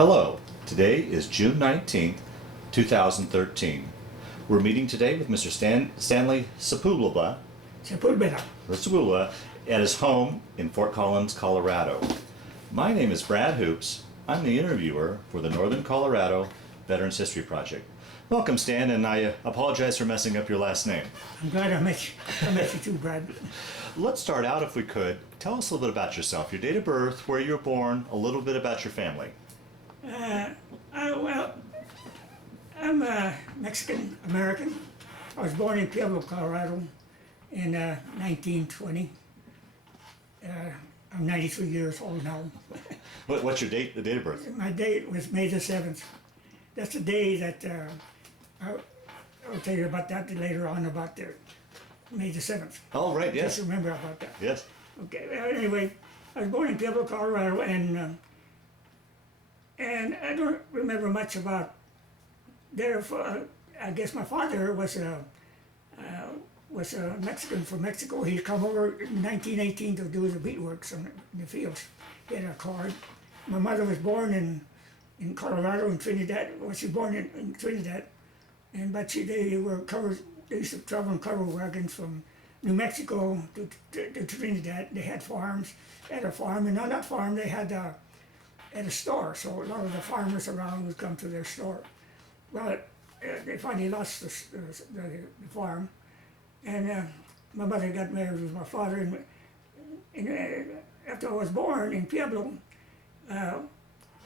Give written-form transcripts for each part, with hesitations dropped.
Hello, today is June 19th, 2013. We're meeting today with Mr. Stanley Sepulbeda, Sepulbeda. at his home in Fort Collins, Colorado. My name is Brad Hoops. I'm the interviewer for the Northern Colorado Veterans History Project. Welcome, Stan, and I apologize for messing up your last name. I'm glad I met you. I met you too, Brad. Let's start out, if we could. Tell us a little bit about yourself, your date of birth, where you were born, a little bit about your family. Well, I'm a Mexican American. I was born in Pueblo, Colorado in 1920. I'm 93 years old now. What's your date, the date of birth? My date was May the 7th. That's the day that I'll tell you about that later on, about the May the 7th. Oh, right, yes. Just remember about that. Yes. Okay, well, anyway, I was born in Pueblo, Colorado, and I don't remember much about there. I guess my father was a Mexican from Mexico. He come over in 1918 to do the beet works in the fields. He had a card. My mother was born in Colorado, in Trinidad. Well, she was born in Trinidad, but they were covered. They used to travel in cover wagons from New Mexico to Trinidad. They had farms. They had a farm, and on that farm they had a store. So a lot of the farmers around would come to their store. Well, they finally lost the farm, and my mother got married with my father. And after I was born in Pueblo,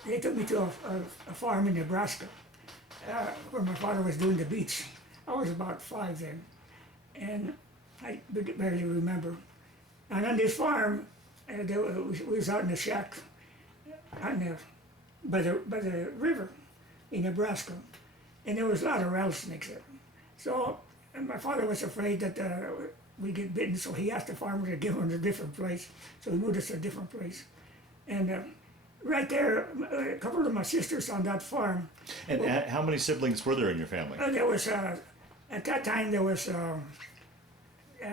they took me to a farm in Nebraska, where my father was doing the beets. I was about 5 then, and I barely remember. And on this farm, we was out in the shack by the river in Nebraska, and there was a lot of rattlesnakes there. So and my father was afraid that we'd get bitten, so he asked the farmer to give him a different place. So he moved us to a different place, and right there, a couple of my sisters on that farm. And how many siblings were there in your family? There was at that time there was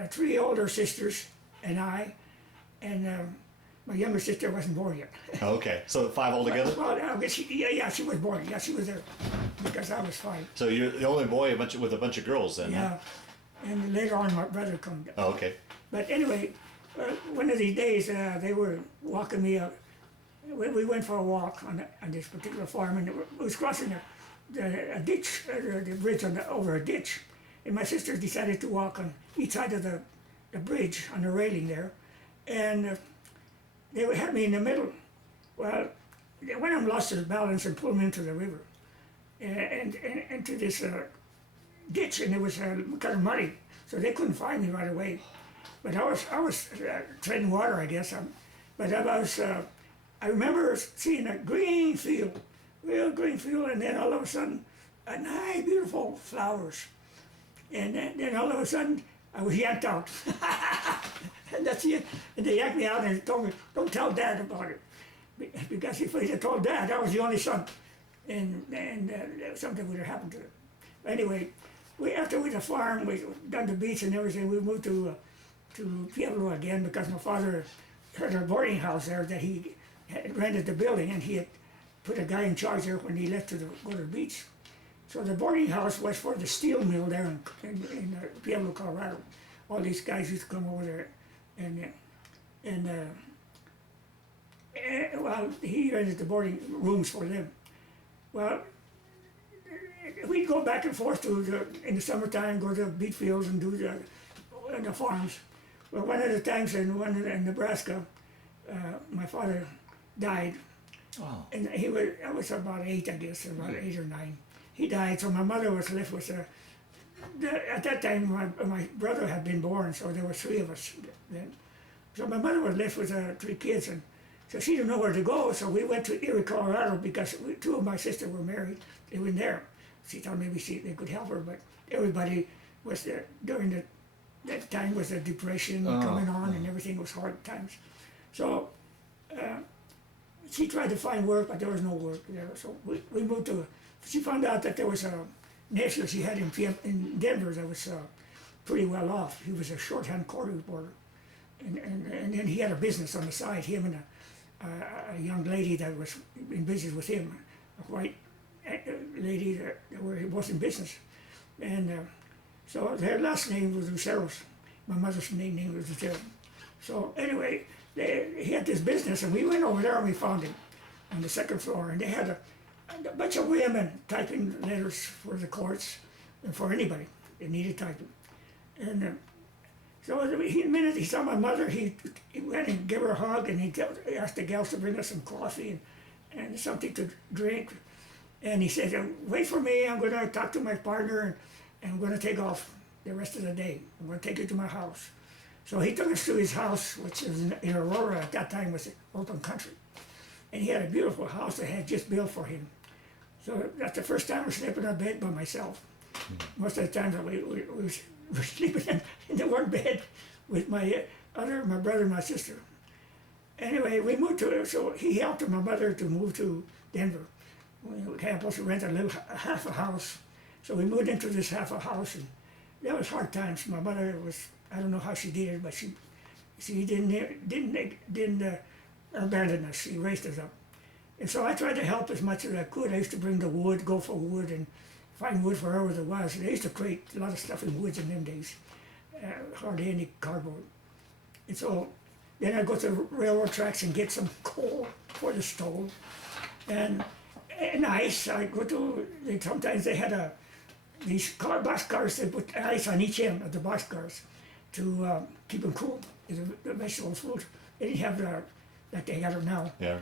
3 older sisters and I, and my younger sister wasn't born yet. Okay, so 5 altogether? Well, she was born. Yeah, she was there because I was 5. So you're the only boy with a bunch of girls then? Yeah, and later on my brother come. Oh, okay. But anyway, one of these days they were walking me up. We went for a walk on this particular farm, and it was crossing a ditch, the bridge over a ditch. And my sisters decided to walk on each side of the bridge on the railing there, and they had me in the middle. Well, one of them lost his balance and pulled me into the river, and into this ditch, and it was kind of muddy, so they couldn't find me right away. But I was treading water, I guess. I remember seeing a green field, real green field, and then all of a sudden, nice, beautiful flowers. And then all of a sudden, I was yanked out. And that's it. And they yanked me out and told me, don't tell Dad about it. Because if I told Dad, I was the only son. And something would have happened to it. Anyway, after we had a farm, we done the beach and everything, we moved to Pueblo again because my father had a boarding house there that he had rented the building, and he had put a guy in charge there when he left to go to the beach. So the boarding house was for the steel mill there in Pueblo, Colorado. All these guys used to come over there, and well, he rented the boarding rooms for them. Well, we'd go back and forth in the summertime, go to the beet fields and do the farms. Well, one of the times in Nebraska, my father died, and I was about 8, I guess, about 8 or 9. He died, so my mother was left with at that time my brother had been born, so there were 3 of us then. So my mother was left with 3 kids, and so she didn't know where to go. So we went to Erie, Colorado, because 2 of my sisters were married. They were there. She thought maybe they could help her, but everybody was there during that time was the depression coming on, and everything was hard times. So she tried to find work, but there was no work there. So we moved to. She found out that there was a nephew she had in Denver that was pretty well off. He was a shorthand court reporter, and then he had a business on the side. Him and a young lady that was in business with him white lady that was in business. And so their last name was Luceros. My mother's name was Lucero. So anyway, he had this business, and we went over there and we found him on the second floor. And they had a bunch of women typing letters for the courts and for anybody that needed typing. And so the minute he saw my mother, he went and gave her a hug, and he asked the gals to bring us some coffee and something to drink. And he said, wait for me, I'm going to talk to my partner, and I'm going to take off the rest of the day. I'm going to take you to my house. So he took us to his house, which was in Aurora at that time, was open country. And he had a beautiful house that had just built for him. So that's the first time I was sleeping in bed by myself. Most of the time we were sleeping in the one bed with my brother and my sister. Anyway, we moved so he helped my mother to move to Denver. We were supposed to rent half a house. So we moved into this half a house, and that was hard times. My mother was, I don't know how she did it, but she didn't abandon us. She raised us up. And so I tried to help as much as I could. I used to bring the wood, go for wood, and find wood wherever there was. They used to create a lot of stuff in woods in them days, hardly any cardboard. And so then I'd go to the railroad tracks and get some coal for the stove. And ice, I'd go to, sometimes they had these boxcars, they put ice on each end of the boxcars to keep them cool, the vegetables food. They didn't have like they have now. Yeah,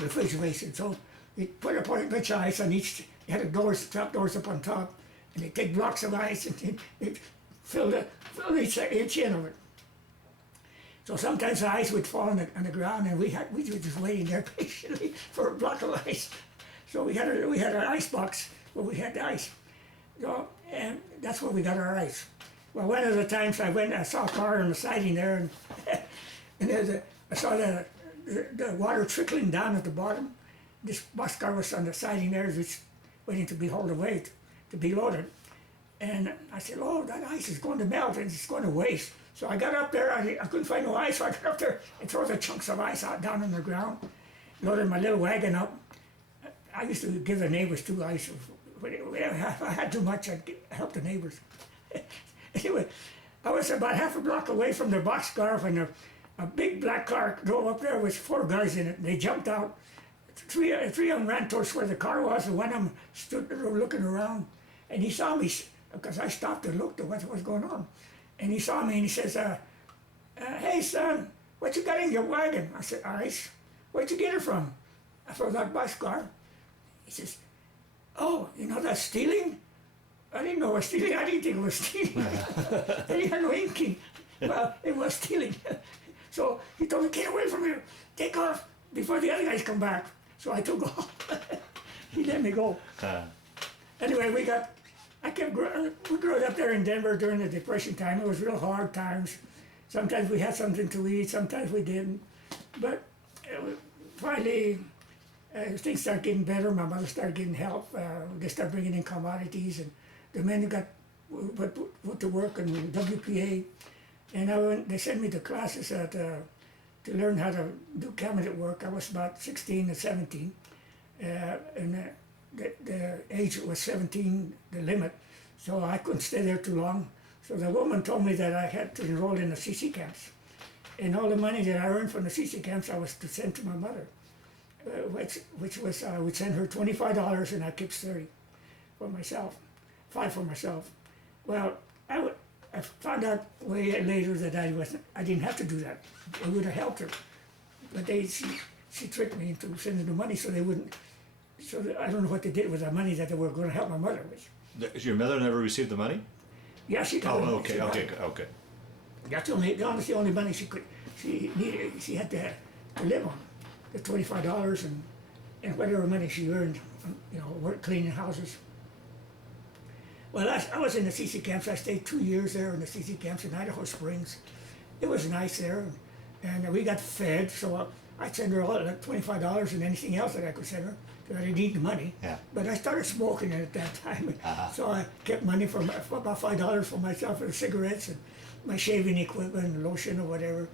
Refrigeration. So they put a bunch of ice on each. They had trap doors up on top, and they take blocks of ice and they fill each end of it. So sometimes the ice would fall on the ground, and we were just waiting there patiently for a block of ice. So we had an ice box where we had the ice. So, and that's where we got our ice. Well, one of the times I saw a car on the siding there, and I saw the water trickling down at the bottom. This boxcar was on the siding there, just waiting to be hauled away, to be loaded. And I said, oh, that ice is going to melt, and it's going to waste. So I got up there, I couldn't find no ice, so I got up there and threw the chunks of ice out down on the ground, loaded my little wagon up. I used to give the neighbors too ice. If I had too much, I'd help the neighbors. Anyway, I was about half a block away from the boxcar when a big black car drove up there with 4 guys in it. They jumped out. Three of them ran towards where the car was, and one of them stood there looking around. And he saw me, because I stopped and looked at what was going on. And he saw me and he says, hey son, what you got in your wagon? I said, ice. Where'd you get it from? From that boxcar. He says, oh, you know that's stealing? I didn't know it was stealing. I didn't think it was stealing. I didn't have no inking. Well, it was stealing. So he told me, get away from here. Take off before the other guys come back. So I took off. He let me go. Anyway, we grew up there in Denver during the Depression time. It was real hard times. Sometimes we had something to eat, sometimes we didn't. But finally, things started getting better. My mother started getting help. They started bringing in commodities, and the men got put to work in WWII. And they sent me to classes to learn how to do cabinet work. I was about 16 or 17, and the age was 17, the limit, so I couldn't stay there too long. So the woman told me that I had to enroll in the CC camps. And all the money that I earned from the CC camps I was to send to my mother, which was, I would send her $25 and I kept 30 for myself, 5 for myself. Well, I found out way later that I didn't have to do that. It would have helped her. But she tricked me into sending the money so they wouldn't. So I don't know what they did with the money that they were going to help my mother with. Your mother never received the money? Yeah, she got it. Okay. That's the only money she needed. She had to live on, the $25 and whatever money she earned, work cleaning houses. Well, I was in the CC camps. I stayed 2 years there in the CC camps in Idaho Springs. It was nice there, and we got fed. So I'd send her all like $25 and anything else that I could send her, because I didn't need the money. Yeah. But I started smoking at that time, so I kept money for about $5 for myself for the cigarettes and my shaving equipment, and lotion or whatever,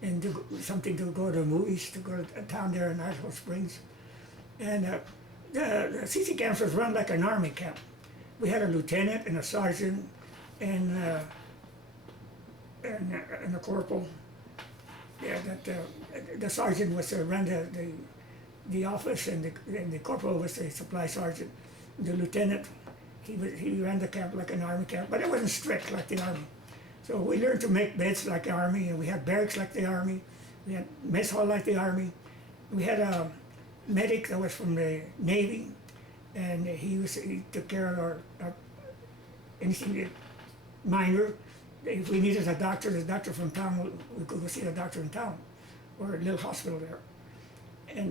and something to go to the movies, to go to town there in Idaho Springs. And the CC camps was run like an army camp. We had a lieutenant and a sergeant and a corporal. Yeah, the sergeant was ran the office, and the corporal was the supply sergeant. The lieutenant, he ran the camp like an army camp, but it wasn't strict like the army. So we learned to make beds like the army, and we had barracks like the army. We had mess hall like the army. We had a medic that was from the Navy, and he took care of our anything minor. If we needed a doctor, the doctor from town, we could go see the doctor in town, or a little hospital there.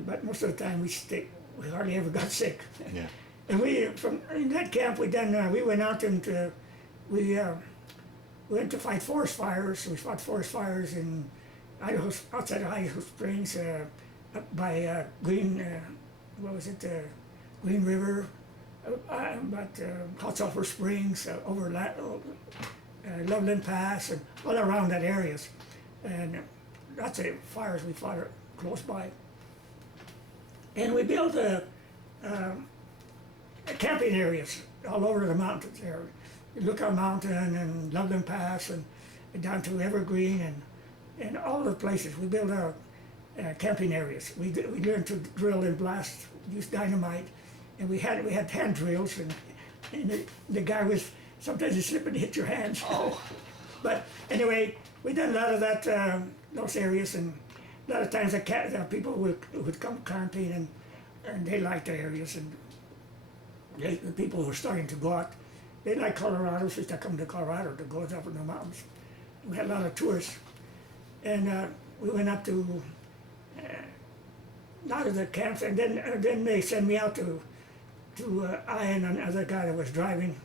But most of the time we hardly ever got sick. Yeah. And in that camp we went out and we went to fight forest fires. We fought forest fires in Idaho, outside of Idaho Springs, up by Green River, about Hot Sulphur Springs, over Loveland Pass, and all around that areas. And that's the fires we fought close by. And we built camping areas all over the mountains there. Lookout Mountain and Loveland Pass and down to Evergreen and all the places. We built camping areas. We learned to drill and blast, use dynamite, and we had hand drills, and the guy was sometimes you slip and hit your hands. Oh. But anyway, we done a lot of that those areas, and a lot of times the people would come camping and they liked the areas, and the people who were starting to go out, they like Colorado, so they come to Colorado to go up in the mountains. We had a lot of tourists, and we went up to a lot of the camps, and then they sent me out to I and another guy that was driving.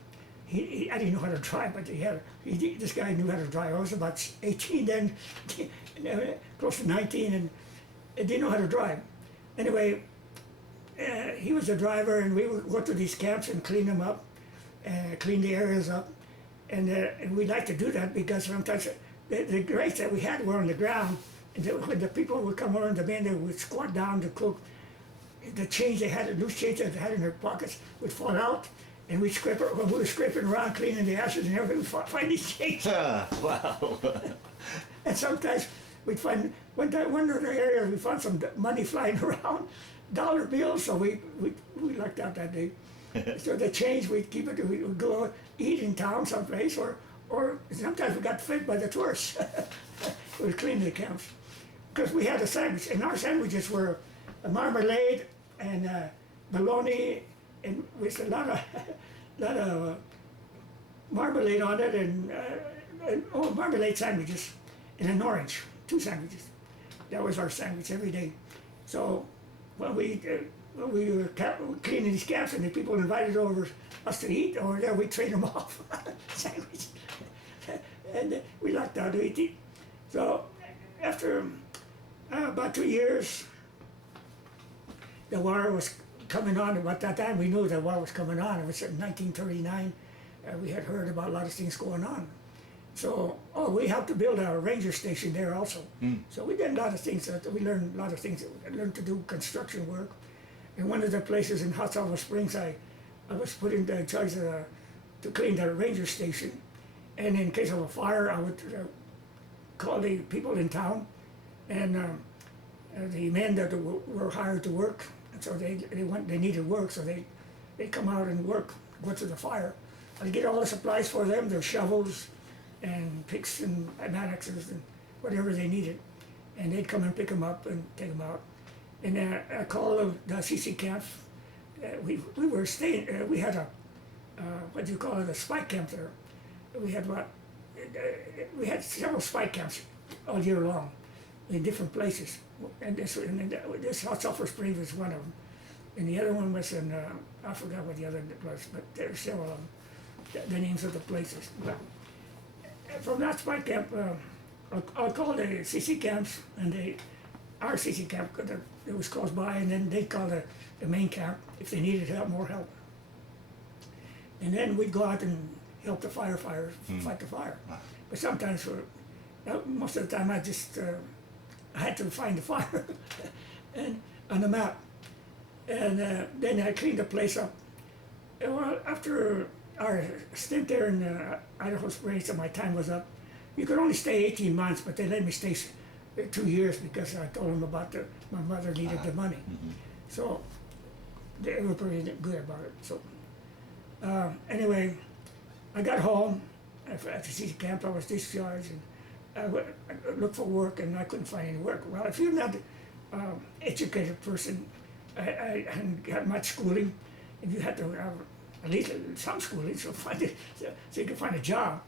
I didn't know how to drive, but this guy knew how to drive. I was about 18 then, close to 19, and I didn't know how to drive. Anyway, he was the driver, and we would go to these camps and clean them up, clean the areas up, and we'd like to do that because sometimes the grates that we had were on the ground, and when the people would come around the bend, they would squat down to cook. The change they had, the loose change that they had in their pockets would fall out, and we'd scrape it. When we were scraping around, cleaning the ashes and everything, we'd find these change. Wow. And sometimes we'd find, one of the areas we found some money flying around, dollar bills, so we lucked out that day. So the change, we'd keep it, we'd go eat in town someplace, or sometimes we got fed by the tourists. We'd clean the camps. Because we had a sandwich, and our sandwiches were a marmalade and bologna, and with a lot of marmalade on it, and marmalade sandwiches, and an orange, 2 sandwiches. That was our sandwich every day. So when we were cleaning these camps, and the people invited over us to eat over there, we trade them off sandwich, and we lucked out to eat. So after about 2 years, the war was coming on. At that time, we knew the war was coming on. It was in 1939. We had heard about a lot of things going on. So, we helped to build a ranger station there also. So we did a lot of things. We learned a lot of things. We learned to do construction work. And one of the places in Hot Sulphur Springs, I was put in charge to clean the ranger station. And in case of a fire, I would call the people in town, and the men that were hired to work. And so they needed work, so they come out and work, go to the fire. I'd get all the supplies for them, their shovels and picks and mattresses and whatever they needed. And they'd come and pick them up and take them out. And I called the CC camp. We were staying, we had a spike camp there. We had several spike camps all year long in different places. And this Hot Sulphur Springs was one of them. And the other one was in, I forgot what the other was, but there were several of them, the names of the places. But from that spike camp, I'll call the CC camps, and our CC camp, it was close by, and then they'd call the main camp if they needed more help. And then we'd go out and help the firefighters fight the fire. But sometimes, most of the time, I had to find the fire and on the map. And then I cleaned the place up. And well, after our stint there in Idaho Springs, and my time was up, you could only stay 18 months, but they let me stay 2 years because I told them about my mother needed the money. So they were pretty good about it. So anyway, I got home after CC camp. I was discharged, and I looked for work, and I couldn't find any work. Well, if you're not an educated person, I hadn't got much schooling, and you had to have at least some schooling, so so you can find a job.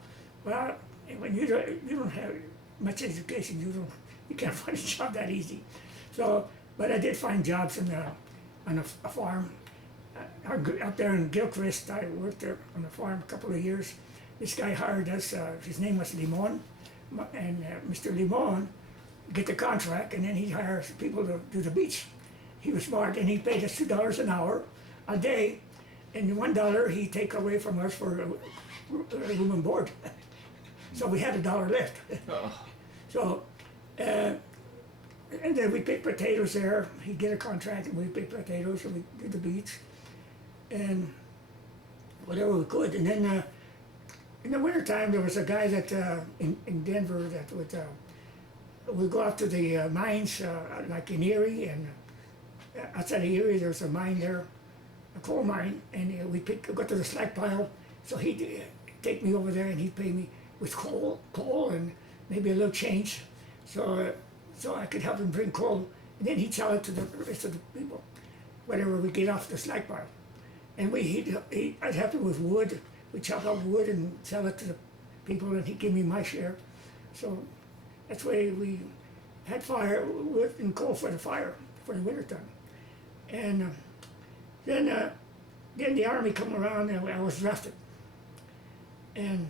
Well, when you don't have much education, you can't find a job that easy. So, but I did find jobs on a farm. Up there in Gilchrist, I worked there on the farm a couple of years. This guy hired us, his name was Limon, and Mr. Limon get the contract, and then he hires people to do the beach. He was smart, and he paid us $2 an hour a day, and $1 he take away from us for room and board. So we had $1 left. So, and then we picked potatoes there. He'd get a contract, and we picked potatoes, and we did the beach, and whatever we could. And then in the wintertime, there was a guy that in Denver that would go out to the mines, like in Erie, and outside of Erie, there's a mine there, a coal mine, and we'd go to the slack pile. So he'd take me over there, and he'd pay me with coal, and maybe a little change, so I could help him bring coal, and then he'd sell it to the rest of the people, whatever we get off the slack pile. And I'd help him with wood. We'd chop up wood and sell it to the people, and he'd give me my share. So that's why we had wood and coal for the fire for the wintertime. And then the Army come around, and I was drafted. And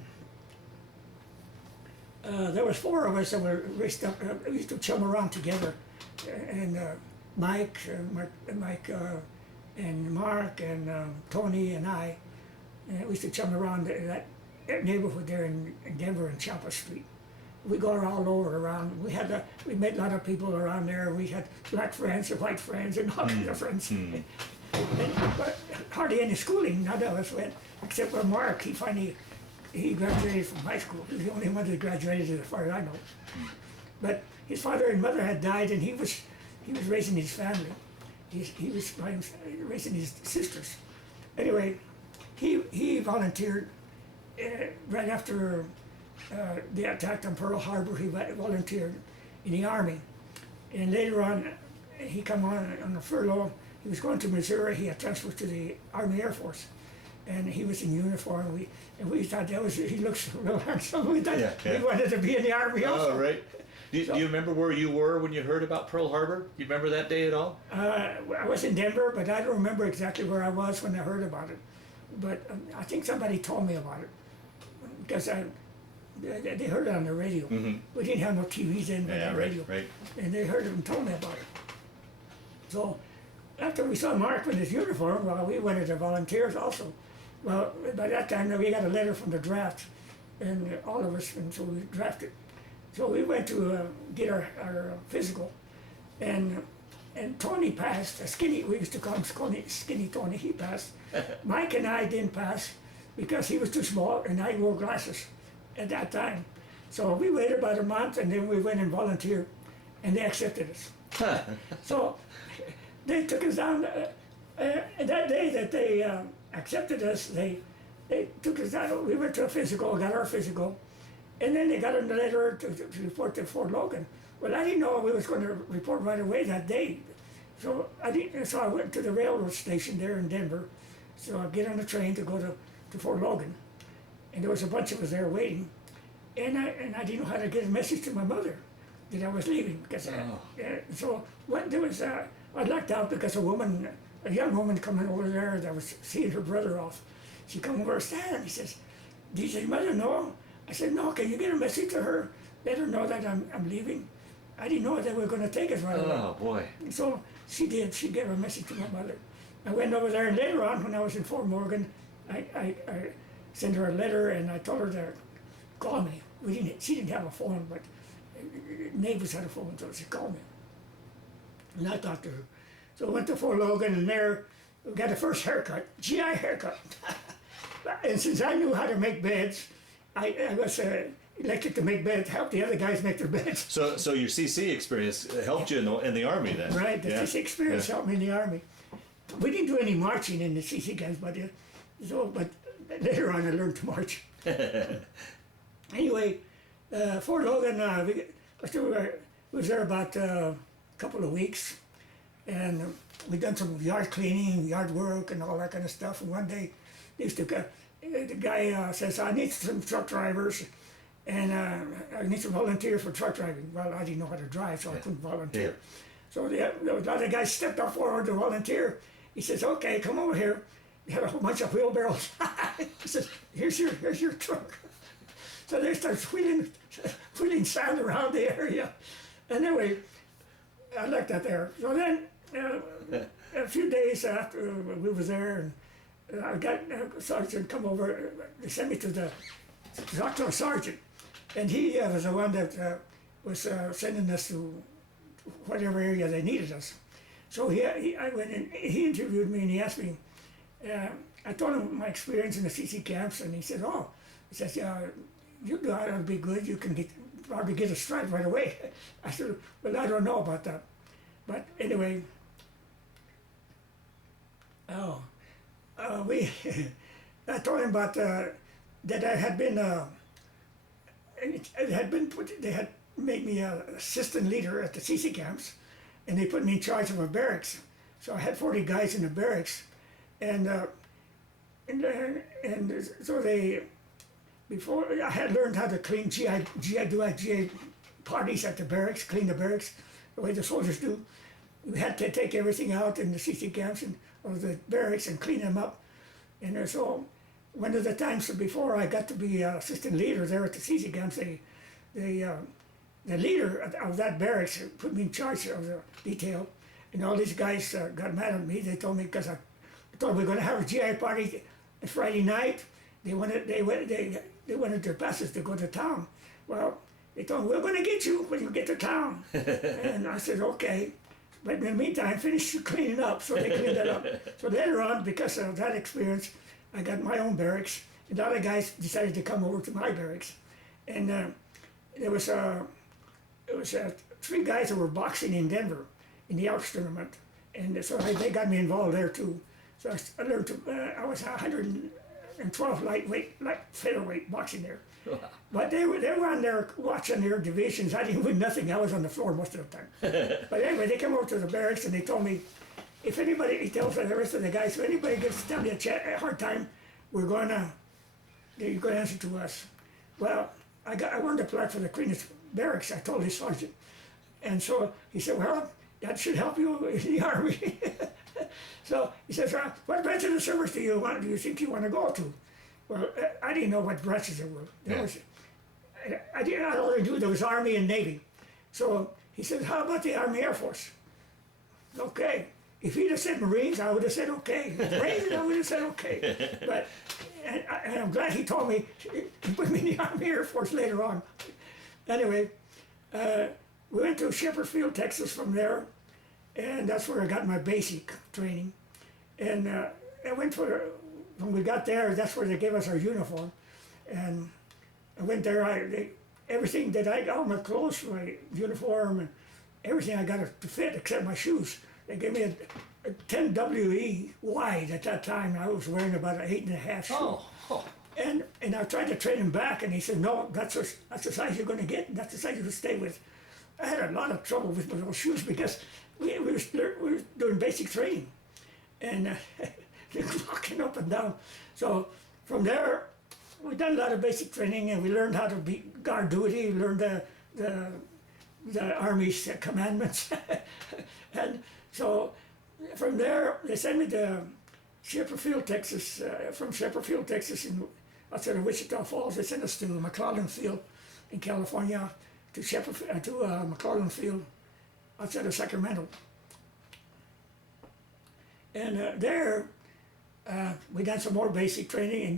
there was 4 of us that were raised up. We used to chum around together, and Mike, and Mark, and Tony, and I. And we used to chum around that neighborhood there in Denver and Champa Street. We go all over around. We met a lot of people around there. We had black friends and white friends and all kinds of friends. But hardly any schooling. None of us went, except for Mark. He graduated from high school. He was the only one that graduated as far as I know. But his father and mother had died, and he was raising his family. He was raising his sisters. Anyway, he volunteered right after the attack on Pearl Harbor. He volunteered in the Army, and later on, he come on a furlough. He was going to Missouri. He had transferred to the Army Air Force, and he was in uniform. We thought he looks real handsome. We thought we wanted to be in the Army also. Oh, right. Do you remember where you were when you heard about Pearl Harbor? Do you remember that day at all? I was in Denver, but I don't remember exactly where I was when I heard about it. But I think somebody told me about it, because they heard it on the radio. Mm-hmm. We didn't have no TVs then, but on radio. Right. And they heard it and told me about it. So after we saw Mark in his uniform, well, we went as volunteers also. Well, by that time, we got a letter from the draft, and all of us, and so we drafted. So we went to get our physical, and Tony passed. We used to call him Skinny Tony. He passed. Mike and I didn't pass because he was too small, and I wore glasses at that time. So we waited about a month, and then we went and volunteered, and they accepted us. So they took us down. That day that they accepted us, they took us down. We went to a physical, got our physical, and then they got a letter to report to Fort Logan. Well, I didn't know we was going to report right away that day. So I went to the railroad station there in Denver. So I get on the train to go to Fort Logan, and there was a bunch of us there waiting, and I didn't know how to get a message to my mother that I was leaving, because so when there was I lucked out because a young woman coming over there that was seeing her brother off. She come over and sat, and he says, "Did your mother know?" I said, "No. Can you get a message to her? Let her know that I'm leaving." I didn't know they were going to take us right away. Oh boy! And so she did. She gave a message to my mother. I went over there, and later on, when I was in Fort Morgan, I sent her a letter, and I told her to call me. She didn't have a phone, but neighbors had a phone, so she called me. And I talked to her. So I went to Fort Logan, and there we got the first haircut, GI haircut. And since I knew how to make beds, I was elected to make beds, help the other guys make their beds. So your CC experience helped you in the Army then? Right, the CC experience helped me in the Army. We didn't do any marching in the CC guys, but later on I learned to march. Anyway, Fort Logan, we was there about a couple of weeks, and we done some yard cleaning, yard work, and all that kind of stuff. And one day, the guy says, "I need some truck drivers, and I need some volunteers for truck driving." Well, I didn't know how to drive, so I couldn't volunteer. Yeah. So the other guy stepped up forward to volunteer. He says, "Okay, come over here." He had a whole bunch of wheelbarrows. He says, "Here's your truck." So they start wheeling sand around the area. Anyway, I liked that there. So then, a few days after we was there, and I got a sergeant come over. They sent me to talk to a sergeant, and he was the one that was sending us to whatever area they needed us. So I went and he interviewed me, and he asked me. I told him my experience in the CC camps, and he said, "Oh," he says, "Yeah, you ought to be good. You can probably get a stripe right away." I said, "Well, I don't know about that." But anyway, I told him about that I had been, they had made me an assistant leader at the CC camps, and they put me in charge of a barracks. So I had 40 guys in the barracks, and so before I had learned how to clean GI parties at the barracks, clean the barracks the way the soldiers do. We had to take everything out in the CC camps or the barracks and clean them up. And so one of the times before I got to be assistant leader there at the CC camps, the leader of that barracks put me in charge of the detail, and all these guys got mad at me. They told me, because I told them we were going to have a GI party Friday night. They wanted their passes to go to town. Well, they told me, "We're going to get you when you get to town." And I said, "Okay." But in the meantime, finish cleaning up. So they cleaned that up. So later on, because of that experience, I got my own barracks, and the other guys decided to come over to my barracks. And there was 3 guys that were boxing in Denver in the Elks tournament, and so they got me involved there too. So I learned to. I was 112 light featherweight boxing there. But they were on there watching their divisions. I didn't win nothing. I was on the floor most of the time. But anyway, they came over to the barracks and they told me, if anybody, he tells the rest of the guys, if anybody gives Stanley a hard time, you're going to answer to us. Well, I wanted to apply for the cleanest barracks, I told the sergeant. And so he said, "Well, that should help you in the Army." So he says, "What branch of the service do you think you want to go to?" Well, I didn't know what branches there were. I only knew there was Army and Navy. So he said, "How about the Army Air Force?" Okay. If he'd have said Marines, I would have said okay. Marines, I would have said okay. But and I'm glad he told me, he put me in the Army Air Force later on. Anyway, we went to Shepherd Field, Texas from there, and that's where I got my basic training. And I went when we got there, that's where they gave us our uniform. And I went there, everything that I got, all my clothes, my uniform, and everything I got to fit except my shoes. They gave me a 10 WWII wide at that time. I was wearing about an 8.5 shoe. Oh. And I tried to train him back, and he said, "No, that's the size you're going to get, and that's the size you're going to stay with." I had a lot of trouble with my old shoes because we were doing basic training, and walking up and down. So from there, we done a lot of basic training, and we learned how to be guard duty. We learned the Army's commandments, and so from there they sent me to Shepherd Field, Texas. From Shepherd Field, Texas, outside of Wichita Falls, they sent us to McClellan Field in California, to McClellan Field outside of Sacramento. And there we done some more basic training, and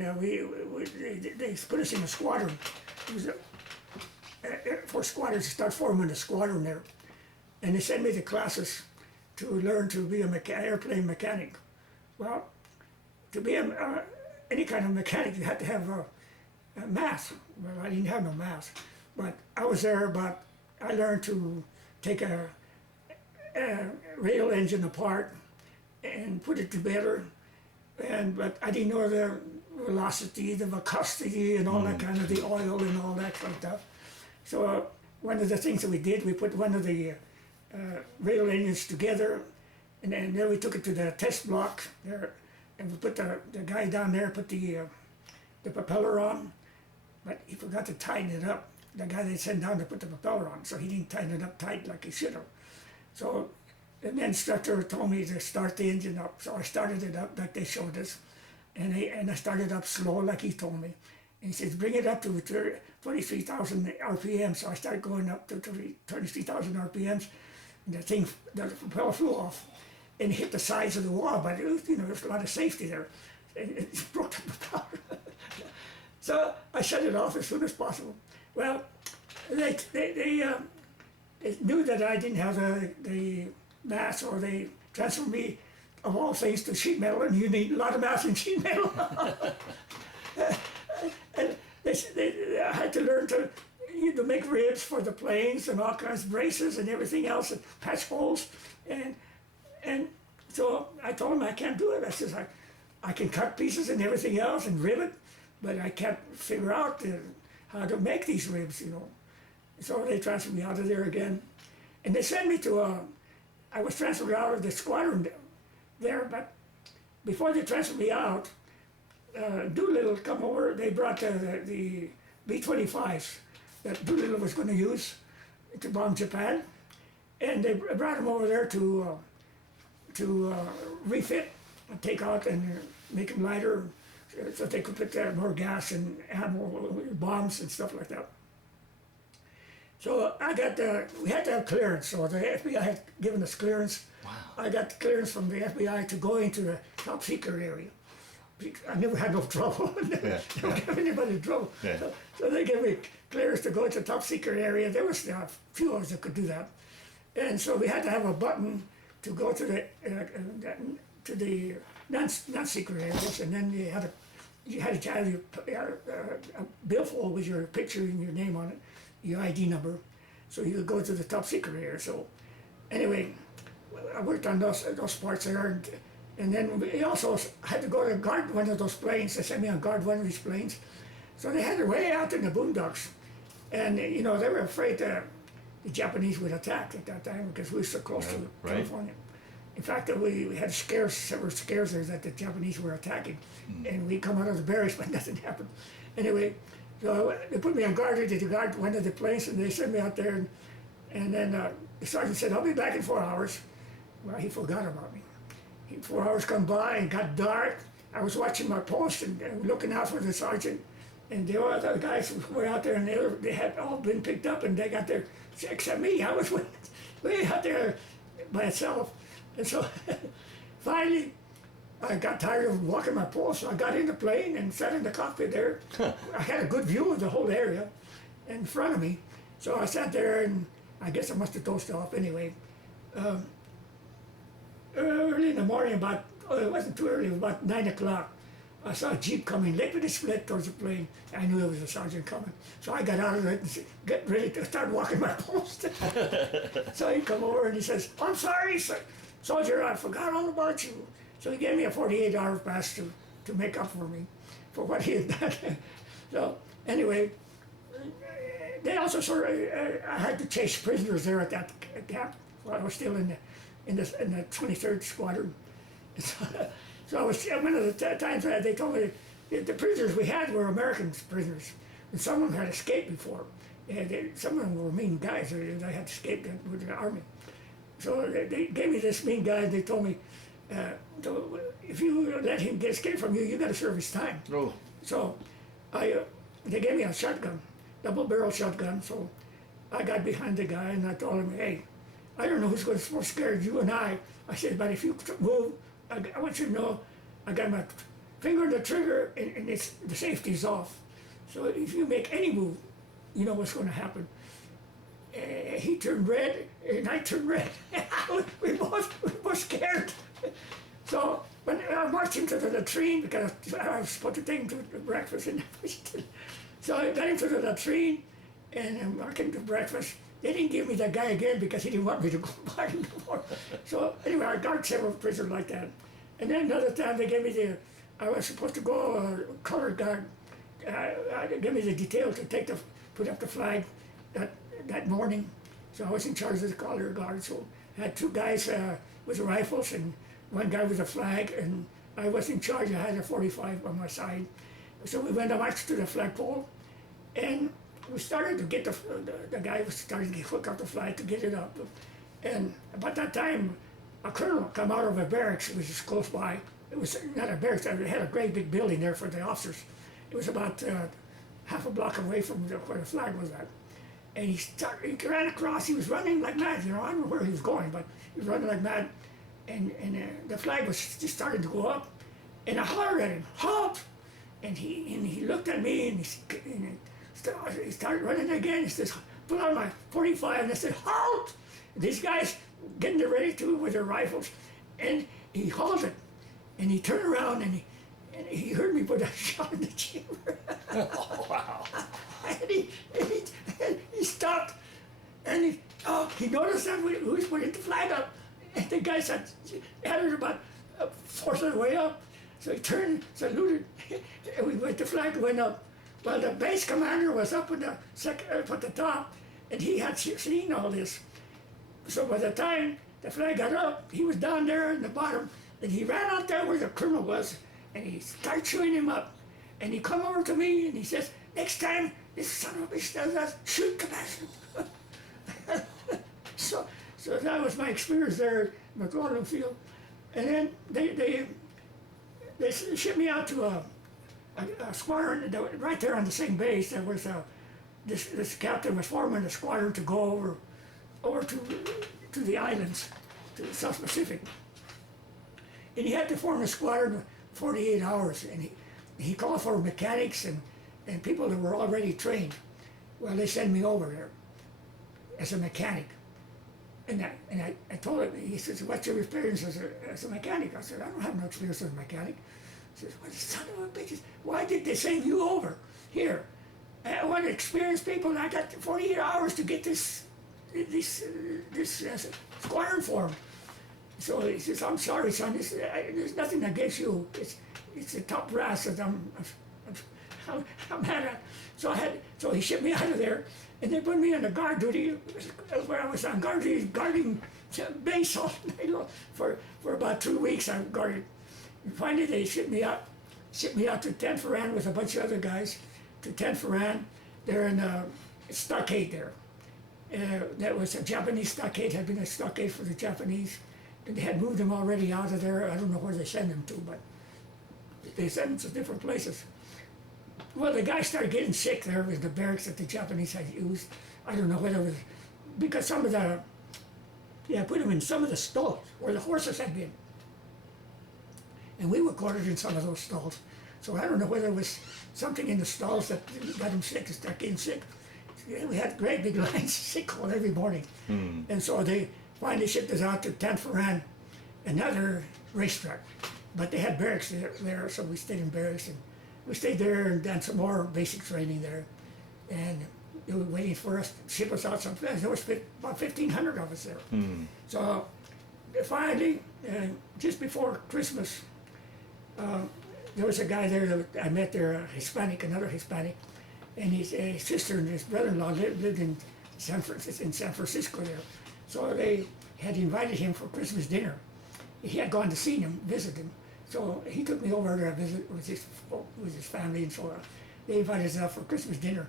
they put us in a squadron. It was for squadrons to start forming a squadron there, and they sent me to classes to learn to be an airplane mechanic. Well, to be any kind of mechanic, you had to have a math. Well, I didn't have no math, but I was there. But I learned to take a rail engine apart and put it together, but I didn't know the velocity, the viscosity, and all that kind of the oil and all that kind of stuff. So one of the things that we did, we put one of the rail engines together, and then we took it to the test block there, and we put the guy down there put the propeller on, but he forgot to tighten it up. The guy they sent down to put the propeller on, so he didn't tighten it up tight like he should have. So and the instructor told me to start the engine up, so I started it up like they showed us, and I started up slow like he told me. And he says, bring it up to 23,000 RPM. So I started going up to 23,000 RPMs, and the propeller flew off and hit the sides of the wall, but it was, there's a lot of safety there. It broke the propeller. So I shut it off as soon as possible. Well, they knew that I didn't have the mass, or they transferred me, of all things, to sheet metal, and you need a lot of mass in sheet metal. And I had to learn to make ribs for the planes and all kinds of braces and everything else, and patch holes, and so I told him I can't do it. I says I can cut pieces and everything else and rivet, but I can't figure out how to make these ribs, So they transferred me out of there again, and they sent me to I was transferred out of the squadron there, but before they transferred me out, Doolittle come over. They brought the B-25s that Doolittle was going to use to bomb Japan, and they brought them over there to refit and take out and make them lighter, so they could put more gas and ammo, bombs and stuff like that. So we had to have clearance, so the FBI had given us clearance. Wow. I got clearance from the FBI to go into the top secret area. I never had no trouble. Yeah. Don't give anybody trouble. Yeah. So they gave me clearance to go into the top secret area. There was a few of us that could do that. And so we had to have a button to go to the non-secret areas, and then you had to have a billfold with your picture and your name on it, your ID number, so you could go to the top secret area. So anyway, I worked on those parts there, and then we also had to go to guard one of those planes. They sent me on guard one of these planes. So they had it way out in the boondocks, and they were afraid that the Japanese would attack at that time because we were so close to California. In fact, we had several scares there that the Japanese were attacking, and we come out of the barracks, but nothing happened. Anyway, so they put me on guard to guard one of the planes, and they sent me out there, and then the sergeant said, "I'll be back in 4 hours." Well, he forgot about me. 4 hours come by and got dark. I was watching my post and looking out for the sergeant, and the other guys were out there, and they had all been picked up, and they got there, except me. I was way out there by myself. And so finally, I got tired of walking my post, so I got in the plane and sat in the cockpit there. I had a good view of the whole area in front of me. So I sat there, and I guess I must have dozed off anyway. Early in the morning, it wasn't too early, it was about 9 o'clock, I saw a Jeep coming, lickety split towards the plane. I knew it was a sergeant coming. So I got out of it and get ready to start walking my post. So he come over and he says, "I'm sorry, soldier, I forgot all about you." So he gave me a 48-hour pass to make up for me, for what he had done. So anyway, they also I had to chase prisoners there at that camp while I was still in the 23rd Squadron. So I was, one of the times they told me the prisoners we had were American prisoners, and some of them had escaped before. Some of them were mean guys. They had escaped with the army. So they gave me this mean guy, and they told me, if you let him escape from you, you got to serve his time. Oh. So they gave me a shotgun, double-barrel shotgun. So I got behind the guy, and I told him, "Hey, I don't know who's going to more scared, you and I." I said, "But if you move, I want you to know I got my finger on the trigger, and the safety's off. So if you make any move, you know what's going to happen." he turned red, and I turned red. we both scared. So when I marched into the latrine, because I was supposed to take him to breakfast, and so I got him to the latrine, and I marched him to breakfast. They didn't give me that guy again because he didn't want me to go by him anymore. So anyway, I got several prisoners like that. And then another time they gave me I was supposed to go, colored guard, gave me the detail to put up the flag that morning. So I was in charge of the color guard. So I had two guys with rifles and one guy with a flag, and I was in charge. I had a 45 on my side. So we went to march to the flagpole, and we started to get the guy was starting to hook up the flag to get it up. And about that time, a colonel come out of a barracks, which is close by. It was not a barracks, they had a great big building there for the officers. It was about half a block away from where the flag was at. And he ran across, he was running like mad, you know, I don't know where he was going, but he was running like mad. And the flag was just starting to go up. And I hollered at him, halt! And he looked at me and he started running again. He says, pull out my 45, and I said, halt! And these guys getting ready to with their rifles. And he halted, and he turned around, and he heard me put a shot in the chamber. Oh, wow. And he stopped, and he noticed that we was putting the flag up. And the guy had it about a fourth of the way up. So he turned, saluted, and the flag went up. Well, the base commander was up at the top, and he had seen all this. So by the time the flag got up, he was down there in the bottom, and he ran out there where the colonel was, and he started chewing him up. And he come over to me, and he says, next time this son of a bitch does that, shoot the bastard. So that was my experience there at McClellan Field. And then they shipped me out to a squadron right there on the same base. There was this captain was forming a squadron to go over to the islands, to the South Pacific. And he had to form a squadron 48 hours, and he called for mechanics and people that were already trained. Well, they sent me over there as a mechanic. And I told him, he says, what's your experience as a mechanic? I said, I don't have no experience as a mechanic. He says, well, son of a bitch, why did they send you over here? I want experienced people, and I got 48 hours to get this squadron formed. So he says, I'm sorry, son, there's nothing against you. It's the top brass that I'm mad at. So he shipped me out of there, and they put me on the guard duty, where I was on guard duty, guarding base all night long. For about 2 weeks I guarded. And finally they shipped me out to 10 Ferran with a bunch of other guys, to 10 Ferran. They're in a stockade there. That was a Japanese stockade, had been a stockade for the Japanese. And they had moved them already out of there. I don't know where they sent them to, but they sent them to different places. Well, the guy started getting sick there with the barracks that the Japanese had used. I don't know whether it was because put him in some of the stalls where the horses had been. And we were quartered in some of those stalls. So I don't know whether it was something in the stalls that got him sick, to start getting sick. We had great big lines of sick call every morning. And so they finally shipped us out to 10 Ferran, another racetrack. But they had barracks there, so we stayed in barracks. And we stayed there and done some more basic training there. And they were waiting for us to ship us out someplace. There was about 1,500 of us there. So finally, just before Christmas, there was a guy there that I met there, another Hispanic, and his sister and his brother-in-law lived in San Francisco there. So they had invited him for Christmas dinner. He had gone to see him, visit him. So he took me over to visit with his family, and so they invited us out for Christmas dinner.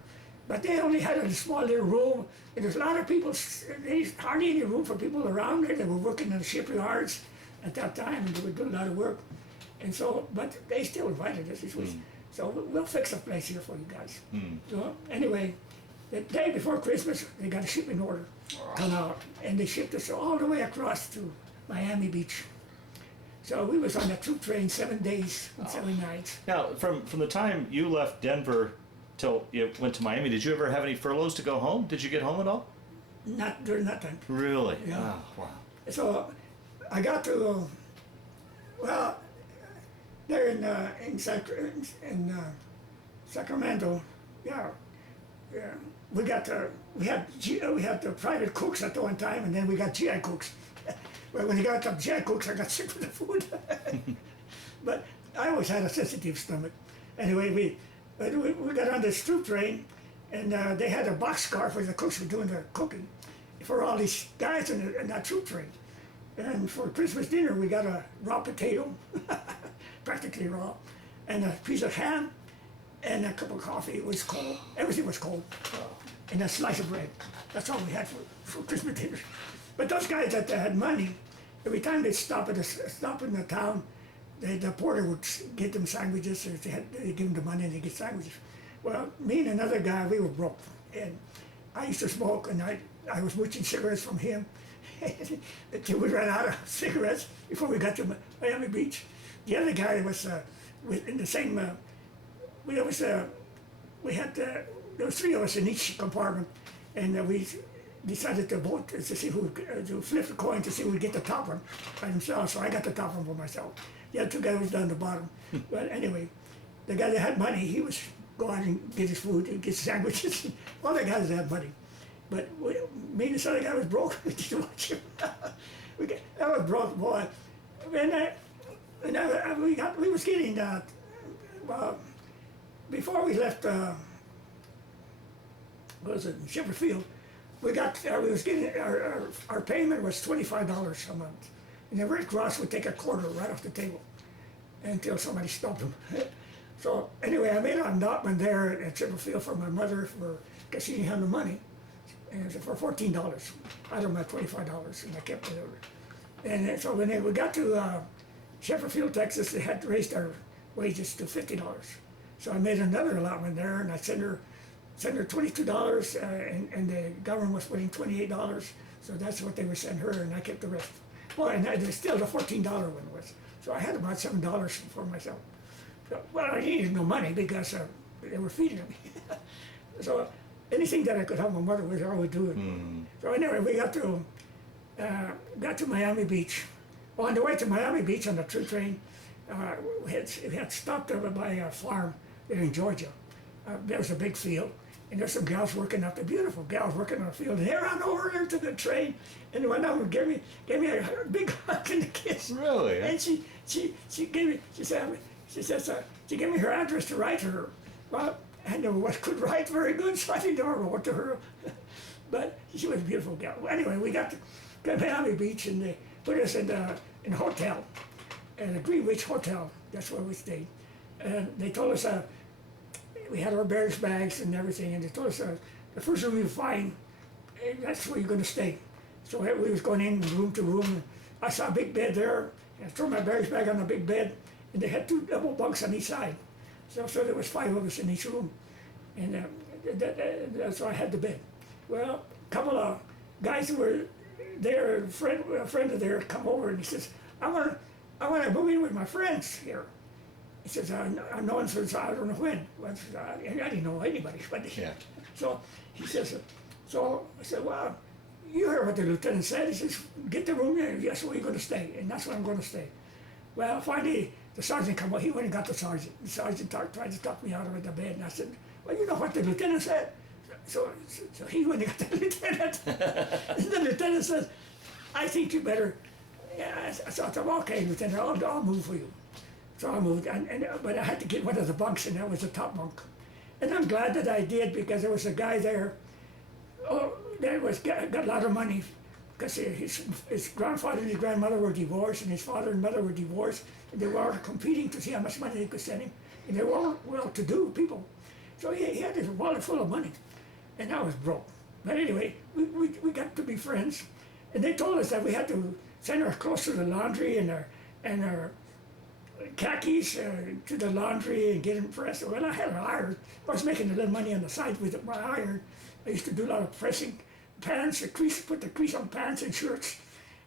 But they only had a small little room, and there's a lot of people, there's hardly any room for people around there. They were working in the shipyards at that time, and they were doing a lot of work. And so, but they still invited us. So we'll fix a place here for you guys. So anyway, the day before Christmas, they got a shipping order come out, and they shipped us all the way across to Miami Beach. So we was on a troop train 7 days and 7 nights. Now, from the time you left Denver till you went to Miami, did you ever have any furloughs to go home? Did you get home at all? Not during that time. Really? Yeah. Oh, wow. So I got to, well, there in Sacramento, yeah, yeah. We had the private cooks at the one time, and then we got GI cooks. Well, when you got the GI cooks, I got sick with the food. But I always had a sensitive stomach. Anyway, we got on this troop train, and they had a boxcar where the cooks were doing the cooking for all these guys in that troop train. And for Christmas dinner, we got a raw potato, practically raw, and a piece of ham, and a cup of coffee. It was cold. Everything was cold. And a slice of bread. That's all we had for Christmas dinner. But those guys that had money, every time they'd stop in the town, the porter would get them sandwiches. They'd give them the money and they'd get sandwiches. Well, me and another guy, we were broke. And I used to smoke, and I was mooching cigarettes from him until we ran out of cigarettes before we got to Miami Beach. The other guy was in the same. There was three of us in each compartment, and we decided to vote to see to flip the coin to see who would get the top one by themselves. So I got the top one for myself. The other two guys was down the bottom. But anyway, the guy that had money, he was go out and get his food and get sandwiches. All the guys had money. But me and this other guy was broke. We didn't watch him. I was broke, boy. We was getting before we left. What was it, Shepherd Field? We was getting our payment was $25 a month, and the Red Cross would take a quarter right off the table until somebody stopped them. So anyway, I made an allotment there at Shepherd Field for my mother because she didn't have the money. And it was for $14 out of my $25, and I kept it over. And so when we got to Shepherd Field, Texas, they had raised our wages to $50. So I made another allotment there, and I sent her $22, and the government was putting $28. So that's what they would send her, and I kept the rest. Well, and there's still the $14 one was. So I had about $7 for myself. So, well, I needed no money because they were feeding me. So anything that I could help my mother with, I would do it. So anyway, we got to Miami Beach. Well, on the way to Miami Beach on the troop train, we had stopped over by a farm there in Georgia. There was a big field, and there's some gals working up there, beautiful gals working on the field, and they ran over there to the train, and went over and gave me a big hug and a kiss. Really? And she gave me her address to write to her. Well, I never could write very good, so I didn't ever wrote to her. But she was a beautiful gal. Anyway, we got to Miami Beach, and they put us in a hotel, in the Greenwich Hotel. That's where we stayed. And they told us we had our bear's bags and everything, and they told us the first room you find, that's where you're going to stay. So we was going in room to room. And I saw a big bed there, and I threw my bear's bag on the big bed, and they had two double bunks on each side. So there was 5 of us in each room, and so I had the bed. Well, a couple of guys who were there, a friend of theirs, come over, and he says, I want to move in with my friends here. He says, I'm known since I don't know when. Well, I didn't know anybody. But Yeah. So he says, so I said, well, you heard what the lieutenant said. He says, get the room here. That's where you're going to stay, and that's where I'm going to stay. Well, finally, the sergeant come up. He went and got the sergeant. The sergeant tried to talk me out of the bed, and I said, well, you know what the lieutenant said? So he went and got the lieutenant. And the lieutenant says, I think you better. Yeah, so I thought, well, okay, lieutenant, I'll move for you. So I moved, but I had to get one of the bunks, and that was the top bunk. And I'm glad that I did, because there was a guy there that got a lot of money, because his grandfather and his grandmother were divorced, and his father and mother were divorced, and they were competing to see how much money they could send him, and they were all well-to-do people. So he had this wallet full of money, and I was broke. But anyway, we got to be friends, and they told us that we had to send our clothes to the laundry and our khakis to the laundry and get them pressed. Well, I had an iron. I was making a little money on the side with my iron. I used to do a lot of pressing pants, put the crease on pants and shirts,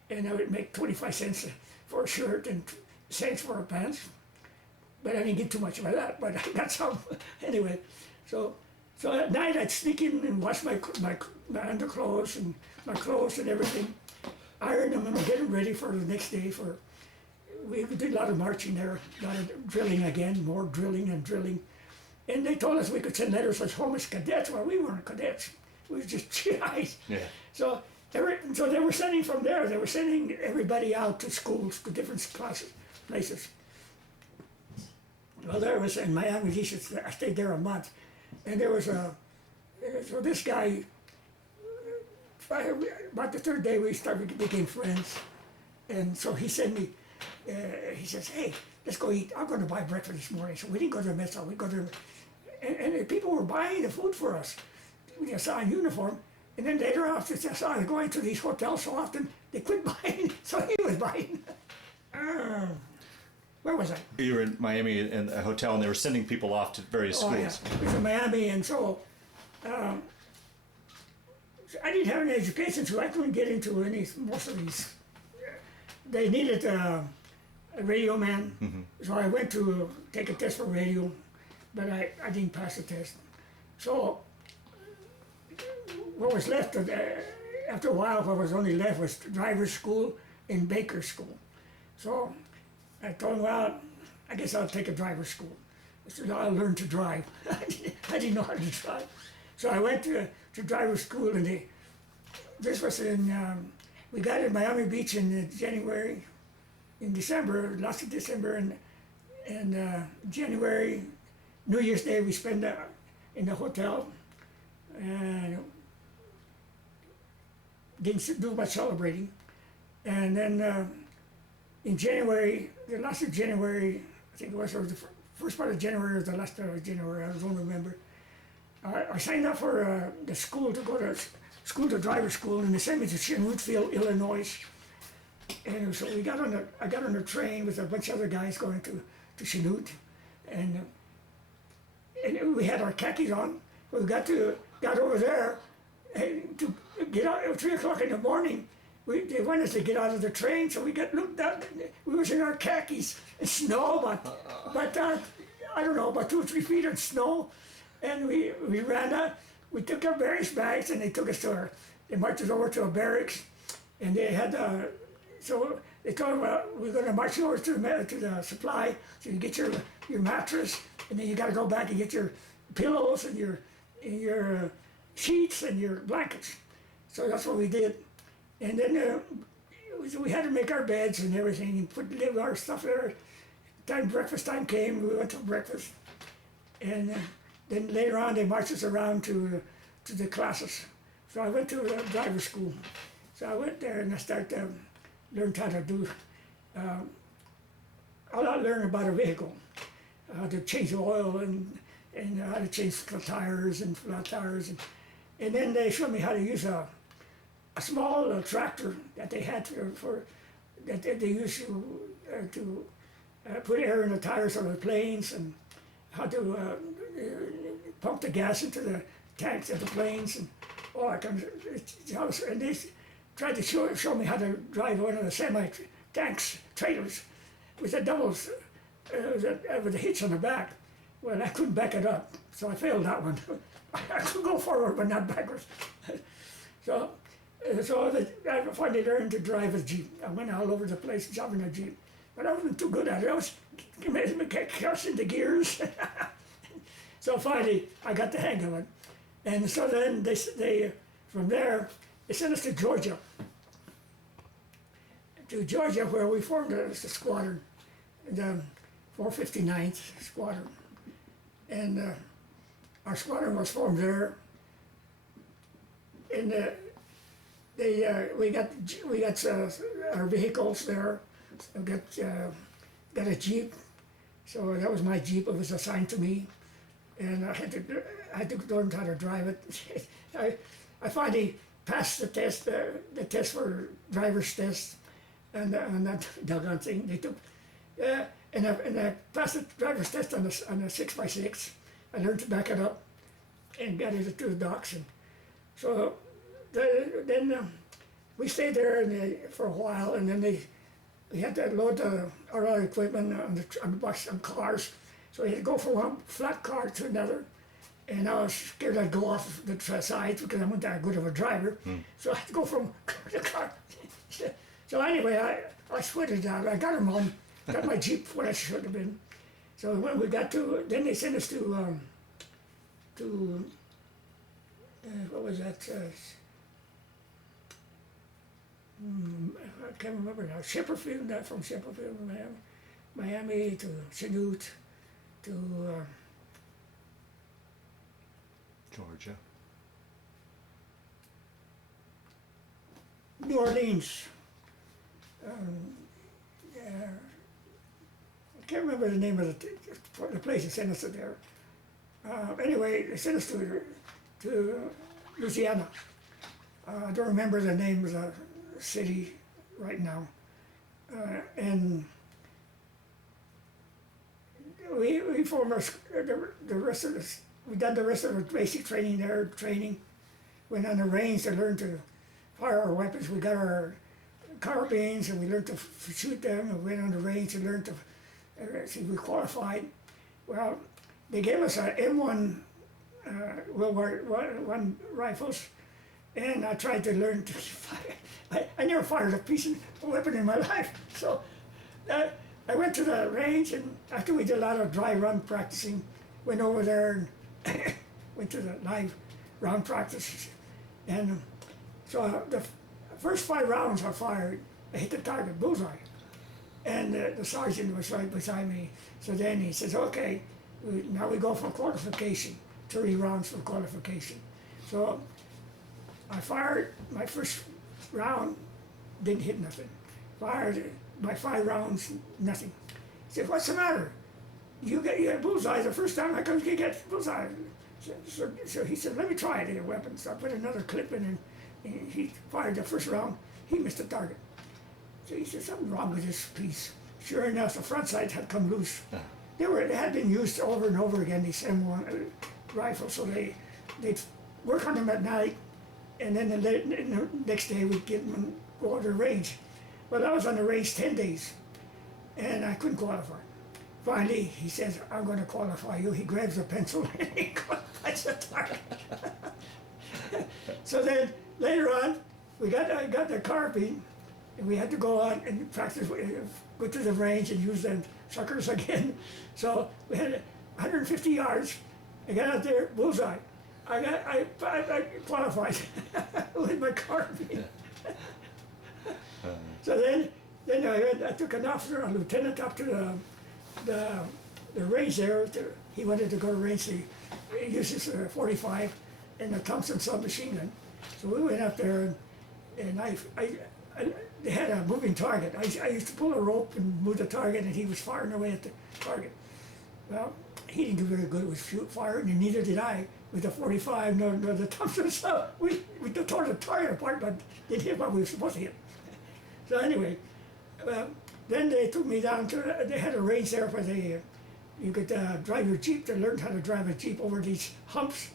and I would make 25 cents for a shirt and cents for a pants. But I didn't get too much of that, but I got some. Anyway, so So at night I'd sneak in and wash my underclothes and my clothes and everything, iron them and get them ready for the next day. We did a lot of marching there, a lot of drilling again, more drilling and drilling. And they told us we could send letters as home as cadets. Well, we weren't cadets. We were just GIs. Yeah. So they were sending from there. They were sending everybody out to schools, to different places. Well, there was in Miami Beach. I stayed there a month, and there was so this guy. About the third day, we became friends, and so he sent me. He says, "Hey, let's go eat. I'm going to buy breakfast this morning." So we didn't go to the mess hall. We go to, and people were buying the food for us. We just saw a uniform, and then later on, since I saw going to these hotels so often, they quit buying. So he was buying. Where was I? You were in Miami in a hotel, and they were sending people off to various schools. Yeah. It was in Miami, and so I didn't have any education, so I couldn't get into most of these. They needed a radio man, so I went to take a test for radio, but I didn't pass the test. So what was left after a while, what was only left was driver's school and baker's school. So I told him, well, I guess I'll take a driver's school. I said, I'll learn to drive. I didn't know how to drive. So I went to driver's school, and this was we got in Miami Beach in January, in December, last of December, and January, New Year's Day, we spent in the hotel, and didn't do much celebrating. And then in January, the last of January, I think it was, or the first part of January or the last part of January, I don't remember. I signed up for the school to go to driver's school, and they sent me to Chanutfield, Illinois. And so I got on a train with a bunch of other guys going to Chanute, and we had our khakis on. We got over there, and to get out at 3 o'clock in the morning. They wanted us to get out of the train, so we got looked out. We was in our khakis, and snow, but I don't know, about 2 or 3 feet of snow, and we ran out. We took our various bags, and they took us they marched us over to a barracks, and they had so they told us, well, we're going to march you over to the supply, so you get your mattress, and then you got to go back and get your pillows and your sheets and your blankets. So that's what we did. And then we had to make our beds and everything and leave our stuff there. Breakfast time came, we went to breakfast. And then later on, they marched us around to the classes. So I went to driver's school. So I went there and I started to learn how to do, I learned about a vehicle, how to change oil and how to change the tires and flat tires. And then they showed me how to use a small tractor that they had that they used to put air in the tires of the planes, and how to pump the gas into the tanks of the planes, and all that kind of. And they tried to show me how to drive one of the semi-tanks trailers with a doubles with a hitch on the back. Well, I couldn't back it up, so I failed that one. I could go forward, but not backwards. So I finally learned to drive a Jeep. I went all over the place driving a Jeep, but I wasn't too good at it. I was cussing the gears. So finally, I got the hang of it. And so then they from there, they sent us to Georgia. Where we formed a squadron, the 459th Squadron. And our squadron was formed there. And we got our vehicles there. We got a Jeep, so that was my Jeep. It was assigned to me, and I had to learn how to drive it. I finally passed the test for driver's test, and that doggone thing they took. And I passed the driver's test on a 6x6. I learned to back it up, and got it to the docks, and so. Then we stayed there for a while, and then we had to load our other equipment on the bus, on cars. So we had to go from one flat car to another, And I was scared I'd go off the side because I'm not that good of a driver. So I had to go from car to car. So anyway, I sweated out. I got him home, got my Jeep where I should have been. So when we got to, then they sent us to what was that? I can't remember now. Shepperfield, not from Shepperfield, Miami to Chanute to Georgia. New Orleans. Yeah, I can't remember the name of the place that sent us there. Anyway, they sent us to Louisiana. I don't remember the name of the city right now. And we formed the rest of this. We done the rest of the basic training there. Went on the range to learn to fire our weapons. We got our carbines and we learned to shoot them. And went on the range and learned to. See, we qualified. Well, they gave us a M1 World War One rifles, and I tried to learn to fire. I never fired a piece of weapon in my life. So I went to the range, and after we did a lot of dry run practicing, went over there and went to the live round practices. And so the first 5 rounds I fired, I hit the target, bullseye. And the sergeant was right beside me. So then he says, okay, now we go for qualification, 30 rounds for qualification. So I fired my first round, didn't hit nothing. Fired my 5 rounds, nothing. He said, what's the matter? You had bullseye the first time I couldn't get bullseye. So he said, let me try it in a weapon. So I put another clip in and he fired the first round. He missed the target. So he said, something wrong with this piece. Sure enough, the front sight had come loose. They had been used over and over again, these M1 rifles, so they'd work on them at night, and then the next day we'd get them and go to the range. Well, I was on the range 10 days, and I couldn't qualify. Finally, he says, I'm going to qualify you. He grabs a pencil and he qualifies the target. So then, later on, I got the carbine, and we had to go on and practice, go to the range and use them suckers again. So we had 150 yards. I got out there, bullseye. I qualified with my carbine. So then I took an officer, a lieutenant, up to the range there. He wanted to go to range. He uses a 45 and a Thompson submachine gun. So we went up there, and they had a moving target. I used to pull a rope and move the target, and he was firing away at the target. Well, he didn't do very good with firing, and neither did I with the 45 nor the Thompson. So we tore the target apart, but didn't hit what we were supposed to hit. So anyway, then they took me down to, they had a range there where you could drive your Jeep. They learned how to drive a Jeep over these humps,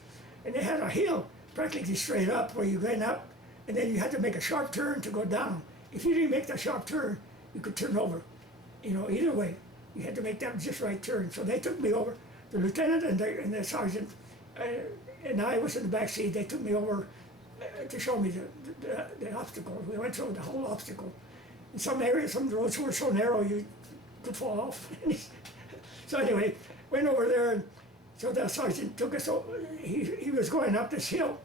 and they had a hill practically straight up where you went up, and then you had to make a sharp turn to go down. If you didn't make that sharp turn, you could turn over. Either way, you had to make that just right turn. So they took me over. The lieutenant and the sergeant and I was in the back seat. They took me over to show me the obstacle. We went through the whole obstacle. In some areas, some roads were so narrow you could fall off. So anyway, went over there, and so the sergeant took us over. He was going up this hill,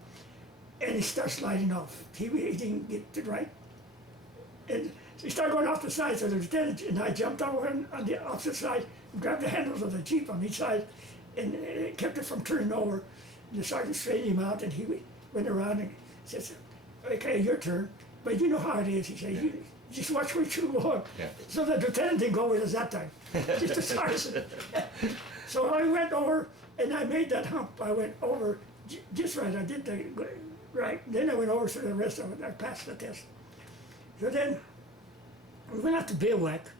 and he started sliding off. He didn't get it right. And so he started going off the side, so the lieutenant and I jumped over on the opposite side and grabbed the handles of the Jeep on each side, and it kept it from turning over. And the sergeant straightened him out, and he went around and says, okay, your turn. But you know how it is. He said, you just watch where you go. Yeah. So the lieutenant didn't go with us that time, just the sergeant. So I went over, and I made that hump. I went over just right. I did the right. Then I went over to the rest of it. I passed the test. So then we went out to bivouac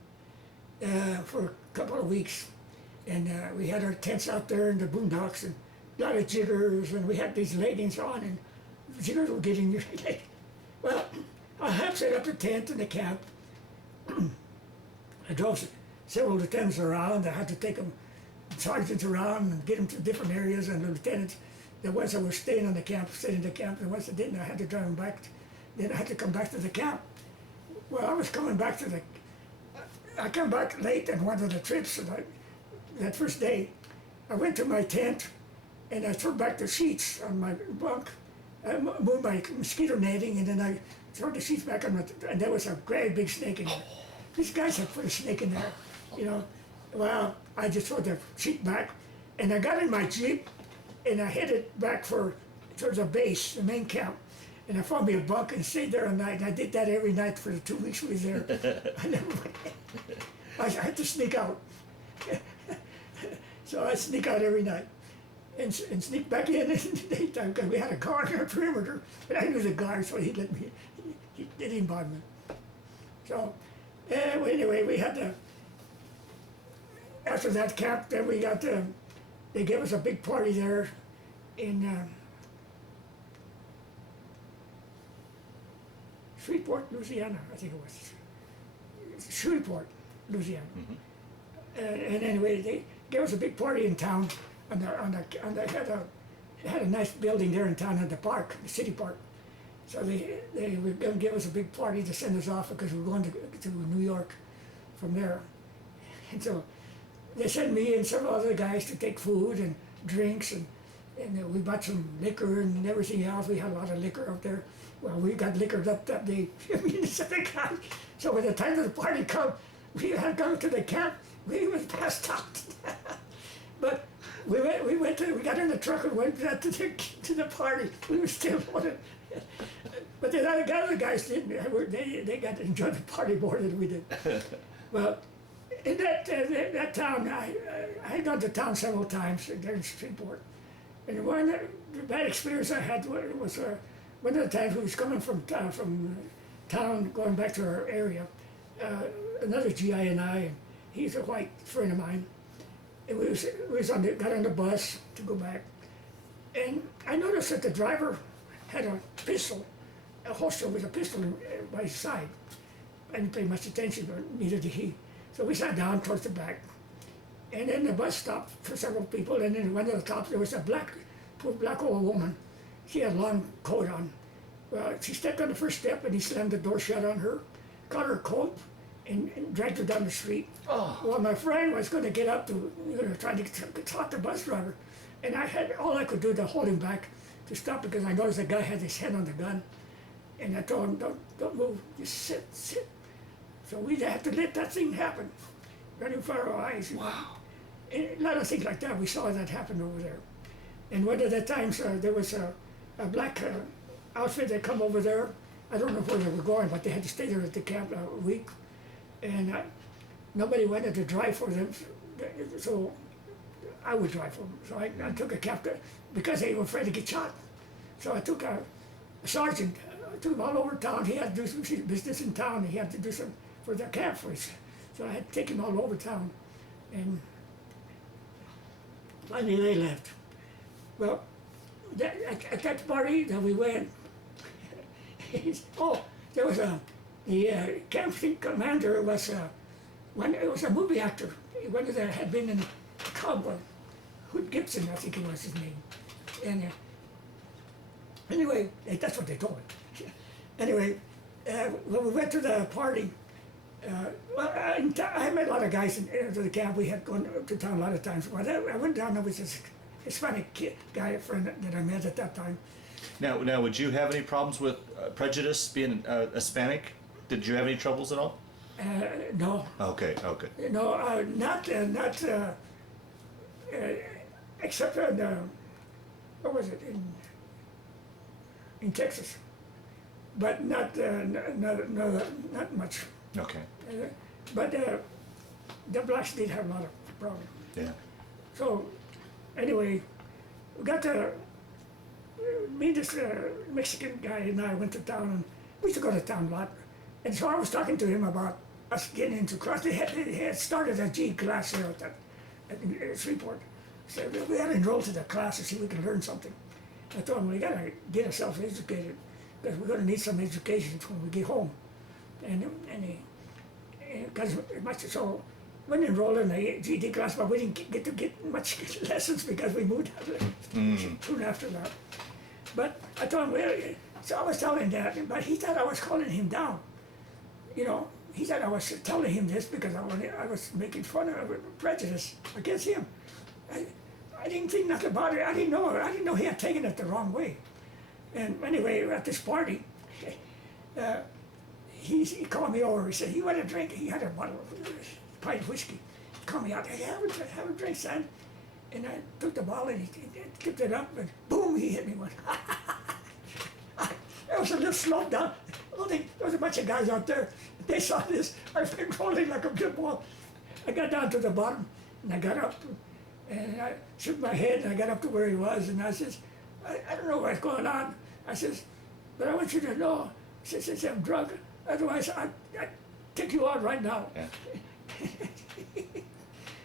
for a couple of weeks, and we had our tents out there in the boondocks, and a lot of jiggers, and we had these leggings on, and jiggers were getting your leg. Well, I had set up the tent and the camp. I drove several lieutenants around. I had to take them sergeants around and get them to different areas, and the lieutenants. The ones that were staying on the camp stayed in the camp. The ones that didn't, I had to drive them back. Then I had to come back to the camp. Well, I was coming back to the. I come back late on one of the trips, and that first day, I went to my tent, and I threw back the sheets on my bunk. I moved my mosquito netting, and then I threw the sheets back on my, and there was a great big snake in there. These guys had put a snake in there, you know. Well, I just threw the sheet back, and I got in my Jeep, and I headed back towards the base, the main camp. And I found me a bunk and stayed there all night. And I did that every night for the 2 weeks we was there. I had to sneak out. So I sneak out every night and sneak back in the daytime because we had a guard on the perimeter. But I knew the guard, so he let me. He didn't bother me. So anyway, we had to. After that camp, then we got to. They gave us a big party there in. Shreveport, Louisiana, I think it was. Shreveport, Louisiana. Mm-hmm. And anyway, they gave us a big party in town. They had a nice building there in town at the park, the city park. So they were going to give us a big party to send us off because we were going to New York from there. And so they sent me and several other guys to take food and drinks, and we bought some liquor and everything else. We had a lot of liquor up there. Well, we got liquored up that day. So by the time the party come, we had gone to the camp. We was passed out. But we got in the truck and went to the party. We were still on it. But the other guys didn't. They got to enjoy the party more than we did. Well, in that town, I had gone to town several times there in Shreveport. And the bad experience I had was one of the times we was coming from town going back to our area. Another GI and I, and he's a white friend of mine. And we got on the bus to go back. And I noticed that the driver had a pistol, a holster with a pistol by his side. I didn't pay much attention, but neither did he. So we sat down towards the back. And then the bus stopped for several people, and then one of the tops there was a poor black old woman. She had a long coat on. Well, she stepped on the first step, and he slammed the door shut on her, got her coat, and dragged her down the street. Oh. Well, my friend was going to get up to try to talk to the bus driver, and all I could do to hold him back to stop because I noticed the guy had his hand on the gun, and I told him, "Don't move, just sit." So we had to let that thing happen, right in front of our eyes. Wow. And a lot of things like that. We saw that happen over there. And one of the times there was a black outfit that come over there. I don't know where they were going, but they had to stay there at the camp a week. And nobody wanted to drive for them, so I would drive for them. So I took a captain because they were afraid to get shot. So I took a sergeant, I took him all over town. He had to do some business in town. He had to do some for the camp for us. So I had to take him all over town. And finally they left. Well, at that party that we went, there was the camp commander was it was a movie actor. One that had been in Cowboy, Hood Gibson, I think it was his name. And anyway, that's what they told me. Anyway, when we went to the party, I met a lot of guys into the camp. We had gone to town a lot of times. Well, I went down there with this Hispanic guy, friend that I met at that time. Now, would you have any problems with prejudice being Hispanic? Did you have any troubles at all? No. Okay. No, not except what was it in Texas, but not much. Okay. But the blacks did have a lot of problems. Yeah. So anyway, we got to me and this Mexican guy and I went to town, and we used to go to town a lot. And so I was talking to him about us getting into class. They had started a G class there at Shreveport. So we had to enroll to the class to see if we could learn something. I told him, we got to get ourselves educated because we're going to need some education when we get home. And so went enrolled in the GED class, but we didn't get to get much lessons because we moved out soon after that. But I told him, well, so I was telling him that, but he thought I was calling him down. You know, he thought I was telling him this because I was making fun of prejudice against him. I didn't think nothing about it. I didn't know he had taken it the wrong way. And anyway, at this party, he called me over. He said, "You want a drink?" He had a bottle of pint of whiskey. He called me out. Hey, have a drink, son. And I took the bottle and he tipped it up, and boom, he hit me one. There was a little slope down. There was a bunch of guys out there. They saw this. I was rolling like a good ball. I got down to the bottom, and I got up, and I shook my head, and I got up to where he was, and I says, I don't know what's going on. I says, but I want you to know, since I'm drunk, otherwise I'd take you out right now. Yeah.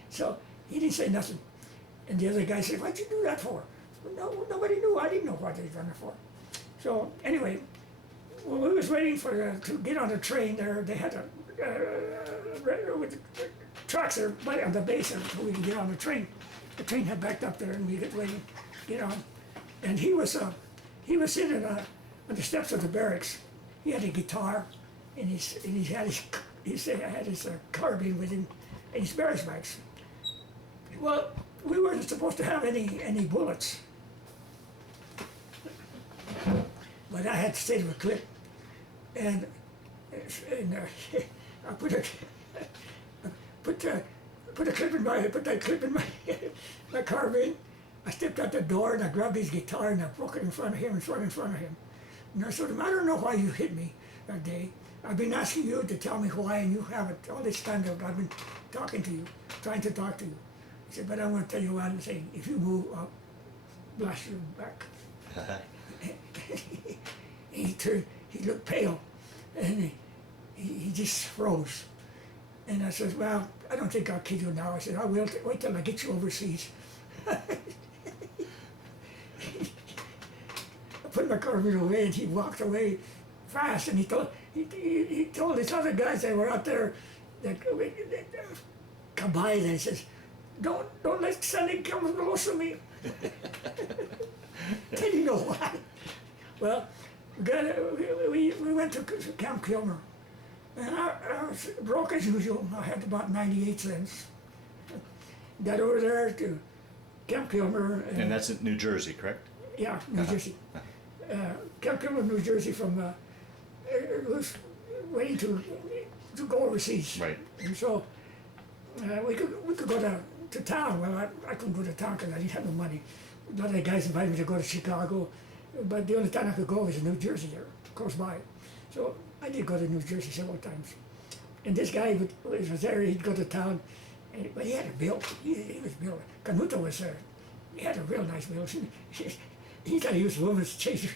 So he didn't say nothing. And the other guy said, "What'd you do that for?" No, nobody knew. I didn't know what they done it for. So anyway, when we was waiting for to get on the train there, they had with trucks there right on the base so we could get on the train. The train had backed up there, and we get ready to get on. And he was sitting on the steps of the barracks. He had a guitar, and he had his carbine with him, and his barracks bags. Well, we weren't supposed to have any bullets, but I had to stay to a clip, and I put that clip in my carbine. I stepped out the door and I grabbed his guitar and I broke it in front of him and in front of him. And I told him, "I don't know why you hit me that day. I've been asking you to tell me why, and you haven't. All this time that I've been talking to you, trying to talk to you." He said, "But I'm going to tell you one thing. If you move, I'll blast you back." He looked pale, and he just froze. And I said, "Well, I don't think I'll kill you now." I said, "I will. Wait till I get you overseas." I put my carbine away, and he walked away fast. And he told his other guys that were out there that come by, and he says, Don't let Stanley come close to me." They didn't know why. Well, we went to Camp Kilmer, and I was broke as usual. I had about 98 cents. Got over there to Camp Kilmer. And that's in New Jersey, correct? Yeah, New Jersey. Camp Kilmer, New Jersey, from was waiting to go overseas. Right. And so we could go to town. Well, I couldn't go to town because I didn't have no money. A lot of the guys invited me to go to Chicago, but the only town I could go was in New Jersey, there, close by. So I did go to New Jersey several times. And this guy was there. He'd go to town, but he had a build. He was built. Canuto was there. He had a real nice build. He thought he was a woman's chaser.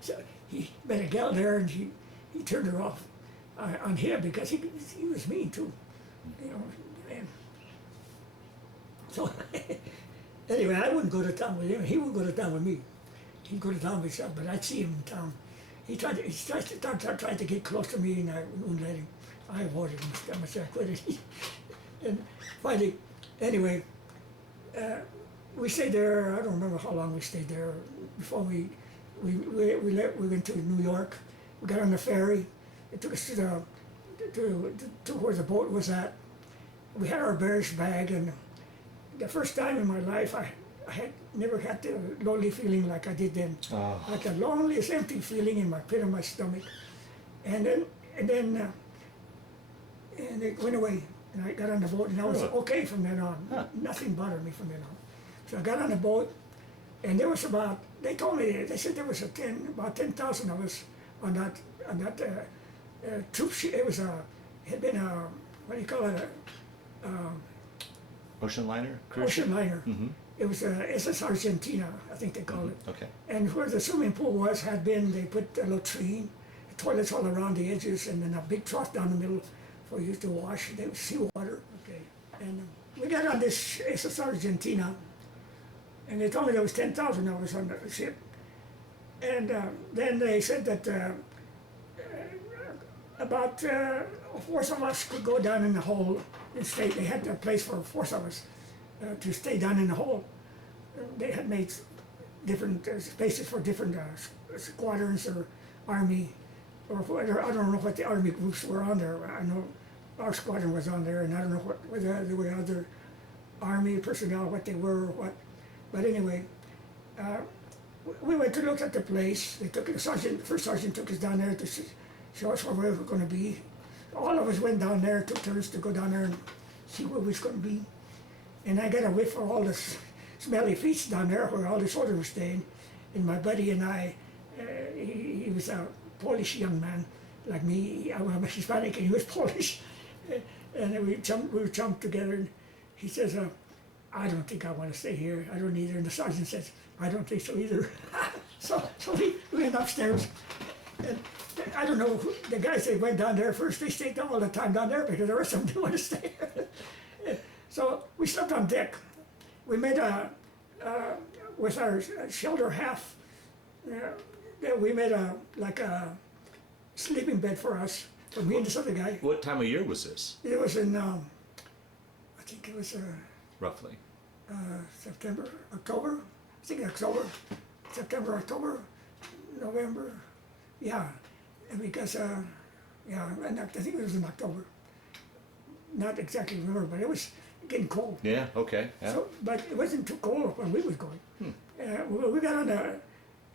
So he met a gal there, and he turned her off on him because he was mean too, you know. And so anyway, I wouldn't go to town with him. He wouldn't go to town with me. He'd go to town with himself, but I'd see him in town. He tried to get close to me, and I wouldn't let him. I avoided him. I must say I quit it. And finally, anyway, we stayed there. I don't remember how long we stayed there before we went to New York. We got on the ferry. It took us to where the boat was at. We had our bearish bag, and the first time in my life I had never had the lonely feeling like I did then. Oh. Like the loneliest, empty feeling in my pit of my stomach. And then it went away, and I got on the boat, and I was okay from then on. Huh. Nothing bothered me from then on. So I got on the boat, and there was they told me, they said there was about 10,000 of us on that troop ship. It had been what do you call it? Ocean liner? Ocean liner. Mm-hmm. It was SS Argentina, I think they called it. Okay. And where the swimming pool they put a latrine, toilets all around the edges, and then a big trough down the middle for you to wash. There was seawater. Okay. And we got on this SS Argentina, and they told me there was 10,000 of us on the ship. And then they said that about a fourth of us could go down in the hold and stay. They had a place for 4 of us to stay down in the hole. They had made different spaces for different squadrons or army, or I don't know what the army groups were on there. I know our squadron was on there, and I don't know whether there were other army personnel, what they were, or what. But anyway, we went to look at the place. They took the first sergeant took us down there to show us where we were going to be. All of us went down there, took turns to go down there and see where we was going to be. And I got a whiff of all the smelly feet down there where all the soldiers were staying. And my buddy and I, he was a Polish young man like me. I'm Hispanic and he was Polish. And we jumped together, and he says, I don't think I want to stay here. I don't either. And the sergeant says, I don't think so either. so we went upstairs. And I don't know, the guys that went down there first, they stayed all the time down there because the rest of them didn't want to stay. So we slept on deck. We made with our shelter half, we made a sleeping bed for us, for me and this other guy. What time of year was this? It was in, I think it was Roughly. September, October. I think October, September, October, November. Yeah, and because and I think it was in October. Not exactly remember, but it was getting cold. Yeah. Okay. Yeah. So, but it wasn't too cold when we was going. We got on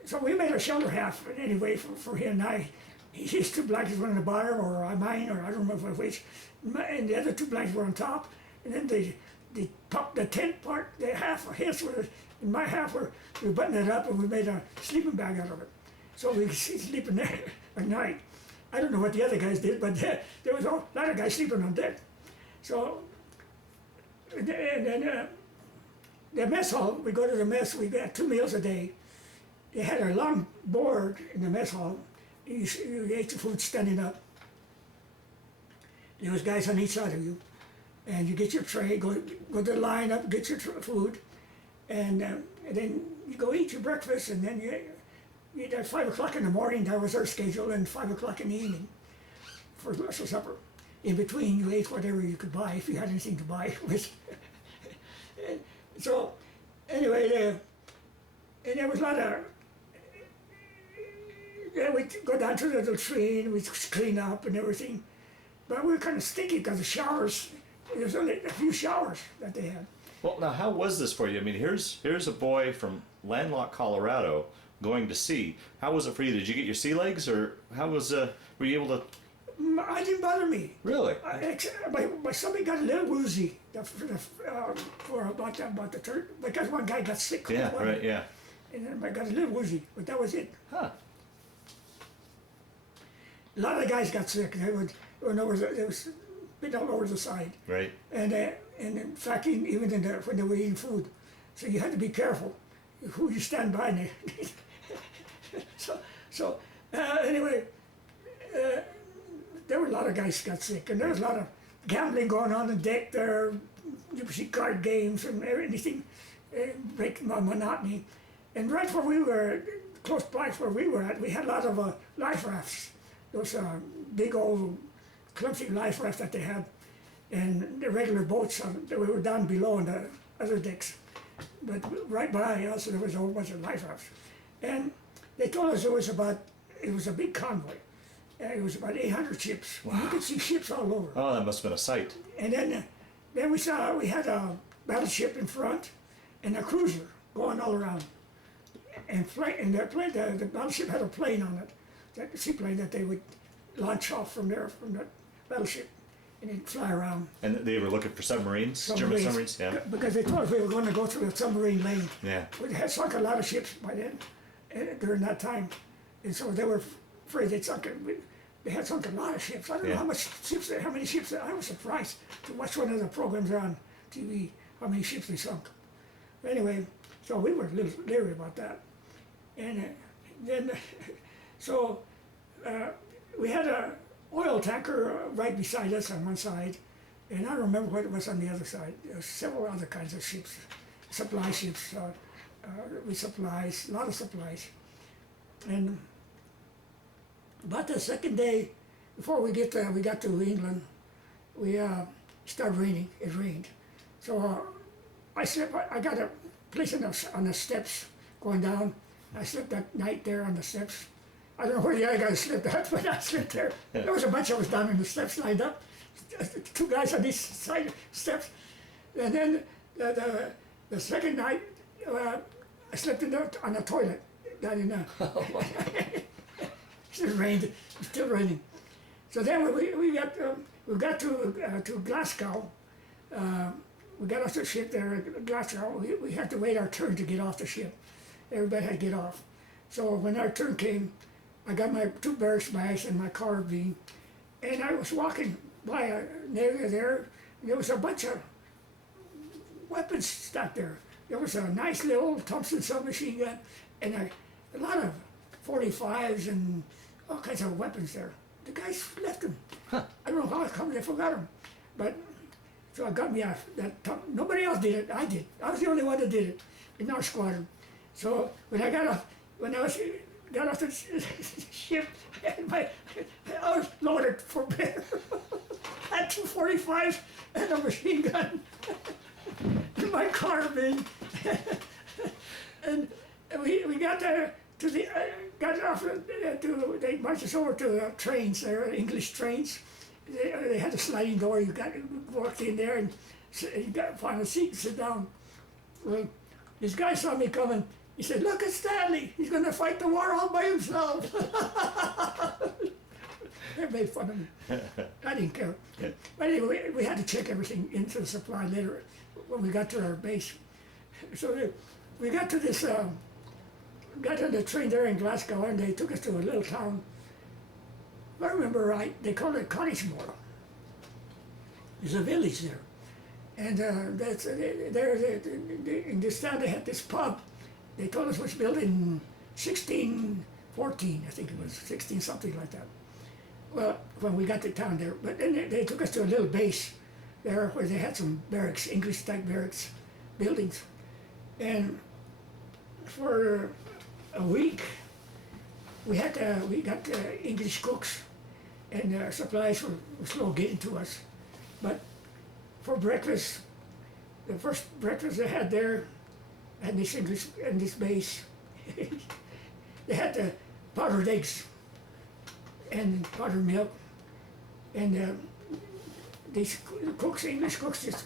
so we made a shelter half anyway for him and I. His 2 blankets were on the bottom, or mine, or I don't remember which, and the other 2 blankets were on top. And then they popped the tent part, the half of his was, and my half we buttoned it up and we made a sleeping bag out of it. So we could sleep in there at night. I don't know what the other guys did, but there was a lot of guys sleeping on deck. So, and then the mess hall, we go to the mess, we got 2 meals a day. They had a long board in the mess hall. You ate your food standing up. There was guys on each side of you. And you get your tray, go to the line up, get your food, and then you go eat your breakfast, and then you eat at 5 o'clock in the morning. That was our schedule, and 5 o'clock in the evening for supper. In between, you ate whatever you could buy if you had anything to buy. So, anyway, and there was a lot of. We'd go down to the little tree and we'd clean up and everything, but we were kind of stinky because the showers. There was only a few showers that they had. Well, now how was this for you? I mean, here's a boy from landlocked Colorado going to sea. How was it for you? Did you get your sea legs, or how was were you able to? It didn't bother me. Really? My stomach got a little woozy for about the turn, because one guy got sick. Yeah, right, yeah. And then I got a little woozy, but that was it. Huh. A lot of guys got sick. They was bit all over the side. Right. And in fact, even when they were eating food, so you had to be careful who you stand by. So anyway, there were a lot of guys got sick, and there was a lot of gambling going on deck there. You see card games and anything, breaking my monotony. And right where we were, close by where we were at, we had a lot of life rafts. Those big old clumsy life rafts that they had, and the regular boats that we were down below on the other decks. But right by us there was a whole bunch of life rafts. And they told us it was a big convoy. It was about 800 ships. Wow. You could see ships all over. Oh, that must have been a sight. And then we had a battleship in front and a cruiser going all around. And the battleship had a plane on it. That seaplane that they would launch off from the battleship and then fly around. And they were looking for submarines? German submarines, yeah. Because they told us we were going to go through a submarine lane. Yeah. We had sunk a lot of ships by then, during that time. And so they were afraid they had sunk a lot of ships. I don't know how many ships, I was surprised to watch one of the programs on TV, how many ships they sunk. Anyway, so we were a little leery about that. And then, so we had a oil tanker right beside us on one side, and I don't remember what it was on the other side. There were several other kinds of ships, supply ships, with supplies, a lot of supplies. And about the second day, before we got to England, we started raining. It rained. So I slept. I got a place on the steps going down. I slept that night there on the steps. I don't know where the other guys slept at, but I slept there. There was a bunch of us down in the steps lined up. Two guys on each side steps. And then the second night, I slept on the toilet down in there. It rained. It was still raining. So then we got to Glasgow. We got off the ship there at Glasgow. We had to wait our turn to get off the ship. Everybody had to get off. So when our turn came, I got my 2 barracks bags and my carbine, and I was walking by an area there, and there was a bunch of weapons stuck there. There was a nice little Thompson submachine gun, and a lot of 45s and all kinds of weapons there. The guys left them. Huh. I don't know how it comes they forgot them, but so I got me off. Nobody else did it. I did. I was the only one that did it in our squadron. So when I got off the ship, I was loaded for bear. I had 2 45s and a machine gun in my carbine. And we got there to the got off they marched us over to the trains there, English trains. They had a sliding door. You walked in there and you got find a seat and sit down. Well, this guy saw me coming. He said, "Look at Stanley. He's going to fight the war all by himself." They made fun of me. I didn't care. Yeah. But anyway, we had to check everything into the supply later when we got to our base. So we got to this, got on the train there in Glasgow, and they took us to a little town. If I remember right, they called it Cottesmore. There's a village there. And that's there in this town they had this pub. They told us it was built in 1614, I think it was 16 something like that. Well, when we got to town there, but then they took us to a little base there where they had some barracks, English type barracks buildings, and for a week we got English cooks, and supplies were slow getting to us, but for breakfast, the first breakfast they had there, and this base, they had the powdered eggs and powdered milk, and these cooks, English cooks, just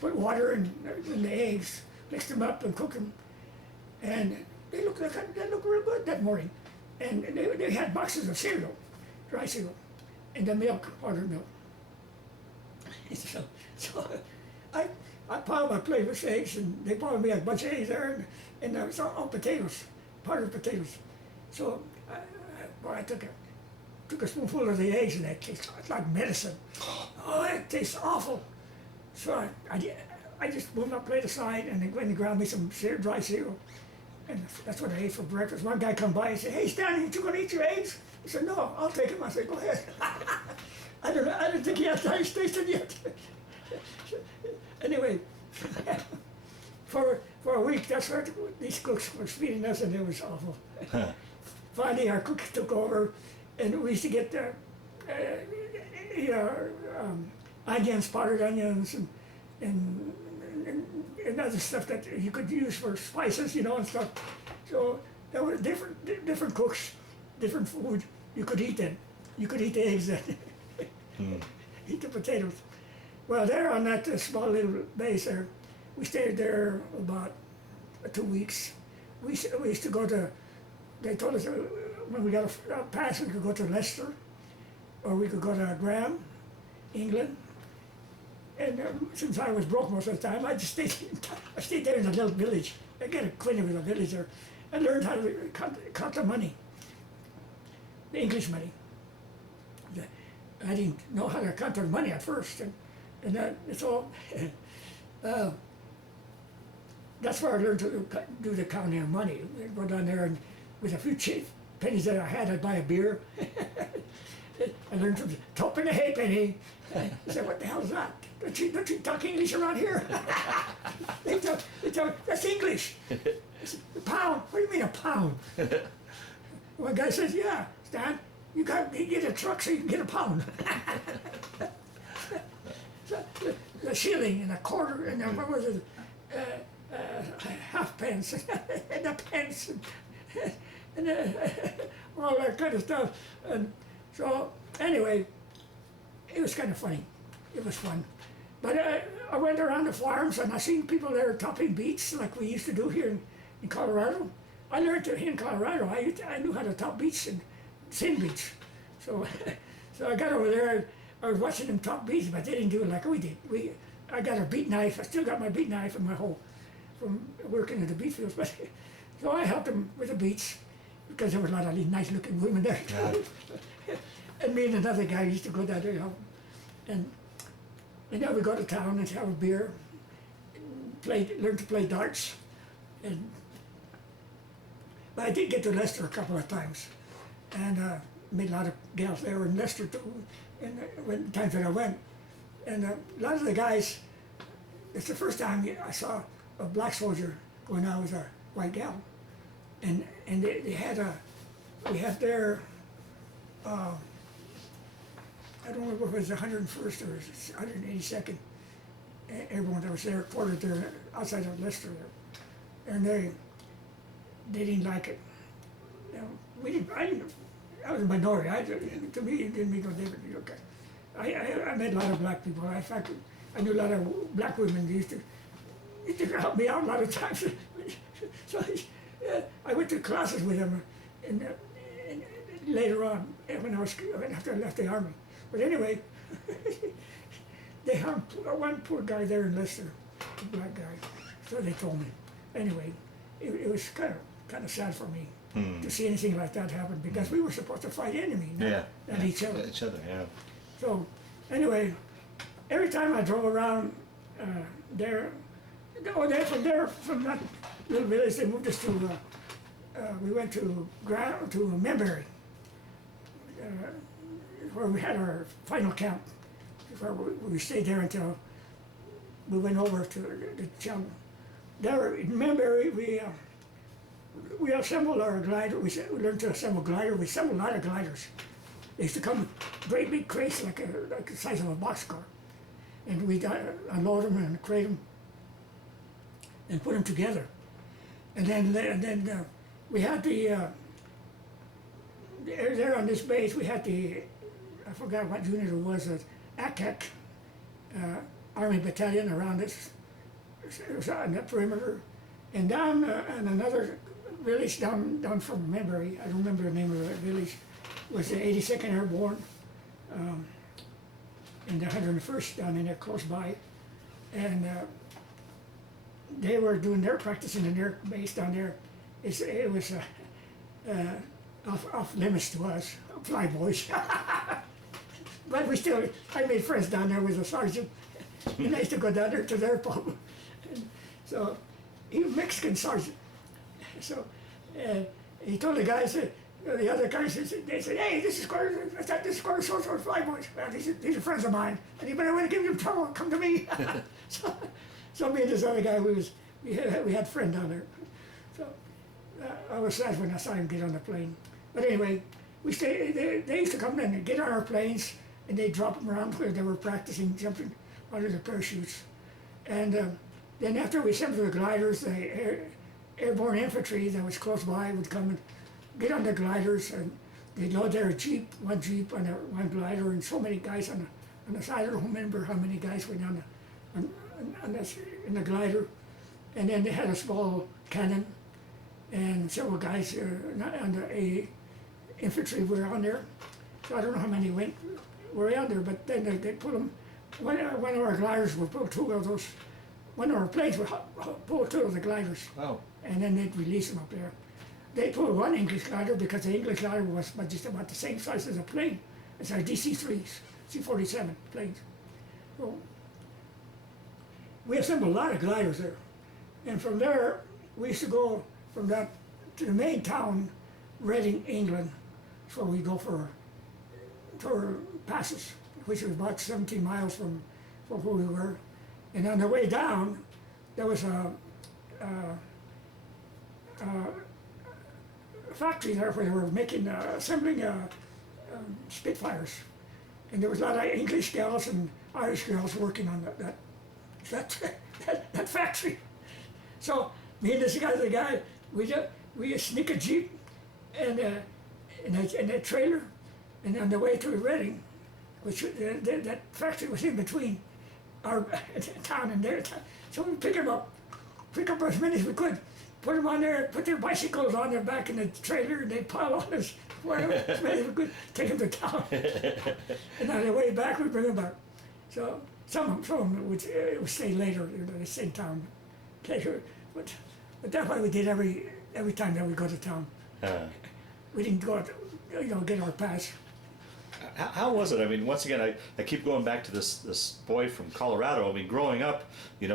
put water in the eggs, mix them up and cook them, and they look real good that morning, and they had boxes of cereal, dry cereal, and the milk, powdered milk. So I piled my plate with eggs, and they piled me a bunch of eggs there, and it was all potatoes, powdered potatoes. So I took a spoonful of the eggs, and it tastes like medicine. Oh, it tastes awful. So I just moved my plate aside, and they went and ground me some dry cereal, and that's what I ate for breakfast. One guy come by and said, "Hey, Stanley, you gonna eat your eggs?" I said, "No, I'll take them." I said, "Go ahead." I didn't think he had tasted yet. Anyway, for a week, that's what these cooks were feeding us, and it was awful. Finally, our cook took over, and we used to get onions, powdered onions, and other stuff that you could use for spices, and stuff. So there were different cooks, different food. You could eat them. You could eat the eggs then. Eat the potatoes. Well, there on that small little base there, we stayed there about 2 weeks. We used to go to, they told us when we got a pass, we could go to Leicester, or we could go to Graham, England. And since I was broke most of the time, I stayed there in a little village. I got acquainted with a village there. I learned how to count the money, the English money. I didn't know how to count the money at first, and so that's where I learned to do the counting of money. I'd go down there, and with a few pennies that I had, I'd buy a beer. I learned from tuppence a halfpenny. I said, "What the hell is that? Don't you talk English around here?" They tell that's English. I said, "A pound? What do you mean a pound?" One guy says, "Yeah, Stan, you get a truck so you can get a pound." the shilling and a quarter and what was it, half pence and a pence and all that kind of stuff. And so anyway, it was kind of funny. It was fun. But I went around the farms and I seen people there topping beets like we used to do here in Colorado. I learned it here in Colorado. I knew how to top beets and thin beets. So, so I got over there. I was watching them top beets, but they didn't do it like we did. I got a beet knife. I still got my beet knife and my hoe from working in the beet fields. But so I helped them with the beets because there was a lot of these nice-looking women there. Yeah. And me and another guy used to go down there, and then we go to town and have a beer, learn to play darts, but I did get to Leicester a couple of times, and met a lot of gals there in Leicester too, and when times that I went, and a lot of the guys, it's the first time I saw a black soldier going out with a white gal, and they had we had their. I don't know if it was 101st or 182nd Airborne that was there, quartered there outside of Leicester there. And they didn't like it. You know, I was a minority. To me, it didn't make no difference. Okay. I met a lot of black people. In fact, I knew a lot of black women who used to help me out a lot of times. So I went to classes with them and later on, after I left the Army. But anyway, they hung one poor guy there in Leicester, a black guy. So they told me. Anyway, it was kind of sad for me to see anything like that happen because we were supposed to fight enemy, not each other. Each other, yeah. So anyway, every time I drove around there, from that little village, they moved us to. We went to Membury. Where we had our final camp. Where we stayed there until we went over to the jungle. There in Membury, we assembled our glider. We learned to assemble glider. We assembled a lot of gliders. They used to come great big crates like the size of a boxcar, and we unload them and crate them and put them together. And then we had there on this base we had I forgot what unit it was, ACAC, Army Battalion around us. It was on the perimeter. And down in another village down from Membury, I don't remember the name of that village, was the 82nd Airborne and the 101st down in there close by. And they were doing their practicing in their base down there. It was off limits to us, flyboys. But I made friends down there with a sergeant, and I used to go down there to their pub. So he was a Mexican sergeant. So he told the guys, the other guys, they said, hey, this is Squire so flyboys. Well, these are friends of mine, and you better want to give them trouble, come to me. So me and this other guy, we had a friend down there. So I was sad when I saw him get on the plane. But anyway, they used to come in and get on our planes, and they'd drop them around where they were practicing jumping out of the parachutes. And then after we assembled the gliders, the airborne infantry that was close by would come and get on the gliders, and they'd load their one jeep on one glider, and so many guys on the side. I don't remember how many guys went in the glider. And then they had a small cannon, and several guys on the infantry were on there. So I don't know how many were on there, but then they put them. One of our gliders would pull two of those. One of our planes would pull two of the gliders. Wow. And then they'd release them up there. They pulled one English glider because the English glider was just about the same size as a plane. It's our DC-3s, C-47 planes. So we assembled a lot of gliders there. And from there, we used to go from that to the main town, Reading, England. So we go for passes, which was about 17 miles from where we were. And on the way down, there was a factory there where they were assembling Spitfires. And there was a lot of English gals and Irish girls working on that factory. So me and this guy, we sneak a jeep and a trailer, and on the way to Reading, which that factory was in between our town and their town. So we pick up as many as we could, put them on there, put their bicycles on their back in the trailer, and they pile on us, whatever, as many as we could, take them to town. And on the way back, we bring them back. So some of them would stay later, they stay in town later. But that's what we did every time that we go to town. We didn't go to, get our pass. How was it? I mean, once again, I keep going back to this boy from Colorado. I mean, growing up, you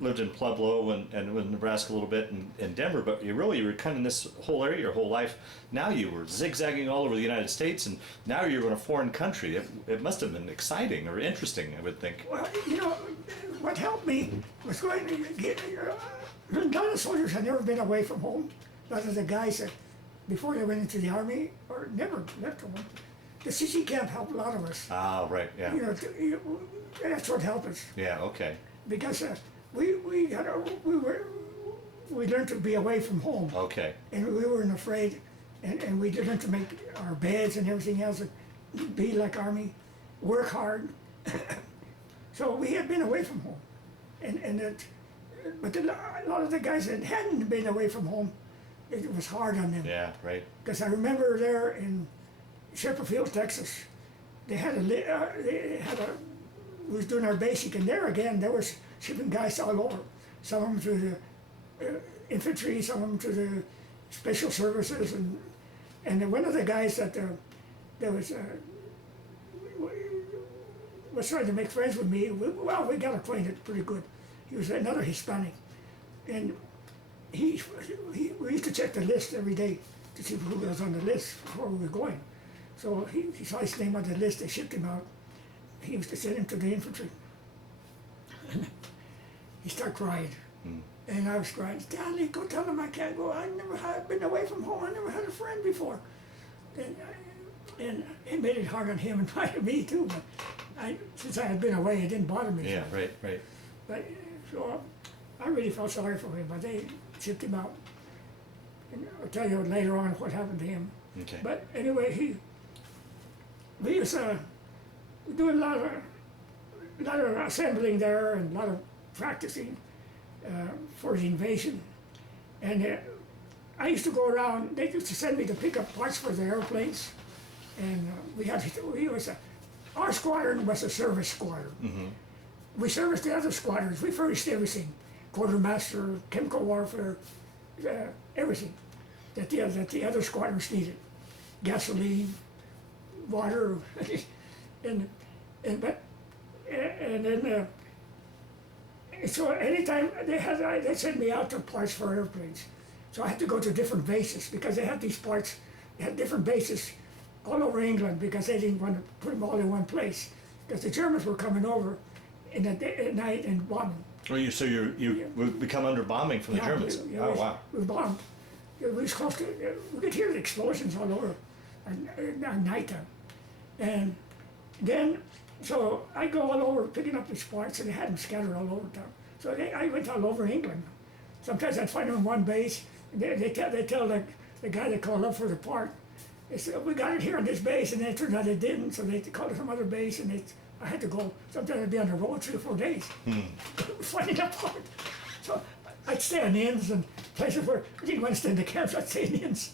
lived in Pueblo and in Nebraska a little bit and Denver, but you were kind of in this whole area your whole life. Now you were zigzagging all over the United States, and now you're in a foreign country. It must have been exciting or interesting, I would think. Well, what helped me was going to get. A lot of soldiers had never been away from home. A lot of the guys that, before they went into the army, or never left home. The CC camp helped a lot of us. Ah, right, yeah. That's what helped us. Yeah, okay. Because we learned to be away from home. Okay. And we weren't afraid, and we learned to make our beds and everything else, be like Army, work hard. So we had been away from home, but a lot of the guys that hadn't been away from home, it was hard on them. Yeah, right. Because I remember there in Shepperfield, Texas, we was doing our basic, and there again, there was shipping guys all over. Some of them to the infantry, some of them to the special services, and one of the guys that was trying to make friends with me. We got acquainted pretty good. He was another Hispanic, and we used to check the list every day to see who was on the list before we were going. So he saw his name on the list, they shipped him out. He used to send him to the infantry. He started crying. And I was crying, Stanley, go tell him I can't go. I've been away from home, I never had a friend before. And it made it hard on him and me too, but since I had been away, it didn't bother me. Yeah, right. But so I really felt sorry for him, but they shipped him out. And I'll tell you later on what happened to him. Okay. But anyway, we was doing a lot of assembling there and a lot of practicing for the invasion. And I used to go around. They used to send me to pick up parts for the airplanes, and our squadron was a service squadron. Mm-hmm. We serviced the other squadrons. We furnished everything: quartermaster, chemical warfare, everything that the other squadrons needed, gasoline, water, and then so anytime they sent me out to parts for airplanes, so I had to go to different bases because they had these parts. They had different bases all over England because they didn't want to put them all in one place because the Germans were coming over in the day, at night and bombing. Oh, you would become under bombing from the Germans. Oh, wow. We bombed. We was close to. We could hear the explosions all over at nighttime. And then, so I go all over picking up these parts, and they had them scattered all over town. So I went all over England. Sometimes I'd find them in one base, and they tell the guy that called up for the part, they said, we got it here on this base, and then it turned out they didn't, so they called it some other base, and I had to go. Sometimes I'd be on the road 3 or 4 days, finding a part. So I'd stay on inns and places where I didn't want to stay in the camps, I'd stay in inns.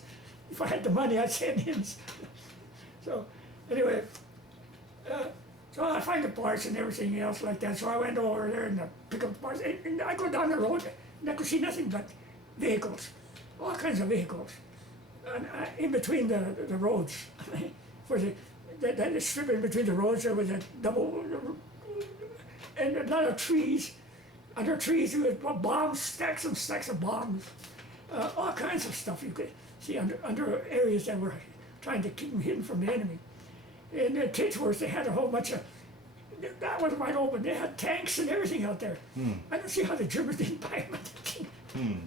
If I had the money, I'd stay in inns. So anyway, so I find the parts and everything else like that. So I went over there and pick up the parts. And I go down the road and I could see nothing but vehicles, all kinds of vehicles, in between the roads. For that strip in between the roads, there was a double, and a lot of trees. Under trees, there was bombs, stacks and stacks of bombs, all kinds of stuff you could see under areas that were trying to keep them hidden from the enemy. In Titsworth, they had a whole bunch of, that was wide open. They had tanks and everything out there. I don't see how the Germans didn't buy them.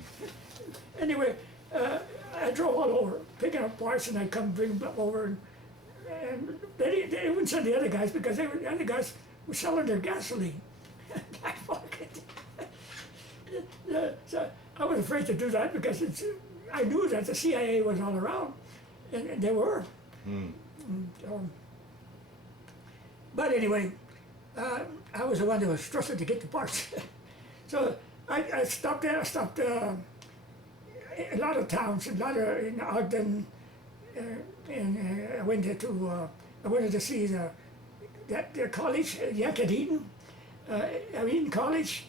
Anyway, I drove all over, picking up parts, and I'd come bring them over. And they wouldn't send the other guys because the other guys were selling their gasoline. Black market. So I was afraid to do that because I knew that the CIA was all around, and they were. So, but anyway, I was the one that was trusted to get the parts. So I stopped there. I stopped a lot of towns, a lot of in Ogden, and I went to I wanted to see the college, Yakadin, Eden College.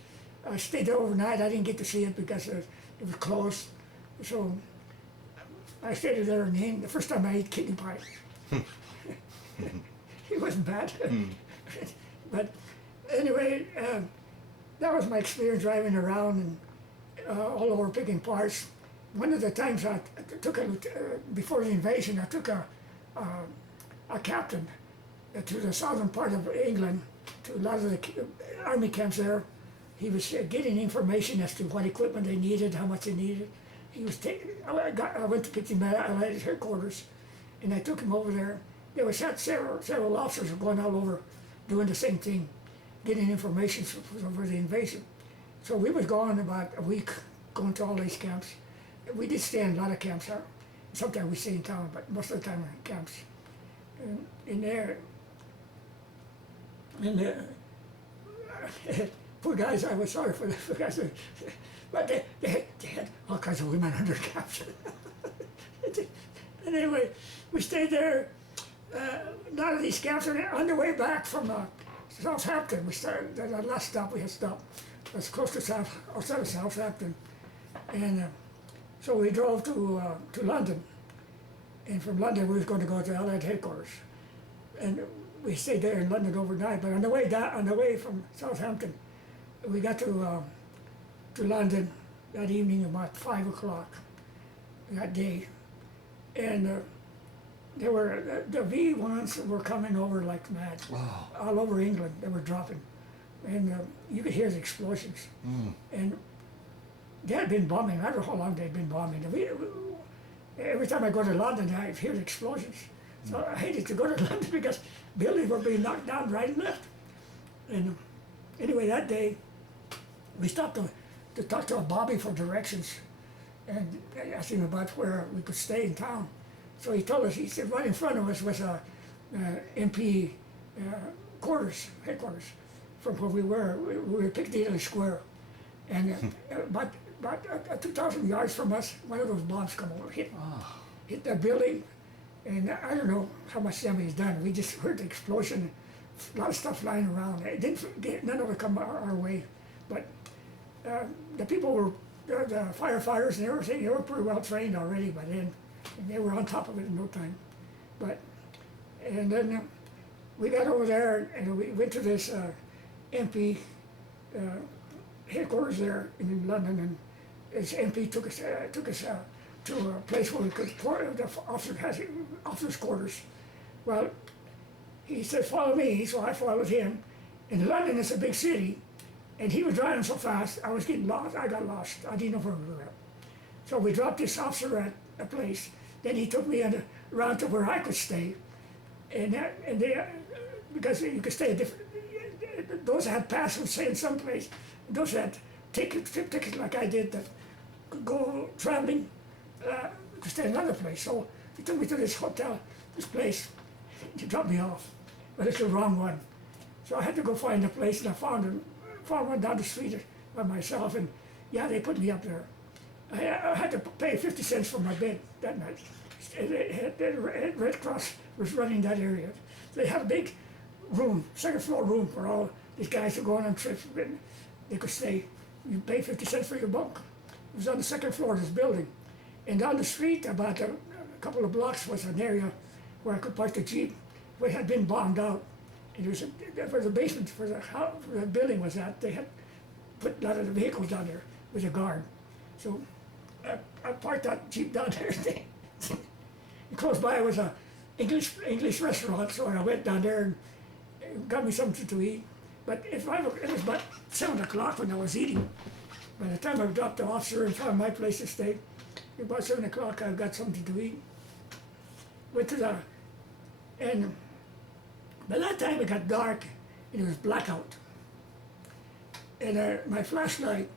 I stayed there overnight. I didn't get to see it because it was closed. So I stayed there, and the first time I ate kidney pie. It wasn't bad. But anyway, that was my experience driving around and all over picking parts. One of the times I took before the invasion, I took a captain to the southern part of England, to a lot of the army camps there. He was getting information as to what equipment they needed, how much they needed. He was I went to pick him at his headquarters, and I took him over there. There was several officers going all over doing the same thing, getting information for the invasion. So we was gone about a week, going to all these camps. We did stay in a lot of camps. Sometimes we stay in town, but most of the time in camps. And in there, poor guys, I was sorry for the guys, but they had all kinds of women under camps. And anyway, we stayed there. A lot of these camps are on their way back from Southampton. We started, the last stop we had stopped was close to outside of Southampton. And so we drove to London. And from London, we was going to go to Allied headquarters. And we stayed there in London overnight. But on the way from Southampton, we got to London that evening about 5 o'clock that day. And there were the V1s were coming over like mad. Wow. All over England. They were dropping, and you could hear the explosions. And they had been bombing. I don't know how long they'd been bombing. Every time I go to London, I hear the explosions. So I hated to go to London because buildings were being knocked down right and left. And anyway, that day we stopped to talk to a Bobby for directions, and I asked him about where we could stay in town. So he told us, he said right in front of us was a MP headquarters from where we were. We were at Piccadilly Square. And about 2,000 yards from us, one of those bombs come over, hit that building. And I don't know how much damage it's done. We just heard the explosion, a lot of stuff flying around. It didn't get, none of it come our way. But the people were, the firefighters and everything, they were pretty well trained already by then. And they were on top of it in no time. And then we got over there and we went to this MP headquarters there in London, and this MP took us to a place where we could, the officer has officers' quarters. Well, he said, follow me, so I followed him. And London is a big city, and he was driving so fast, I was getting lost, I got lost. I didn't know where we were at. So we dropped this officer at a place. Then he took me around to where I could stay, and they, because you could stay at different. Those that had passes would stay in some place. Those that had trip tickets like I did that could go traveling could stay in another place. So he took me to this hotel, this place. He dropped me off, but it's the wrong one. So I had to go find a place, and I found one down the street by myself, and yeah, they put me up there. I had to pay 50 cents for my bed that night. Red Cross was running that area. They had a big room, second floor room for all these guys who go on trips. They could stay. You pay 50 cents for your bunk. It was on the second floor of this building. And down the street, about a couple of blocks, was an area where I could park the Jeep, where it had been bombed out. And there was for the basement, for the house, where the building was at, they had put a lot of the vehicles down there with a guard. So I parked that Jeep down there. And close by was a English restaurant, so I went down there and got me something to eat. But it was about 7 o'clock when I was eating. By the time I dropped the officer and found my place to stay, about 7 o'clock I got something to eat. Went to and by that time it got dark, and it was blackout. And my flashlight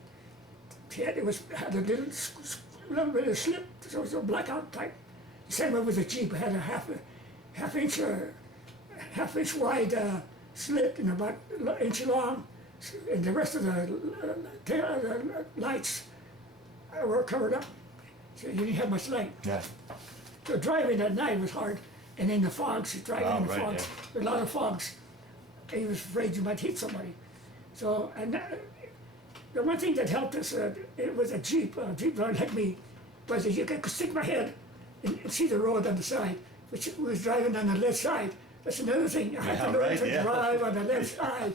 had a little bit of slip, so it was a blackout type. The same way with the Jeep, it had a half inch wide slit and about an inch long, and the rest of the lights were covered up, so you didn't have much light. Yeah. So driving at night was hard, and in the fogs, driving in the right, fogs, a lot of fogs. He was afraid you might hit somebody. So, and the one thing that helped us, it was a Jeep. A Jeep driver like me, was that you could stick my head and see the road on the side, which was driving on the left side. That's another thing. I had to learn to drive on the left side.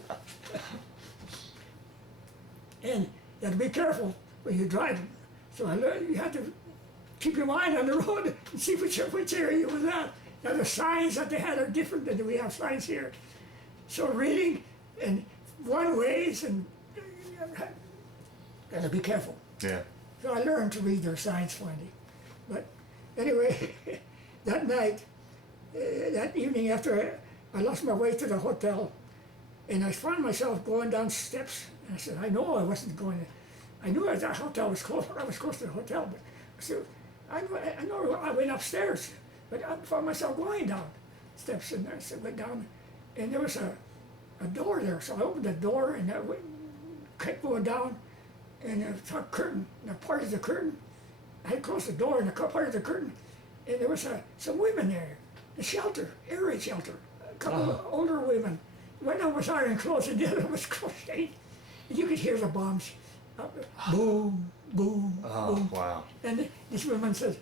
And you had to be careful when you're driving. So I learned you had to keep your mind on the road and see which area you was at. Now the signs that they had are different than we have signs here. So reading and one ways and gotta be careful. Yeah. So I learned to read their signs finally. But anyway, that night, that evening after I lost my way to the hotel, and I found myself going down steps. And I said, I know I wasn't going. I knew the hotel was close. I was close to the hotel, but I said, I know I went upstairs, but I found myself going down steps, and I said, went down, and there was a door there. So I opened the door, and I kept going down, and I saw a curtain. And a part of the curtain, I had closed the door, and a part of the curtain, and there was some women there, a shelter, air raid shelter, a couple of older women. One of them was ironing clothes, and the other was crocheting. And you could hear the bombs, boom, boom, boom. Wow. And this woman says,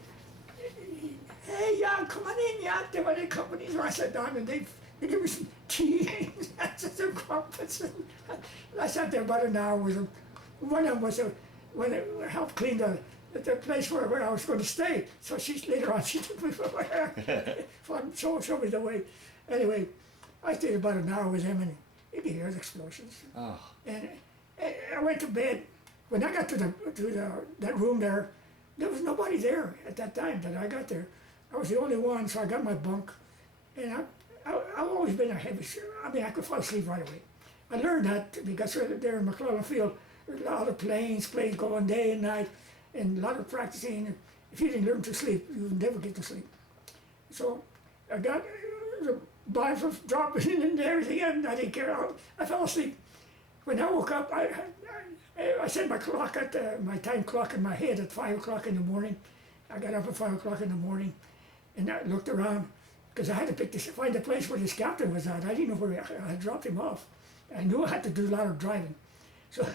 hey, Jan, come on in, Jan. They were the companies. So I sat down, and they gave me some tea and some crumpets. And I sat there about an hour with them. One of them was when it helped clean the place where I was going to stay. So later on she took me showed me the way. Anyway, I stayed about an hour with him, and you could hear the explosions. Oh. And I went to bed. When I got to that room there was nobody there at that time that I got there. I was the only one, so I got my bunk. And I've always been a heavy sleeper. I mean, I could fall asleep right away. I learned that because there in McClellan Field, there's a lot of planes going day and night, and a lot of practicing. If you didn't learn to sleep, you would never get to sleep. So I got the bombs was dropping in and everything, and I didn't care. I fell asleep. When I woke up, I set my clock my time clock in my head at 5 o'clock in the morning. I got up at 5 o'clock in the morning, and I looked around because I had to find the place where this captain was at. I didn't know where I had dropped him off. I knew I had to do a lot of driving, so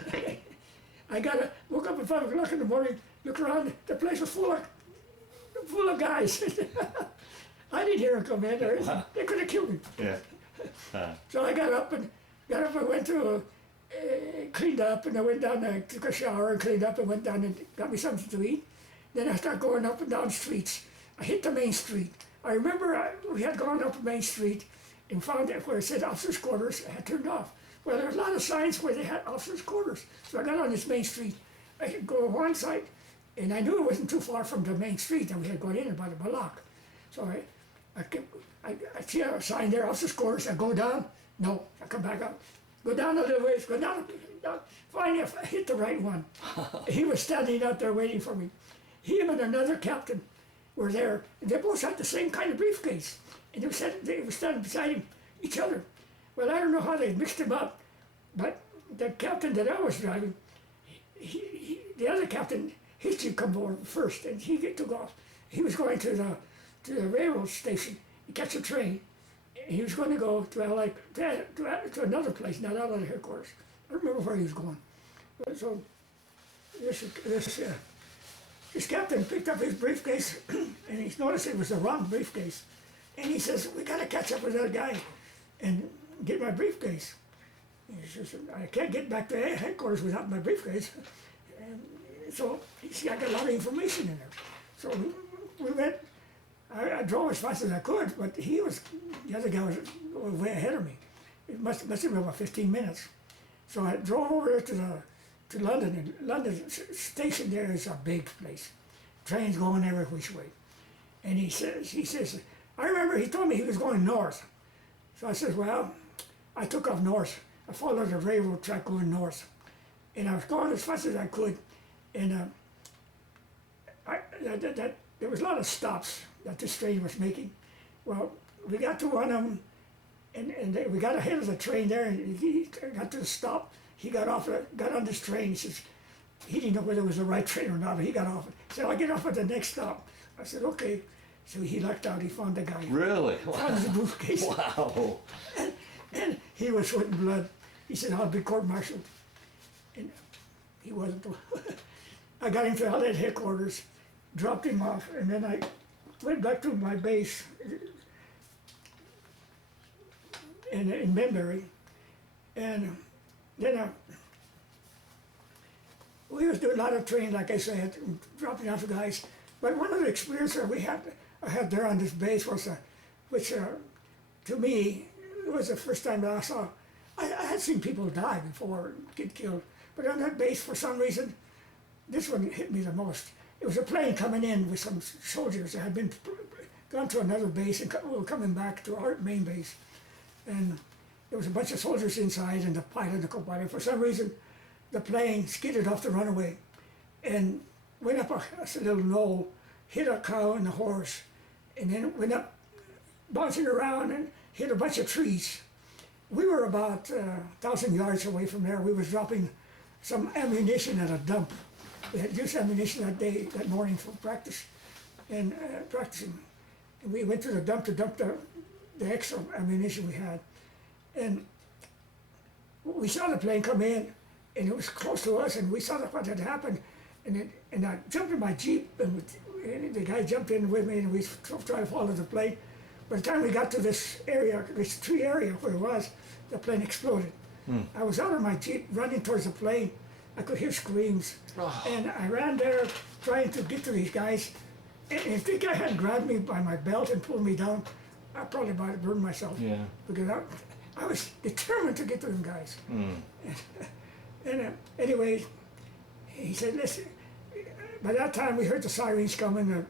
I woke up at 5 o'clock in the morning. Looked around, the place was full of guys. I didn't hear them come in. They could have killed me. Yeah. So I got up and went to. Cleaned up, and I went down and took a shower and cleaned up and went down and got me something to eat. Then I started going up and down streets. I hit the main street. I remember we had gone up Main Street and found that where it said officers' quarters. I had turned off. Well, there were a lot of signs where they had officers' quarters. So I got on this main street. I could go on one side, and I knew it wasn't too far from the main street, and we had gone in about a block. So I see a sign there, officers' quarters. I go down. No, I come back up. Go down a little ways, go down. Finally, I hit the right one. He was standing out there waiting for me. Him and another captain were there, and they both had the same kind of briefcase. And they were standing beside each other. Well, I don't know how they mixed them up, but the captain that I was driving, the other captain, his jeep come over first, and he took off. He was going to the railroad station to catch a train. He was going to go to LA, to another place, not LA headquarters. I don't remember where he was going. So this captain picked up his briefcase, and he noticed it was the wrong briefcase. And he says, we got to catch up with that guy and get my briefcase. And he says, I can't get back to headquarters without my briefcase. And so I got a lot of information in there. So we went. I drove as fast as I could, but the other guy was way ahead of me. It must have been about 15 minutes. So I drove over there to London, and London station there is a big place. Trains going every which way. And he says, I remember he told me he was going north. So I said, well, I took off north. I followed the railroad track going north. And I was going as fast as I could. And there was a lot of stops that this train was making. Well, we got to one of them, and we got ahead of the train there, and he got to the stop. He got on this train. He says, he didn't know whether it was the right train or not, but he got off. He said, I'll get off at the next stop. I said, okay. So he lucked out. He found the guy. Really? Found his briefcase. Wow. And he was sweating blood. He said, I'll be court-martialed. And he wasn't. I got him to Allied headquarters, dropped him off, and then I went back to my base in Benbury. And then we was doing a lot of training, like I said, dropping off the guys. But one of the experiences I had there on this base was, which to me, it was the first time that I saw, I had seen people die before, get killed. But on that base, for some reason, this one hit me the most. It was a plane coming in with some soldiers that had gone to another base and were coming back to our main base. And there was a bunch of soldiers inside and the pilot and the co-pilot. For some reason, the plane skidded off the runway and went up a little knoll, hit a cow and a horse, and then went up, bouncing around and hit a bunch of trees. We were about 1,000 yards away from there. We was dropping some ammunition at a dump. We had used ammunition that morning for practice and practicing. And we went to the dump to dump the extra ammunition we had. And we saw the plane come in, and it was close to us, and we saw what had happened. And I jumped in my Jeep, and the guy jumped in with me, and we tried to follow the plane. By the time we got to this area, this tree area where it was, the plane exploded. I was out of my Jeep running towards the plane. I could hear screams. Oh. And I ran there trying to get to these guys. And if the guy hadn't grabbed me by my belt and pulled me down, I probably might have burned myself. Yeah. Because I was determined to get to them guys. And anyway, he said, listen, by that time we heard the sirens coming, the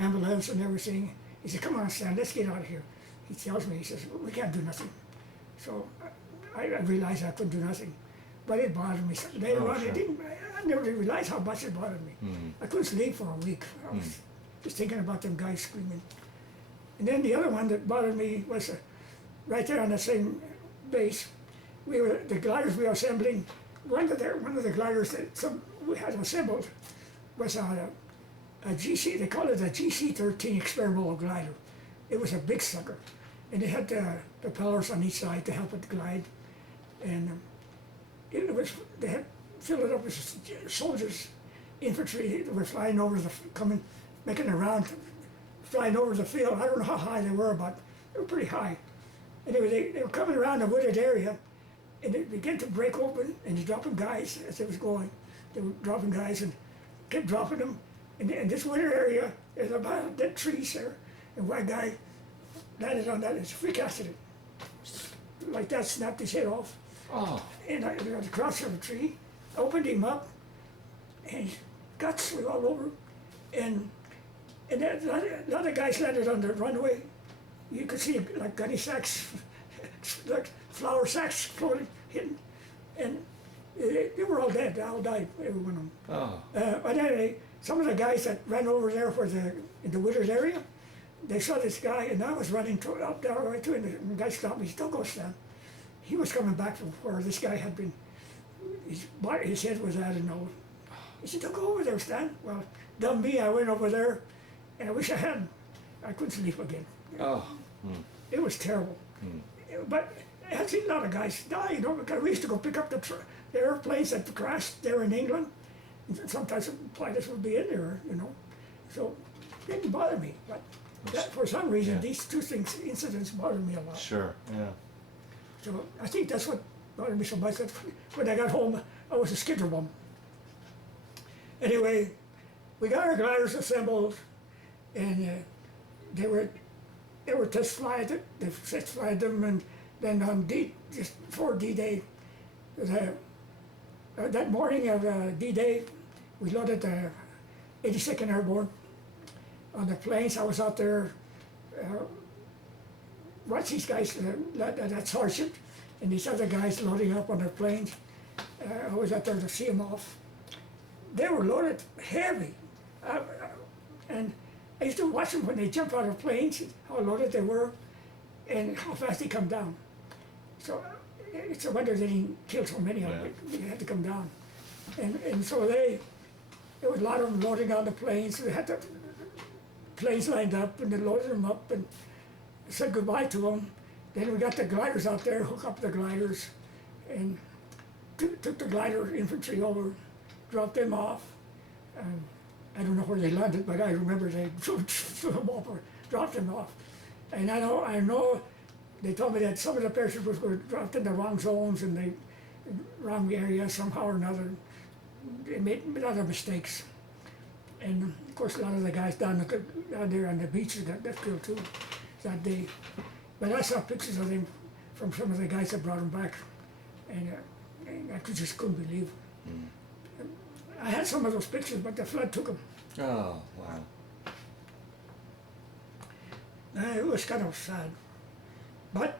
ambulance and everything. He said, come on, Stan, let's get out of here. He tells me, he says, we can't do nothing. So I realized I couldn't do nothing. But it bothered me. Later on, I never realized how much it bothered me. I couldn't sleep for a week. I was just thinking about them guys screaming. And then the other one that bothered me was right there on the same base. The gliders we were assembling, one of the gliders that we had assembled was a GC, they call it a GC-13 experimental glider. It was a big sucker. And it had the propellers on each side to help it glide. And they had filled it up with soldiers, infantry that were flying over making a round, flying over the field. I don't know how high they were, but they were pretty high. Anyway, they were coming around a wooded area, and it began to break open, and they're dropping guys as they was going. They were dropping guys and kept dropping them. And in this wooded area, there's about dead trees there, and one guy landed on that and freak accident. Like that, snapped his head off. Oh. And I was across from a tree, opened him up, and his guts were all over. And a lot of guys landed on the runway. You could see like gunny sacks, like flour sacks floating, hidden. And they were all dead. They all died, every one of them. Oh. But anyway, some of the guys that ran over there in the wooded area, they saw this guy, and I was running up there right to him, and the guy stopped me. He said, don't go, Stan. He was coming back from where this guy had been, his head was at an old. He said, don't go over there, Stan. Well, dumb me, I went over there, and I wish I hadn't. I couldn't sleep again. Oh. It was terrible. But I had seen a lot of guys die, because we used to go pick up the airplanes that crashed there in England. And sometimes pilots would be in there, So it didn't bother me. But for some reason, these two incidents bothered me a lot. Sure, yeah. So I think that's what bothered me so much. That when I got home, I was a skidder bum. Anyway, we got our gliders assembled, and they were test flied. They test flied them, and then on just before D-Day, that morning of D-Day, we loaded the 82nd Airborne on the planes. I was out there. Watch these guys, that sergeant and these other guys loading up on their planes. I was out there to see them off. They were loaded heavy. And I used to watch them when they jump out of planes, how loaded they were, and how fast they come down. So it's a wonder they didn't kill so many of them. They had to come down. And so there was a lot of them loading on the planes. They had the planes lined up, and they loaded them up and said goodbye to them. Then we got the gliders out there, hook up the gliders, and took the glider infantry over, dropped them off. I don't know where they landed, but I remember they threw them over, dropped them off. And I know they told me that some of the parachutists were dropped in the wrong zones and the wrong area somehow or another. They made a lot of mistakes. And of course, a lot of the guys down there on the beaches got killed too that day. But I saw pictures of them from some of the guys that brought them back, and I just couldn't believe it. I had some of those pictures, but the flood took them. Oh, wow. It was kind of sad. But,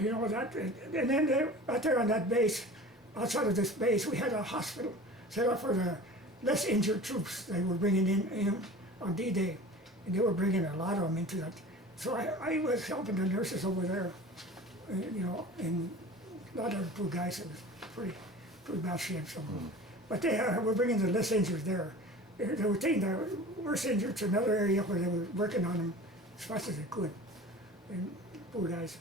you know, that, and then out there on that base, outside of this base, we had a hospital set up for the less injured troops they were bringing in on D-Day. And they were bringing a lot of them into that. So I was helping the nurses over there, you know, and a lot of the poor guys, it was pretty bad shape. So. But they were bringing the less injured there. They were taking the worse injured to another area where they were working on them as fast as they could. And poor guys.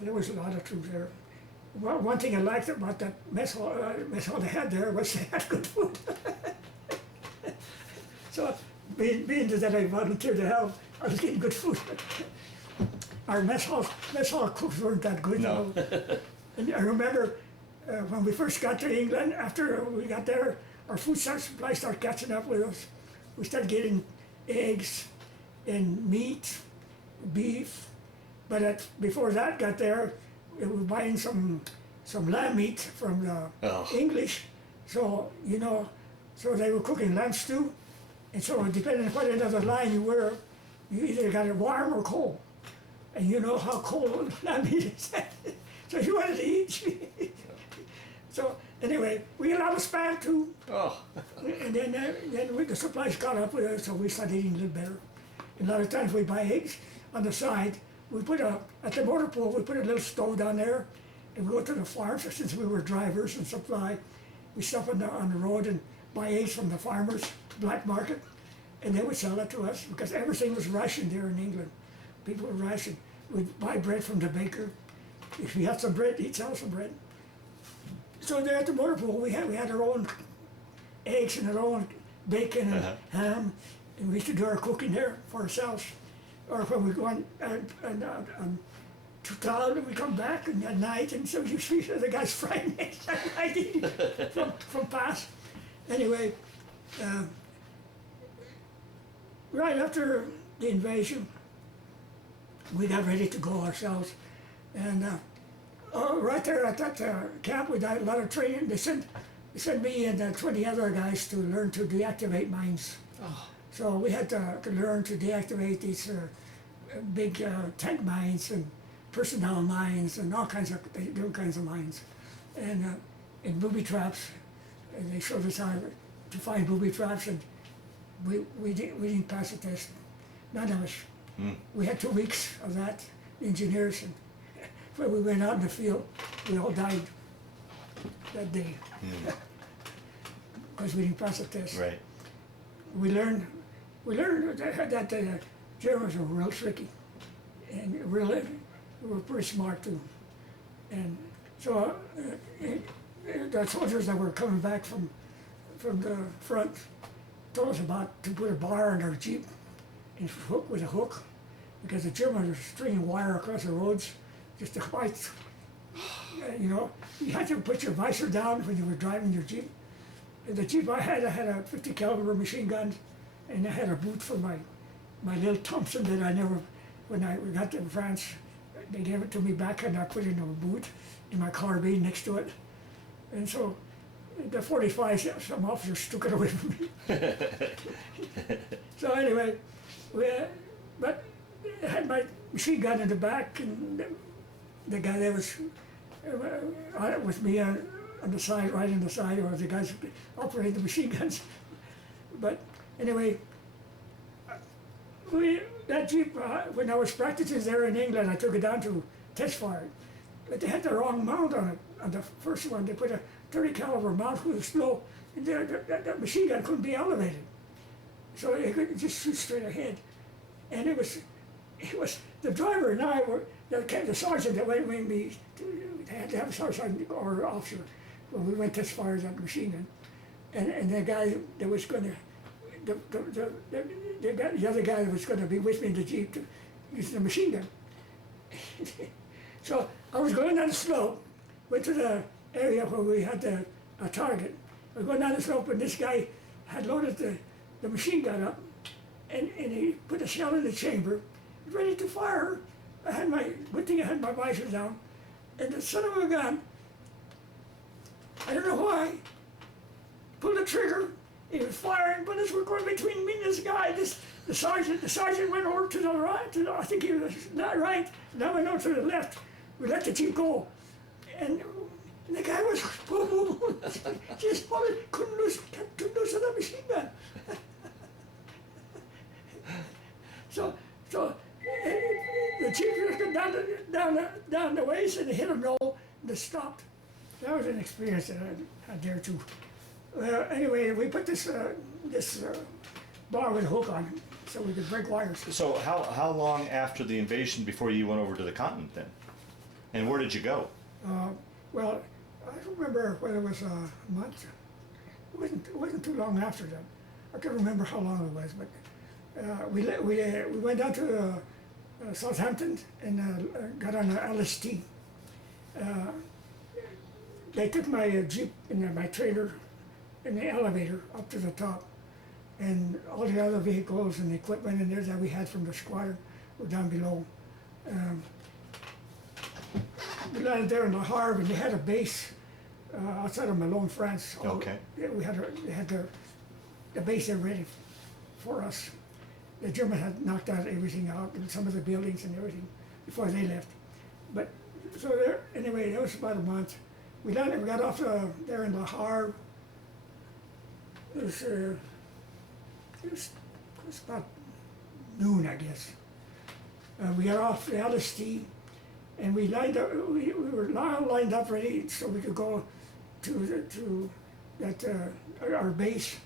There was a lot of troops there. Well, one thing I liked about that mess hall they had there was they had good food. So being that I volunteered to help, I was getting good food. Our mess hall cooks weren't that good. No. You know? And I remember when we first got to England, after we got there, our food supply started catching up with us. We started getting eggs and meat, beef. But before that got there, we were buying some lamb meat from the English. So, you know, so they were cooking lamb stew. And so depending on what end of the line you were, you either got it warm or cold. And you know how cold lamb meat is. So you wanted to eat. So anyway, we allowed a spam too. Oh. And then the supplies caught up with us, so we started eating a little better. And a lot of times we buy eggs on the side. We put at the motor pool, we put a little stove down there, and we go to the farm. So since we were drivers and supply, we stop on the road and buy eggs from the farmers, black market, and they would sell it to us because everything was rationed there in England. People were rationed. We'd buy bread from the baker. If we had some bread, he'd sell some bread. So there at the motor pool, we had our own eggs and our own bacon and ham, and we used to do our cooking there for ourselves. Or when we go on to town, we come back and at night, and so you see the guys frying eggs at night from past. Anyway, right after the invasion, we got ready to go ourselves, and right there at that camp, we got a lot of training. They sent me and 20 other guys to learn to deactivate mines. Oh. So we had to learn to deactivate these big tank mines and personnel mines and all kinds of different kinds of mines, and booby traps. And they showed us how to find booby traps, and we didn't pass the test. None of us. We had 2 weeks of that, engineers, and when we went out in the field, we all died that day because we didn't pass the test. Right. We learned that the Germans were real tricky, and we were pretty smart too. And so the soldiers that were coming back from the front told us about to put a bar on our Jeep and hook with a hook, because the Germans were stringing wire across the roads just to fight. You know, you had to put your visor down when you were driving your Jeep. And the Jeep I had a 50 caliber machine gun, and I had a boot for my little Thompson that I never, when I got to France, they gave it to me back, and I put it in a boot in my carbine next to it. And so the 45, some officers took it away from me. So anyway, but I had my machine gun in the back, and the guy that was with me on the side, right on the side, or the guys operating the machine guns. But anyway, that Jeep, when I was practicing there in England, I took it down to test fire. But they had the wrong mount on it. On the first one, they put a 30 caliber mount with a slow, and the machine gun couldn't be elevated. So it could just shoot straight ahead. And it was the driver and I were, the sergeant that went with me, they had to have a sergeant or officer when we went test fires on the machine gun. And the guy that was going to, the other guy that was going to be with me in the Jeep to use the machine gun. So I was going down the slope, went to the area where we had a target. I was going down the slope, and this guy had loaded the machine gun up, and he put a shell in the chamber, ready to fire. Good thing I had my visor down, and the son of a gun, I don't know why, pulled the trigger. He was firing, bullets were going between me and this guy. The sergeant went over to the right. I think he was not right. And I went over to the left. We let the Jeep go, and the guy was boom, boom, boom. Just couldn't lose the machine gun. So the Jeep just got down the waist and hit a roll and it stopped. That was an experience that I had there too. Anyway, we put this bar with a hook on it so we could break wires. So how long after the invasion before you went over to the continent then? And where did you go? Well, I don't remember whether it was a month. It wasn't too long after that. I can't remember how long it was, but we went down to Southampton and got on the LST. They took my Jeep and my trailer in the elevator up to the top, and all the other vehicles and equipment and there that we had from the squatter were down below. We landed there in Le Havre, and they had a base outside of Malone, France. Okay. They had the base there ready for us. The Germans had knocked out everything out, and some of the buildings and everything before they left. But so there, anyway, that was about a month. We landed. We got off there in Le Havre. It was about noon, I guess. We got off the LST, and we lined up. We were now lined up ready so we could go to our base,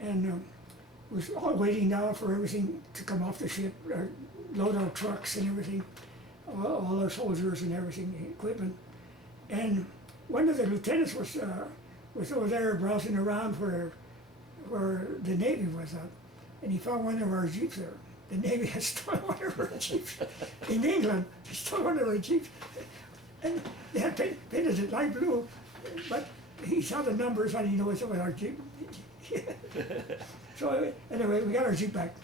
and was all waiting now for everything to come off the ship, load our trucks and everything, all our soldiers and everything, equipment. And one of the lieutenants was over there browsing around where the Navy was at, and he found one of our Jeeps there. The Navy had stolen one of our Jeeps in England. They stole one of our Jeeps, and they had painted it light blue, but he saw the numbers and he knew it was our Jeep. So anyway, we got our Jeep back,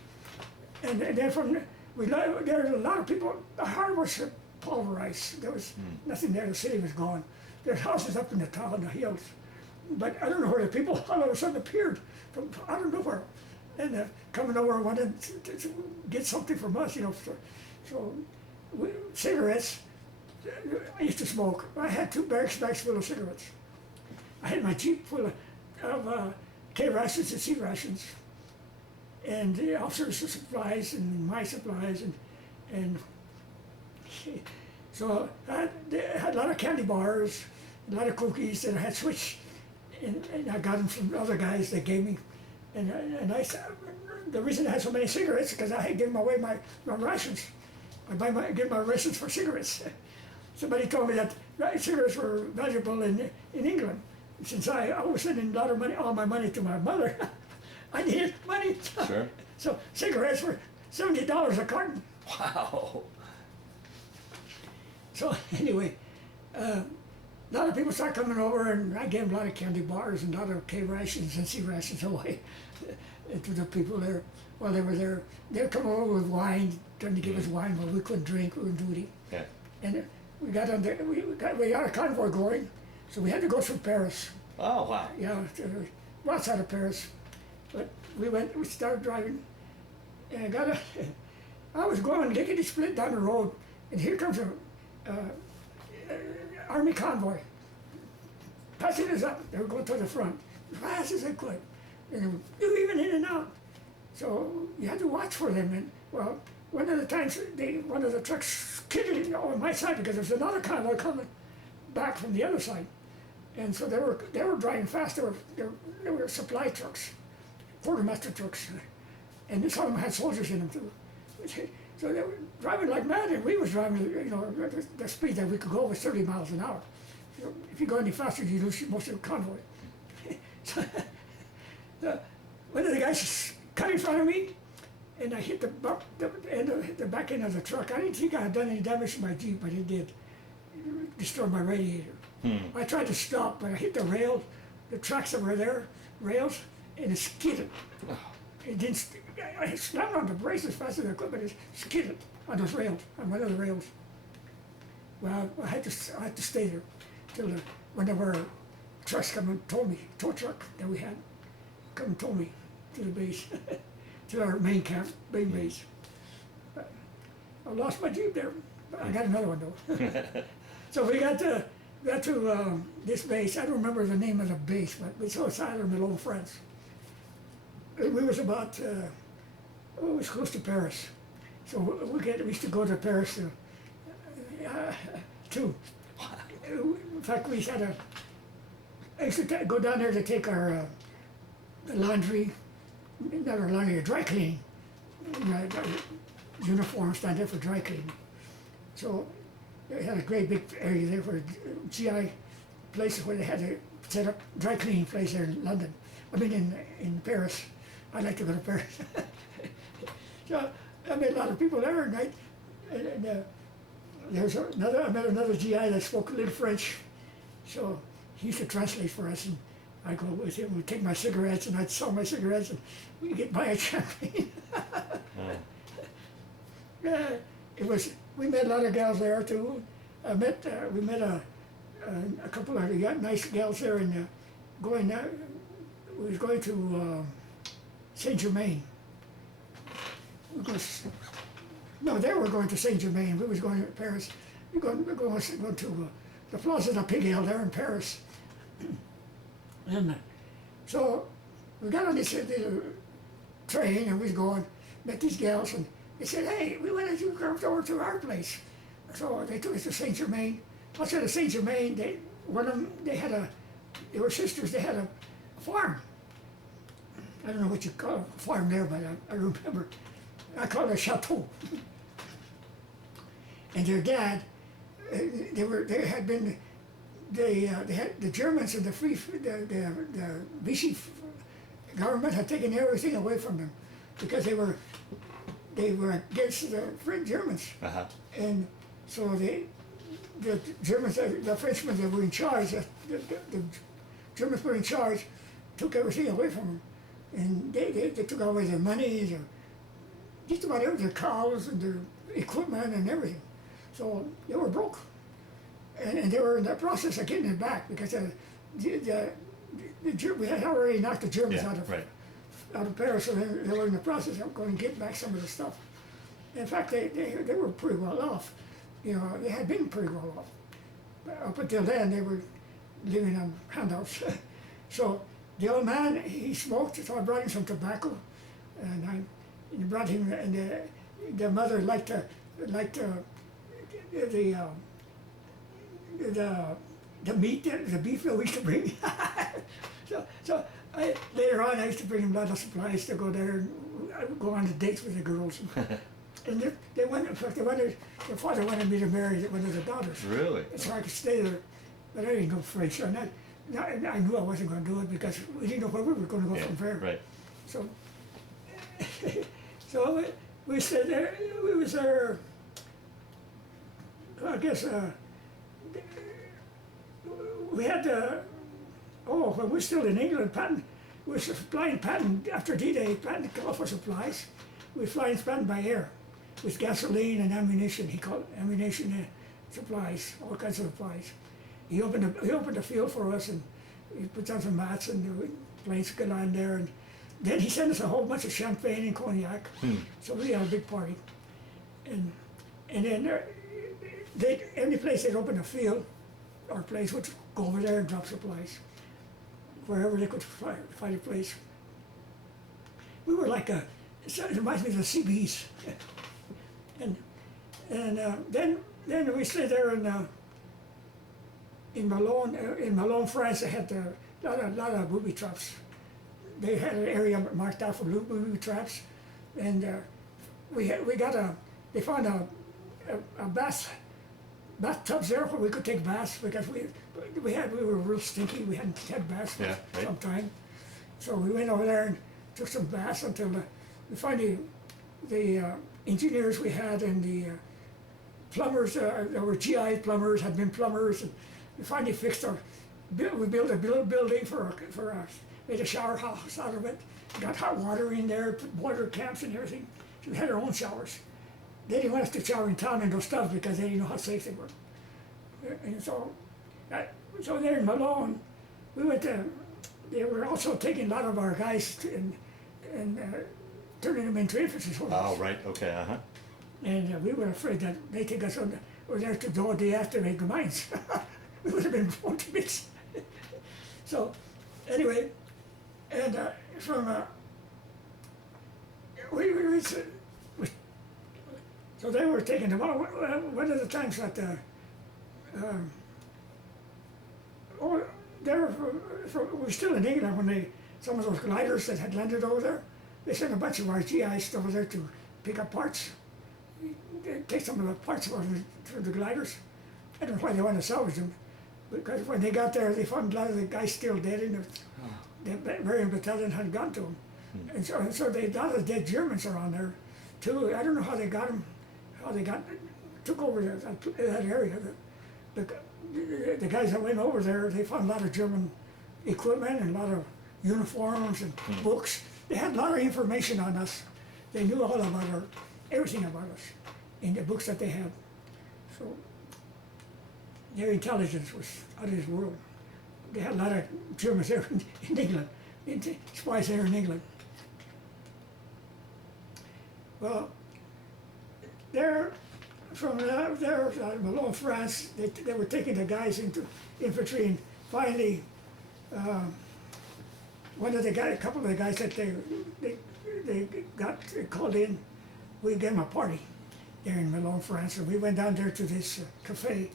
and then there were a lot of people. The heart was pulverized. There was nothing there. The city was gone. There's houses up in the top of the hills, but I don't know where the people all of a sudden appeared from I don't know where, and coming over wanted to get something from us, you know. So cigarettes. I used to smoke. I had 2 bags full of cigarettes. I had my Jeep full of K rations and C rations, and the officers' supplies and my supplies, and so I had a lot of candy bars, a lot of cookies that I had switched, and I got them from other guys that gave me, and I said the reason I had so many cigarettes is because I had given away my rations. I give my rations for cigarettes. Somebody told me that cigarettes were valuable in England. Since I was sending a lot of money, all my money to my mother, I needed money. Sure. So cigarettes were $70 a carton. Wow. So anyway, a lot of people started coming over, and I gave them a lot of candy bars and a lot of K rations and C rations away to the people there while they were there. They'd come over with wine, trying to give us wine, but we couldn't drink, we couldn't do it. Yeah. And we got a convoy going. So we had to go through Paris. Oh, wow. Yeah, outside of Paris. But we started driving, and I was going lickety split down the road, and here comes army convoy passing us up. They were going to the front as fast as they could, and they were even in and out. So you had to watch for them. And well, one of the times one of the trucks skidded on my side because there was another convoy coming back from the other side, and so they were driving fast. There were supply trucks, quartermaster trucks, and some of them had soldiers in them too. So they were driving like mad, and we was driving, the speed that we could go was 30 miles an hour. So if you go any faster, you lose most of the convoy. So one of the guys cut in front of me, and I hit the back end of the truck. I didn't think I had done any damage to my Jeep, but it did. It destroyed my radiator. I tried to stop, but I hit the rail, the tracks that were there, rails, and it skidded. It didn't. I slammed on the brakes as fast as I could, but it skidded on those rails, on one of the rails. Well, I had to stay there till one of our trucks come and told me, tow truck that we had, come and told me to the base, to our main base. But I lost my Jeep there, but I got another one though. So we got to this base. I don't remember the name of the base, but we saw asylum with old friends. We was about, it was close to Paris. So we used to go to Paris too. In fact, I used to go down there to take our laundry, not our laundry, our dry cleaning. Our uniforms down there for dry cleaning. So they had a great big area there for GI places where they had to set up dry cleaning place there in London. I mean in Paris. I'd like to go to Paris. So I met a lot of people there, and I met another GI that spoke a little French, so he used to translate for us, and I'd go with him. We'd take my cigarettes, and I'd sell my cigarettes, and we'd get by a champagne. We met a lot of gals there too. We met a couple of nice gals there, and we was going to Saint Germain. They were going to Saint Germain. We was going to Paris. We're going to the Plaza de Pigalle there in Paris. And so we got on this train, and we was going, met these gals, and they said, "Hey, we want to come over to our place." So they took us to Saint Germain. Outside of Saint Germain, they were sisters. They had a farm. I don't know what you call a farm there, but I remember. I call it a chateau. And their dad, they had the Germans and the Vichy government had taken everything away from them because they were against the French Germans. Uh-huh. And so the Germans, the Frenchmen that were in charge, the Germans were in charge, took everything away from them. And they took away their money, just about everything, their cows and their equipment and everything. So they were broke. And they were in the process of getting it back because we had already knocked the Germans out of Paris, so they were in the process of going to get back some of the stuff. In fact, they were pretty well off. They had been pretty well off. But up until then, they were living on handouts. So the old man, he smoked, so I brought him some tobacco, and I brought him, and the mother liked the meat, the beef that we used to bring. so later on, I used to bring him a lot of supplies to go there, and I would go on the dates with the girls. And they went, in fact, their father wanted me to marry one of the daughters. Really? So I could stay there, but I didn't go French. So I knew I wasn't going to do it because we didn't know where we were going to go from there. Right. So, so we stayed there. We was there. I guess we had when we were still in England, Patton was flying Patton after D-Day. Patton called for supplies. We were flying Patton by air with gasoline and ammunition. He called ammunition supplies, all kinds of supplies. He opened the field for us, and he put down some mats, and the planes could land there. And then he sent us a whole bunch of champagne and cognac. So we had a big party. And then any place they'd open a field, our place would go over there and drop supplies, wherever they could find a place. We were like it reminds me of the CBs. and then we stayed there in Malone, France. They had a lot of booby traps. They had an area marked out for booby traps, and they found a bathtubs there where we could take baths because we were real stinky. We hadn't had baths for some time, so we went over there and took some baths until we finally the engineers we had and the plumbers. There were GI plumbers, had been plumbers, and we finally fixed we built a building for us. Made a shower house out of it. Got hot water in there, put water camps and everything. So we had our own showers. They didn't want us to shower in town in those tubs because they didn't know how safe they were. And so there in Malone, we went to. They were also taking a lot of our guys and turning them into infantry soldiers. Oh, right. Okay. Uh huh. And we were afraid that they take us over there to go deactivate the mines. We would have been born to mix. So, anyway, and so they were taking them out. One of the times that they were still in England when some of those gliders that had landed over there, they sent a bunch of our GIs over there to pick up parts. They take some of the parts for the gliders. I don't know why they want to salvage them, because when they got there, they found a lot of the guys still dead in the Bavarian battalion had gone to them. And so a lot of dead Germans are on there too. I don't know how they got them, took over that area. The guys that went over there, they found a lot of German equipment and a lot of uniforms and books. They had a lot of information on us. They knew all about everything about us in the books that they had. So their intelligence was out of this world. They had a lot of Germans there in England, spies there in England. Well, from Malone, France, they were taking the guys into infantry, and finally, a couple of the guys that they got called in, we gave them a party there in Malone, France, and we went down there to this cafe,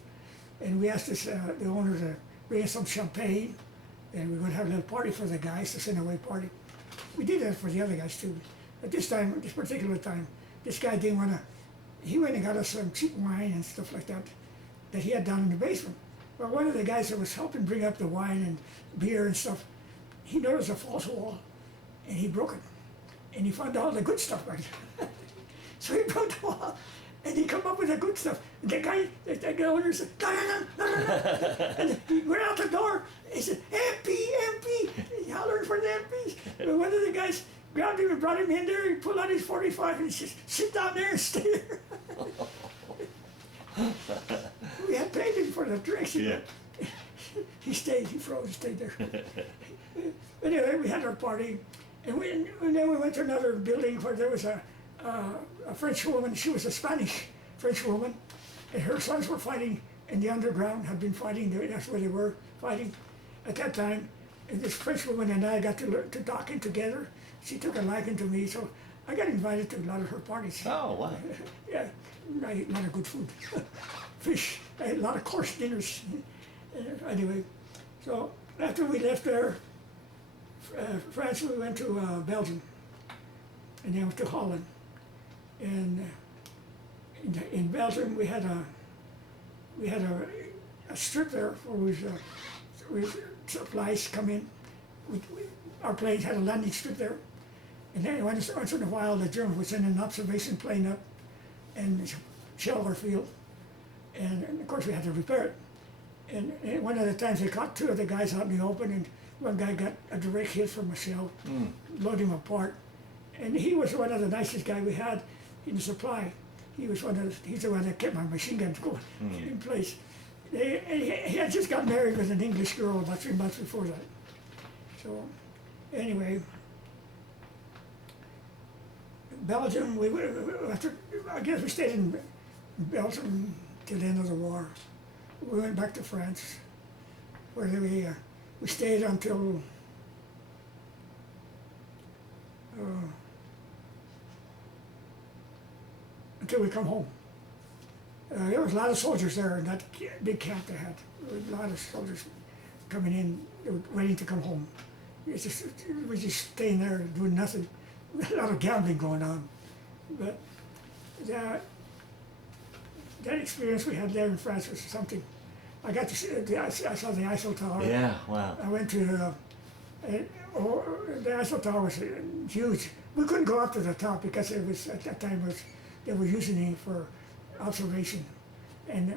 and we asked the owner to bring us some champagne, and we were going to have a little party for the guys, to send away party. We did that for the other guys too. At this particular time, this guy didn't want to. He went and got us some cheap wine and stuff like that he had down in the basement. Well, one of the guys that was helping bring up the wine and beer and stuff, he noticed a false wall, and he broke it, and he found all the good stuff back there. So he broke the wall, and he come up with the good stuff. And the owner said, no. And he went out the door, and he said, MP. He hollered for the MPs. And one of the guys grabbed him and brought him in there. He pulled out his 45 and he says, sit down there and stay there. We had paid him for the drinks. Yeah. He stayed there. Anyway, we had our party, and then we went to another building where there was a French woman. She was a Spanish French woman, and her sons were fighting in the underground, had been fighting. That's where they were fighting at that time. And this French woman and I got to talking together. She took a liking to me, so I got invited to a lot of her parties. Oh, wow. Yeah, I ate a lot of good food. Fish, I ate a lot of course dinners. Anyway, so after we left there, France, we went to Belgium, and then to Holland. And in Belgium, we had a strip there where supplies come in. Our planes had a landing strip there, and then once in a while the Germans would send an observation plane up and shell our field, and of course we had to repair it. And one of the times they caught two of the guys out in the open, and one guy got a direct hit from a shell, blowed him apart. And he was one of the nicest guys we had in the supply. He's the one that kept my machine guns going in place. He had just got married with an English girl about 3 months before that. So, anyway, Belgium, I guess we stayed in Belgium till the end of the war. We went back to France, where we stayed until we come home. There was a lot of soldiers there in that big camp they had. There was a lot of soldiers coming in, they were waiting to come home. We just staying there doing nothing. A lot of gambling going on. But that experience we had there in France was something. I got to see, I saw the Eiffel Tower. Yeah, wow. I went to the Eiffel Tower was huge. We couldn't go up to the top because it was at that time they were using it for observation, and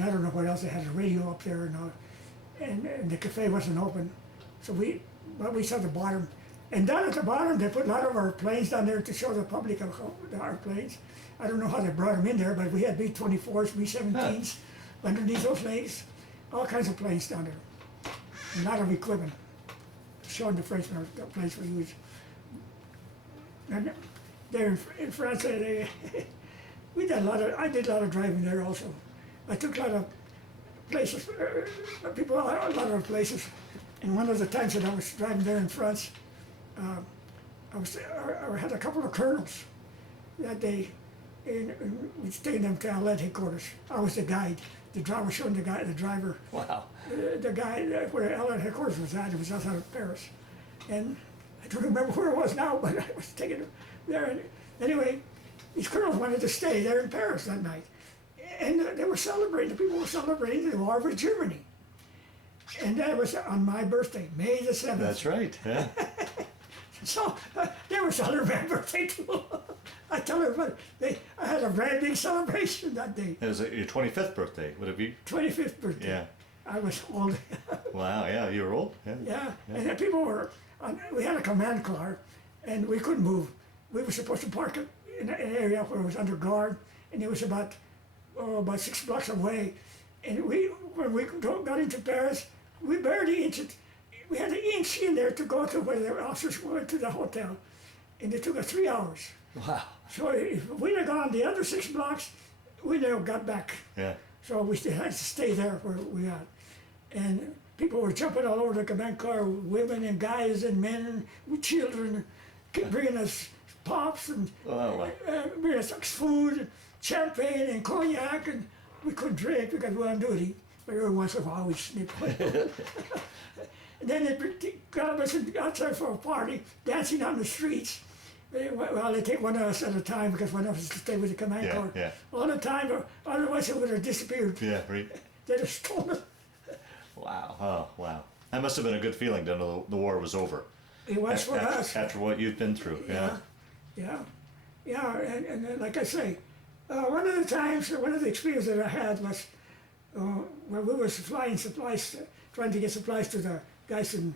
I don't know what else. They had a radio up there and all, and the cafe wasn't open, so we saw the bottom, and down at the bottom they put a lot of our planes down there to show the public of our planes. I don't know how they brought them in there, but we had B-24s, B-17s underneath those planes, all kinds of planes down there, a lot of equipment showing the Frenchmen the planes we used. And there in France, I did a lot of driving there also. I took a lot of places, people, a lot of places. And one of the times that I was driving there in France, I had a couple of colonels that day, and we stayed in them to Allied headquarters. I was the guide. The driver showing the driver. Wow. The guy where Allied headquarters was at. It was outside of Paris, and I don't remember where it was now, but I was taking it there. And anyway, these colonels wanted to stay there in Paris that night, and they were celebrating. The people were celebrating the war with Germany, and that was on my birthday, May the 7th. That's right. Yeah. So they were celebrating my birthday too. I tell everybody, I had a very big celebration that day. It was your 25th birthday, would it be? 25th birthday. Yeah. I was old. Wow, yeah, you were old. Yeah. Yeah, and the people were, we had a command car, and we couldn't move. We were supposed to park it in an area where it was under guard, and it was about 6 blocks away. And when we got into Paris, we barely inched it. We had to inch in there to go to where the officers went to the hotel, and it took us 3 hours. Wow. So if we'd have gone the other 6 blocks, we never got back. Yeah. So we still had to stay there where we got. And people were jumping all over the command car, women and guys and men and children, bringing us pops and bringing us food, champagne and cognac, and we couldn't drink because we were on duty. But every once in a while we snipped one. And then they got us outside for a party, dancing on the streets. Well, they take one of us at a time because one of us stayed with the command corps. Yeah. All the time, otherwise it would have disappeared. Yeah, right. They'd have stolen it. Wow. Oh, wow. That must have been a good feeling to know the war was over. It was for us. After what you've been through. Yeah. And like I say, one of the experiences that I had was when we were supplying supplies, trying to get supplies to the guys in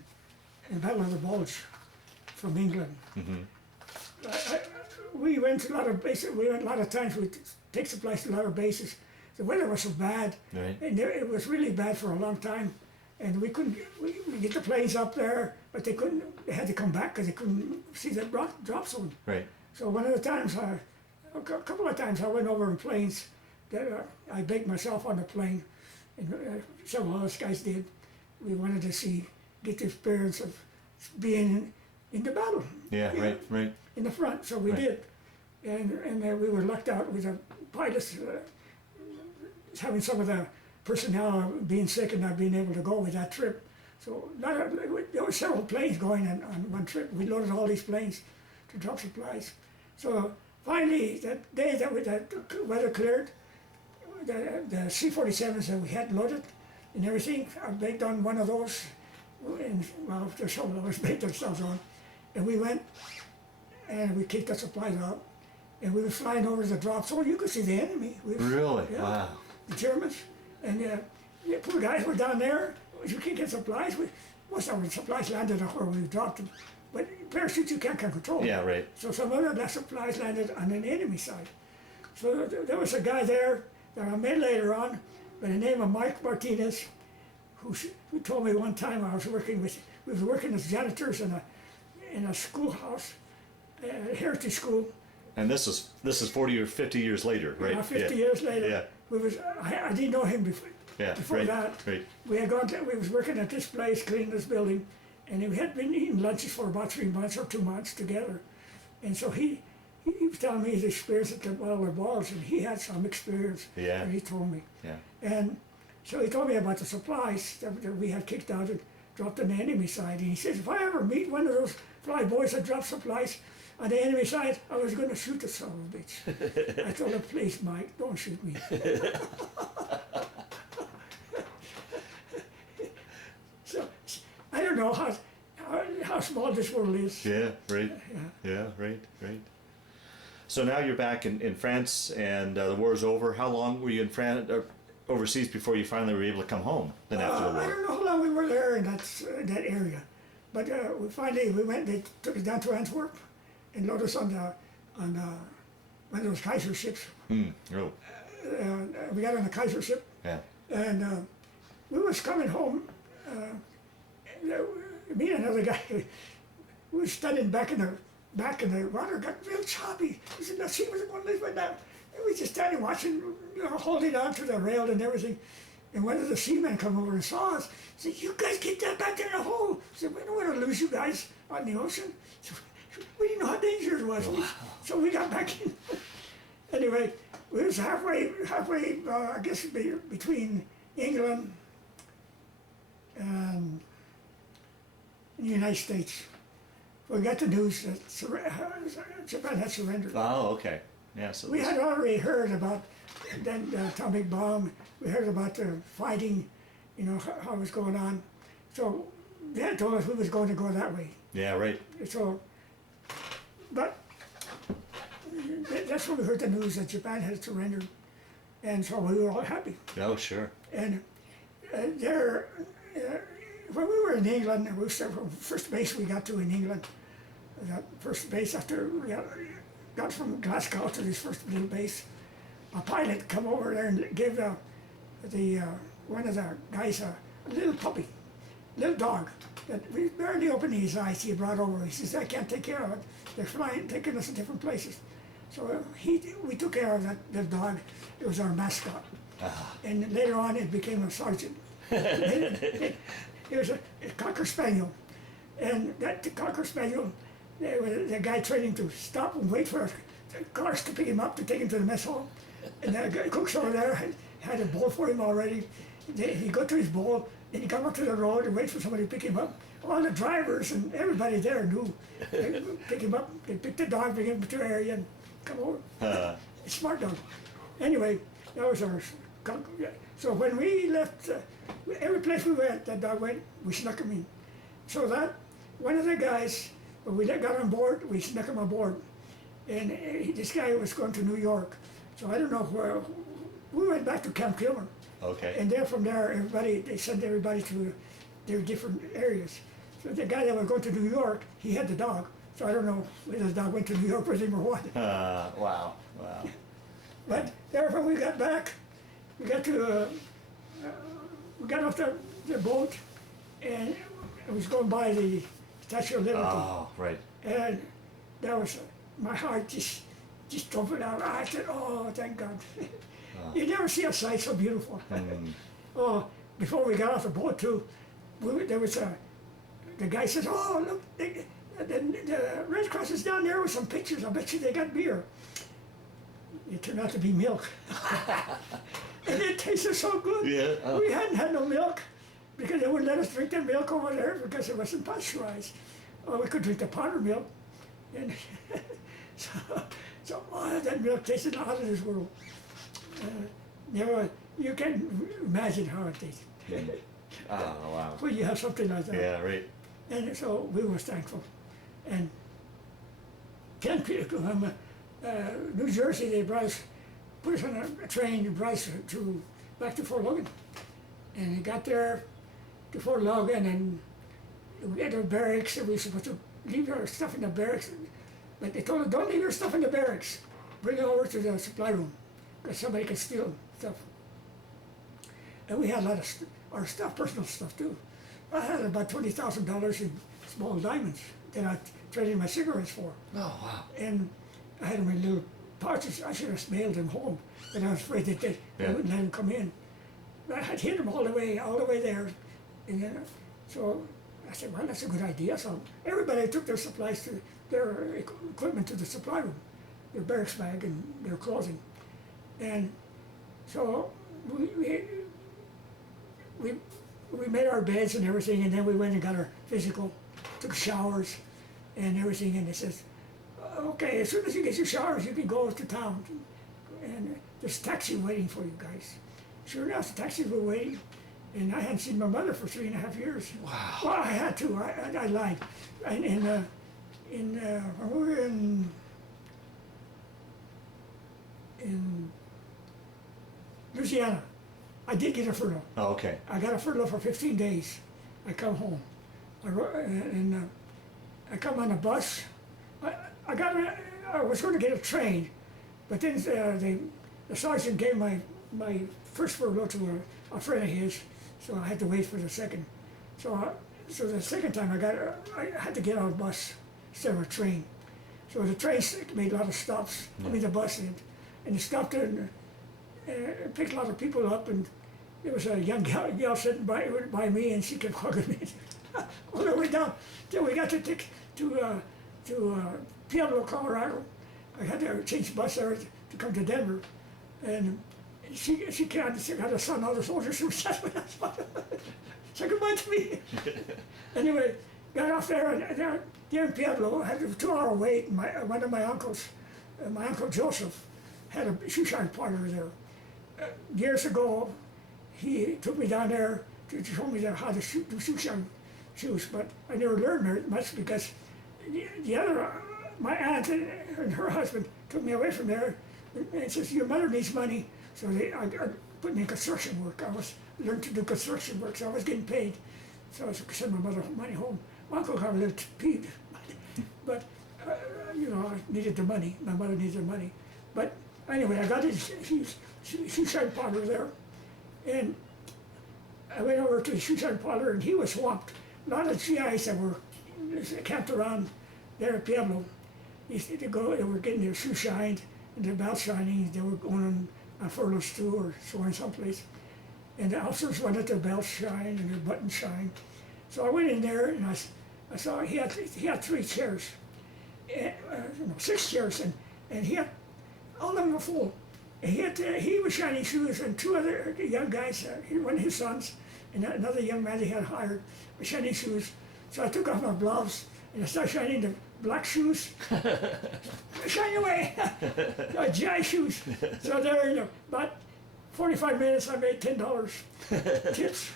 Battle of the Bulge from England. Mm-hmm. We went a lot of bases. We went a lot of times. We take supplies to a lot of bases. The weather was so bad, right. And it was really bad for a long time. And we couldn't. We get the planes up there, but they couldn't. They had to come back because they couldn't see the drop zone. Right. So one of the times, a couple of times, I went over in planes. That I baked myself on the plane, and several of us guys did. We wanted to get the experience of being in the battle. Yeah. Right. In the front, so we did, and we were lucked out with the pilots having some of the personnel being sick and not being able to go with that trip. So there were several planes going on one trip. We loaded all these planes to drop supplies. So finally, that day that the weather cleared, the C-47s that we had loaded and everything, I baked on one of those, and well, there's several of us baked ourselves on, and we went. And we kicked the supplies out, and we were flying over the drop zone. You could see the enemy. Really? Yeah, wow. The Germans. And the poor guys were down there. You can't get supplies. Most of our supplies landed where we dropped them. But parachutes you can't control. Yeah, right. So some of the supplies landed on an enemy side. So there was a guy there that I met later on by the name of Mike Martinez, who told me one time we were working as janitors in a schoolhouse. Heritage school. And this is 40 or 50 years later, right? 50 years later. Yeah. I didn't know him before. Yeah, Before great, that, great. we was working at this place, cleaning this building, and we had been eating lunches for about 3 months or 2 months together. And so he was telling me his experience at the Bulge, and he had some experience. Yeah. And he told me. Yeah. And so he told me about the supplies that we had kicked out and dropped on the enemy side. And he says, if I ever meet one of those fly boys that drop supplies on the enemy side, I was going to shoot the son of a bitch. I told him, please, Mike, don't shoot me. So I don't know how small this world is. Yeah, right. Yeah. Yeah, right, right. So now you're back in France, and the war's over. How long were you in France, overseas, before you finally were able to come home? Then after the war. I don't know how long we were there in that area, but we went. They took us down to Antwerp, and loaded us on one of those Kaiser ships. Oh, We got on the Kaiser ship, yeah. and we was coming home. Me and another guy, we was standing back in the water, got real choppy. We said, "The sea wasn't going to leave right now." And we just standing watching, holding on to the rail and everything. And one of the seamen come over and saw us. He said, "You guys keep that back there in the hole." I said, "We don't want to lose you guys on the ocean." So we didn't know how dangerous it was. So we got back in. Anyway, we was halfway, I guess, between England and the United States. We got the news that Japan had surrendered. Oh, okay. Yeah. So We had already heard about the atomic bomb. We heard about the fighting, how it was going on. So they had told us we was going to go that way. Yeah, right. So, but that's when we heard the news that Japan had surrendered, and so we were all happy. Oh, sure. And when we were in England, we started from first base we got to in England. That first base after we got from Glasgow to this first little base, a pilot come over there and gave one of the guys a little puppy, little dog that we barely opened his eyes. He brought over. He says, "I can't take care of it. They're taking us to different places." So we took care of that dog. It was our mascot. And later on, it became a sergeant. It was a Cocker Spaniel, and that Cocker Spaniel, the guy trained him to stop and wait for the cars to pick him up to take him to the mess hall. And the cooks over there had a bowl for him already. He'd go to his bowl, and he'd come up to the road and wait for somebody to pick him up. All the drivers and everybody there knew. They'd pick him up, they'd pick the dog, bring him to the area, and come over. Smart dog. Anyway, that was our. So when we left, every place we went, that dog went, we snuck him in. So that, one of the guys, when we got on board, we snuck him on board. And this guy was going to New York. So I don't know where, we went back to Camp Kilmer. Okay. And then from there, they sent everybody to their different areas. So the guy that was going to New York, he had the dog. So I don't know whether the dog went to New York with him or what. Wow. But there, when we got back, we got off the boat, and it was going by the Statue of Liberty. Oh, right. And that was, my heart just opened out. I said, "Oh, thank God." You never see a sight so beautiful. Oh, before we got off the boat too, there was the guy says, "Oh, look, the Red Cross is down there with some pictures. I bet you they got beer." It turned out to be milk. And it tasted so good. Yeah. We hadn't had no milk because they wouldn't let us drink the milk over there because it wasn't pasteurized. Oh, we could drink the powder milk. And so that milk tasted out of this world. You can imagine how it tasted. Oh, wow. When you have something like that. Yeah, right. And so we were thankful. And New Jersey, they put us on a train and brought us back to Fort Logan. And we got there to Fort Logan, and we had our barracks, and we were supposed to leave our stuff in the barracks. But they told us, "Don't leave your stuff in the barracks. Bring it over to the supply room, because somebody can steal stuff." And we had a lot of our stuff, personal stuff too. I had about $20,000 in small diamonds that I traded my cigarettes for. Oh, wow. And I had them in little parts, I should have mailed them home, but I was afraid that they wouldn't let them come in. But I had hid them all the way there. And then, so I said, well, that's a good idea. So everybody took their supplies to their equipment to the supply room, their barracks bag and their clothing. And so we made our beds and everything, and then we went and got our physical, took showers and everything, and it says, okay, as soon as you get your showers, you can go to town. And there's a taxi waiting for you guys. Sure enough, the taxis were waiting, and I hadn't seen my mother for 3.5 years. Wow. Well, I had to, I lied. And when we were in Louisiana, I did get a furlough. Oh, okay. I got a furlough for 15 days. I come home. I come on a bus. I was going to get a train, but then the sergeant gave my first furlough to a friend of his, so I had to wait for the second. So the second time I had to get on a bus instead of a train. So the train made a lot of stops. I mean the bus did, and it stopped and picked a lot of people up, and there was a young gal sitting by me, and she kept hugging me all the way down till we got to Pueblo, Colorado. I had to change the bus there to come to Denver, and she had a son, all the soldiers who said goodbye to me. Anyway, got off there, and there in Pueblo, I had a 2-hour wait, and one of my uncles, my Uncle Joseph, had a shoe shine parlor there. Years ago, he took me down there to show me how to do shoe shine shoes, but I never learned very much because my aunt and her husband took me away from there and says, your mother needs money. So I put me in construction work. I learned to do construction work, so I was getting paid. So I sent my mother money home. My uncle got a little peeved, but I needed the money. My mother needed the money. But anyway, I got his shoe shine parlor there, and I went over to the shoe shine parlor, and he was swamped. A lot of GIs that were camped around there at Pueblo, they were getting their shoes shined and their belts shining. They were going on furloughs too, or going someplace. And the officers wanted their belts shined and their buttons shined. So I went in there, and I saw he had 3 chairs, 6 chairs, and he had all of them were full. And he was shining shoes, and 2 other young guys, one of his sons, and another young man they had hired, were shining shoes. So I took off my gloves and I started shining the black shoes. Shine away! GI shoes. So there, about 45 minutes, I made $10 tips.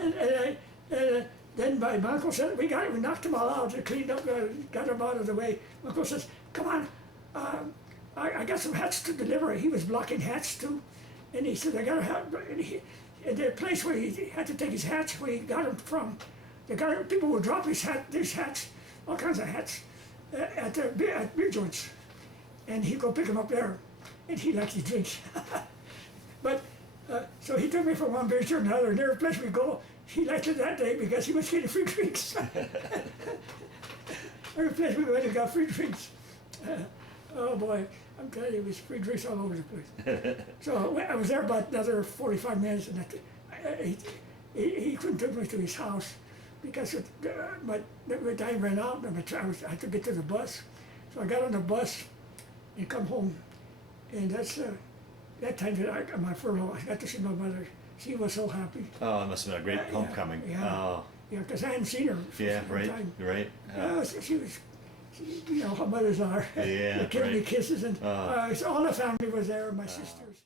And then my uncle said, we knocked them all out, and cleaned up, got them out of the way. My uncle says, come on, I got some hats to deliver. He was blocking hats too. And he said, I got a hat. And the place where he had to take his hats, where he got them from, people would drop these hats, all kinds of hats, at beer joints. And he'd go pick them up there. And he liked his drinks. But, so he took me from one beer to another, and every place we go, he liked it that day because he was getting free drinks. Every place we went, he got free drinks. Oh boy, I'm telling you, it was free drinks all over the place. So I was there about another 45 minutes, and he couldn't take me to his house because the time ran out, and I had to get to the bus. So I got on the bus and come home, and that's that time that my furlough, I got to see my mother. She was so happy. Oh, it must have been a great homecoming. Yeah. Oh. Yeah, because I hadn't seen her for Yeah, some right, time. right. She was, you know how mothers are. Yeah, They give me right. kisses, and so all the family was there, my sisters.